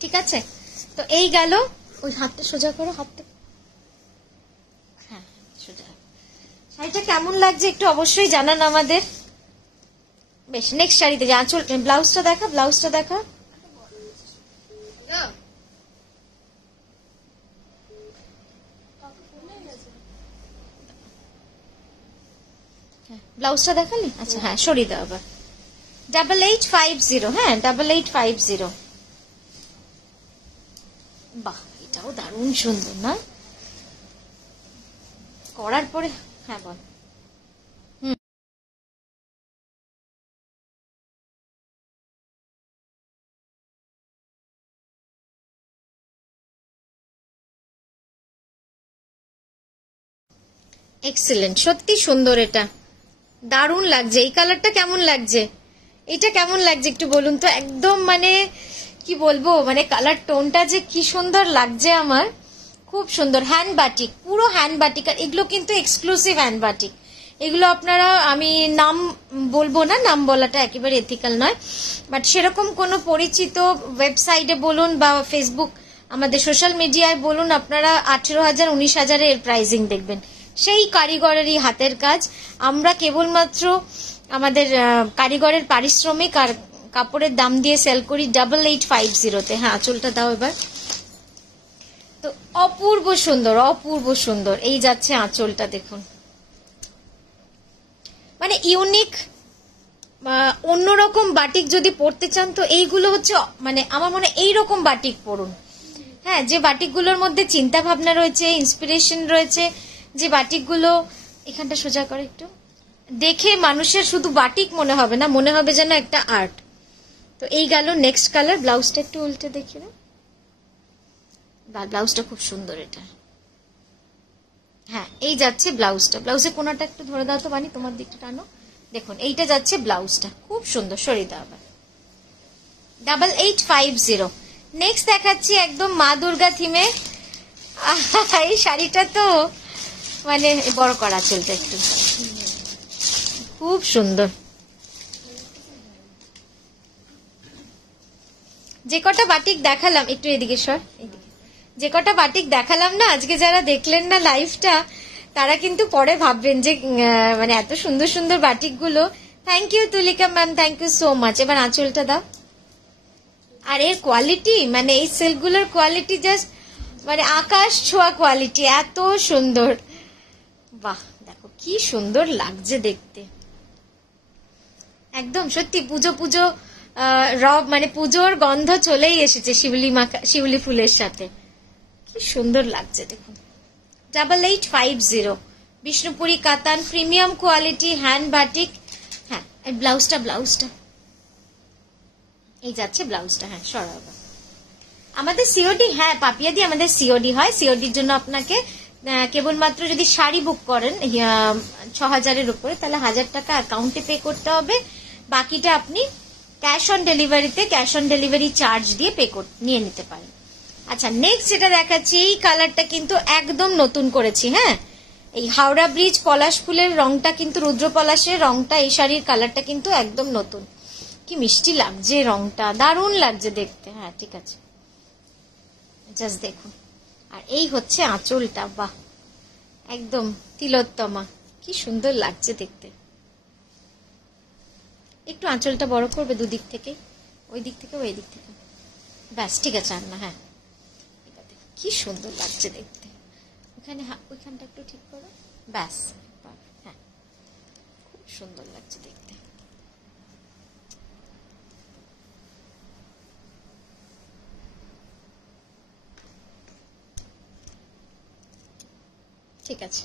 ঠিক আছে, তো এই গেল। ওই হাতটা সোজা করো, হাতটা, হ্যাঁ সোজা। শাড়িটা কেমন লাগছে একটু অবশ্যই জানান আমাদের। বেশ, নেক্সট শাড়িতে যা। আঁচল, ব্লাউজটা দেখা, ব্লাউজটা দেখা। ব্লাউজটা দেখালি? আচ্ছা হ্যাঁ, সরিয়ে দাও আবার। 8850, হ্যাঁ 8850। বাহ, এটাও দারুণ সুন্দর না করার পরে। হ্যাঁ বল। এক্সেলেন্ট, সত্যি সুন্দর। এটা দারুণ লাগছে। এই কালারটা কেমন লাগছে? এটা কেমন লাগছে একটু বলুন তো। একদম মানে কি বলবো, মানে কালার টোনটা যে কি সুন্দর লাগছে আমার, খুব সুন্দর। হ্যান্ড বাটিক, পুরো হ্যান্ড বাটিক। আর এগুলো কিন্তু এক্সক্লুসিভ হ্যান্ড বাটিক। এগুলো আপনারা, আমি নাম বলবো না, নাম বলাটা একেবারে এথিক্যাল নয়, বাট সেরকম কোনো পরিচিত ওয়েবসাইটে বলুন বা ফেসবুক আমাদের সোশ্যাল মিডিয়ায় বলুন, আপনারা 18,000 19,000 এর প্রাইজিং দেখবেন। সেই কারিগরেরই হাতের কাজ। আমরা কেবলমাত্র আমাদের কারিগরের পারিশ্রমিক আর কাপড়ের দাম দিয়ে সেল করি 8850-তে। হ্যাঁ, আঁচলটা দাও এবার। তো অপূর্ব সুন্দর, অপূর্ব সুন্দর। এই যাচ্ছে আঁচলটা, দেখুন মানে ইউনিক, অন্যরকম বাটিক যদি পরতে চান তো এইগুলো হচ্ছে, মানে আমার মনে হয় এইরকম বাটিক পরুন। হ্যাঁ, যে বাটিকগুলোর মধ্যে চিন্তা ভাবনা রয়েছে, ইন্সপিরেশন রয়েছে, যে বাটিকগুলো, এখানটা সোজা করে একটু, দেখে মানুষের শুধু বাটিক মনে হবে না, মনে হবে যেন একটা আর্ট। তো এই গেল নেক্সট কালার। ব্লাউজটা একটু উল্টে দেখি না, ব্লাউজটা খুব সুন্দর এটা। হ্যাঁ, এই যাচ্ছে ব্লাউজটা। ব্লাউজের কোনাটা একটু ধরে দাও তো বানি, তোমার দিকটা টানো। দেখুন এইটা যাচ্ছে ব্লাউজটা, খুব সুন্দর। সরিয়ে দাও আবার। 8850। নেক্সট দেখাচ্ছি একদম মা দুর্গা থিমে। এই শাড়িটা তো মানে বড় করা চলতে একটু, খুব সুন্দর। যে কটা বাটিক দেখালাম, একটু এদিকে সর, এদিকে যে কটা বাটিক দেখালাম না আজকে, যারা দেখলেন না লাইভটা তারা কিন্তু পরে ভাববেন যে মানে এত সুন্দর সুন্দর বাটিক গুলো। Thank you Tulika ma'am, thank you so much. এবার আঁচলটা দাও। আর এর কোয়ালিটি, মানে এই সিল্ক গুলোর কোয়ালিটি জাস্ট মানে আকাশ ছোঁয়া কোয়ালিটি, এত সুন্দর। বাহ, দেখো কি সুন্দর লাগছে দেখতে। একদম সত্যি পুজো পুজো রব, মানে পুজোর গন্ধ চলেই এসেছে শিউলি ফুলের সাথে। কি সুন্দর লাগছে দেখুন। 8850 বিষ্ণুপুরি কাতান, প্রিমিয়াম কোয়ালিটি, হ্যান্ড বাটিক। হ্যাঁ, ব্লাউজটা এই যাচ্ছে ব্লাউজটা। হ্যাঁ, সরাবা। আমাদের সিওডি, হ্যাঁ পাপিয়াদি, আমাদের সিওডি হয়। সিওডির জন্য আপনাকে কেবলমাত্র যদি শাড়ি বুক করেন 6000-এর উপরে, তাহলে 1000 টাকা অ্যাকাউন্টে পে করতে হবে। বাকিটা আপনি ক্যাশ অন ডেলিভারিতে, ক্যাশ অন ডেলিভারি চার্জ দিয়ে নিয়ে নিতে পারেন। আচ্ছা, নেক্সট যেটা দেখাচ্ছি, এই কালারটা কিন্তু একদম নতুন করেছি। হ্যাঁ, এই হাওড়া ব্রিজ পলাশ ফুলের রংটা কিন্তু, রুদ্র পলাশের রংটা, এই শাড়ির কালারটা কিন্তু একদম নতুন। কি মিষ্টি লাগছে রংটা, দারুণ লাগছে দেখতে। হ্যাঁ ঠিক আছে, জাস্ট দেখুন। আর এই হচ্ছে আঁচলটা, বাহ একদম তিলোত্তমা, কি সুন্দর লাগছে দেখতে। একটু আঁচলটা বড় করবে দুদিক থেকে, ওই দিক থেকে ওই দিক থেকে, ব্যাস ঠিক আছে। আর না, হ্যাঁ কি সুন্দর লাগছে দেখতে। ওখানে ওইখানটা একটু ঠিক করো, ব্যাস। হ্যাঁ, খুব সুন্দর লাগছে দেখতে। ঠিক আছে,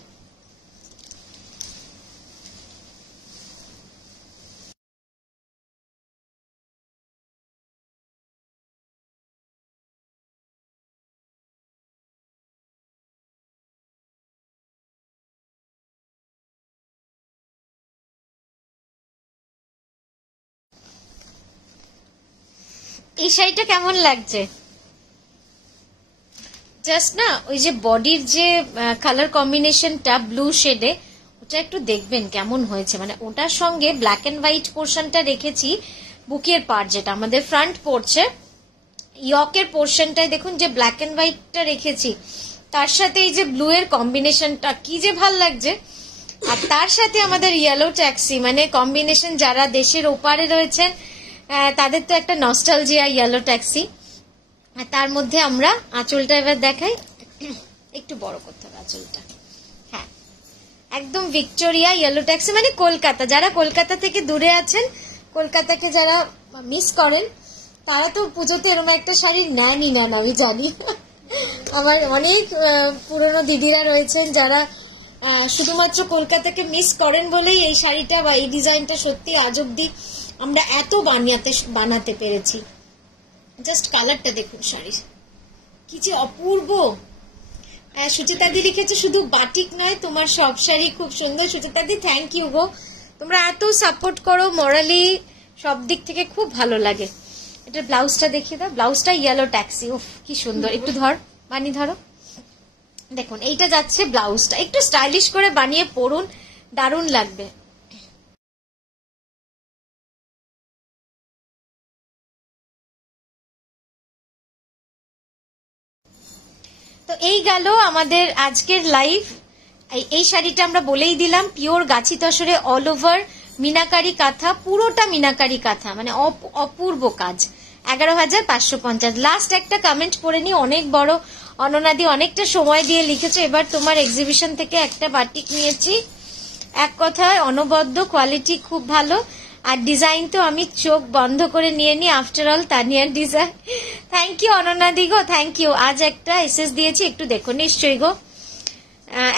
এই শাড়িটা কেমন লাগছে? জাস্ট না ওই যে বডির যে কালার কম্বিনেশনটা ব্লু শেডে, ওটা একটু দেখবেন কেমন হয়েছে। মানে ওটার সঙ্গে ব্ল্যাক এন্ড হোয়াইট পোর্শনটা রেখেছি, বুকের পার্ট যেটা আমাদের ফ্রন্ট পড়ছে, ইয়কের পোর্শনটায় দেখুন যে ব্ল্যাক এন্ড হোয়াইটটা রেখেছি, তার সাথে এই যে ব্লু এর কম্বিনেশনটা কি যে ভাল লাগছে। আর তার সাথে আমাদের ইয়েলো ট্যাক্সি, মানে কম্বিনেশন, যারা দেশের ওপারে রয়েছেন তাদের তো একটা নস্টালজিয়া ইয়েলো ট্যাক্সি। আর তার মধ্যে আমরা আঁচলটা এবার দেখাই, একটু বড় করতে হবে আঁচলটা। হ্যাঁ, একদম ভিক্টোরিয়া ইয়েলো ট্যাক্সি, মানে কলকাতা। যারা কলকাতা থেকে দূরে আছেন, কলকাতাকে যারা মিস করেন, তারা তো পুজোতে এরকম একটা শাড়ি নেনই নেন, আমি জানি। আমার অনেক পুরনো দিদিরা রয়েছেন যারা শুধুমাত্র কলকাতাকে মিস করেন বলেই এই শাড়িটা বা এই ডিজাইনটা সত্যি আজ অব্দি আমরা এত বানাতে পেরেছি। জাস্ট কালারটা দেখুন শাড়ির, কি যে অপূর্ব। সুচিতাদি লিখেছে শুধু বাটিক নয়, তোমার সব শাড়ি খুব সুন্দর। সুচিতাদি থ্যাংক ইউ গো, তোমরা এত সাপোর্ট করো, মোরালি সব দিক থেকে খুব ভালো লাগে। এটা ব্লাউজটা দেখিয়ে দাও, ব্লাউজটা ইয়েলো ট্যাক্সি, উফ কি সুন্দর। একটু ধর বানি, ধরো, দেখুন এইটা যাচ্ছে ব্লাউজটা। একটু স্টাইলিশ করে বানিয়ে পরুন, দারুণ লাগবে। তো এই গেল আমাদের আজকের লাইভ। এই শাড়িটা আমরা বলেই দিলাম, পিওর গাছি তসরে অল ওভার মিনাকারি কাঁথা, পুরোটা মিনাকারি কাঁথা, মানে অপূর্ব কাজ। 11,550। লাস্ট একটা কমেন্ট পড়ে নি, অনেক বড়। অননাদি অনেকটা সময় দিয়ে লিখেছে, এবার তোমার এক্সিবিশন থেকে একটা বাটিক নিয়েছি। এক কথায় অনবদ্য, কোয়ালিটি খুব ভালো। আর ডিজাইন তো আমি চোখ বন্ধ করে নিয়ে নি, আফটার অল তানিয়ার ডিজাইন। থ্যাংক ইউ অননাদি গো, থ্যাংক ইউ। আজ একটা এসএস দিয়েছি, একটু দেখো নিশ্চয়ই গো।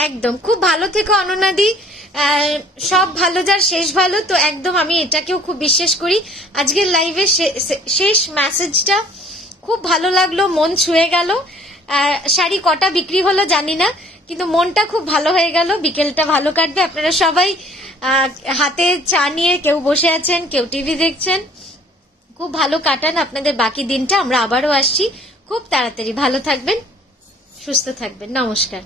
একদম খুব ভালো থেকো অননাদি। সব ভালো যার শেষ ভালো, তো একদম আমি এটাকেও খুব বিশ্বাস করি। আজকের লাইভে শেষ মেসেজটা খুব ভালো লাগলো, মন ছুঁয়ে গেল। শাড়ি কটা বিক্রি হলো জানি না, কিন্তু মনটা খুব ভালো হয়ে গেল। বিকেলটা ভালো কাটবে। আপনারা সবাই হাতে চা নিয়ে কেউ বসে আছেন, কেউ টিভি দেখছেন, খুব ভালো কাটান আপনাদের বাকি দিনটা। আমরা আবারও আসছি খুব তাড়াতাড়ি। ভালো থাকবেন, সুস্থ থাকবেন। নমস্কার।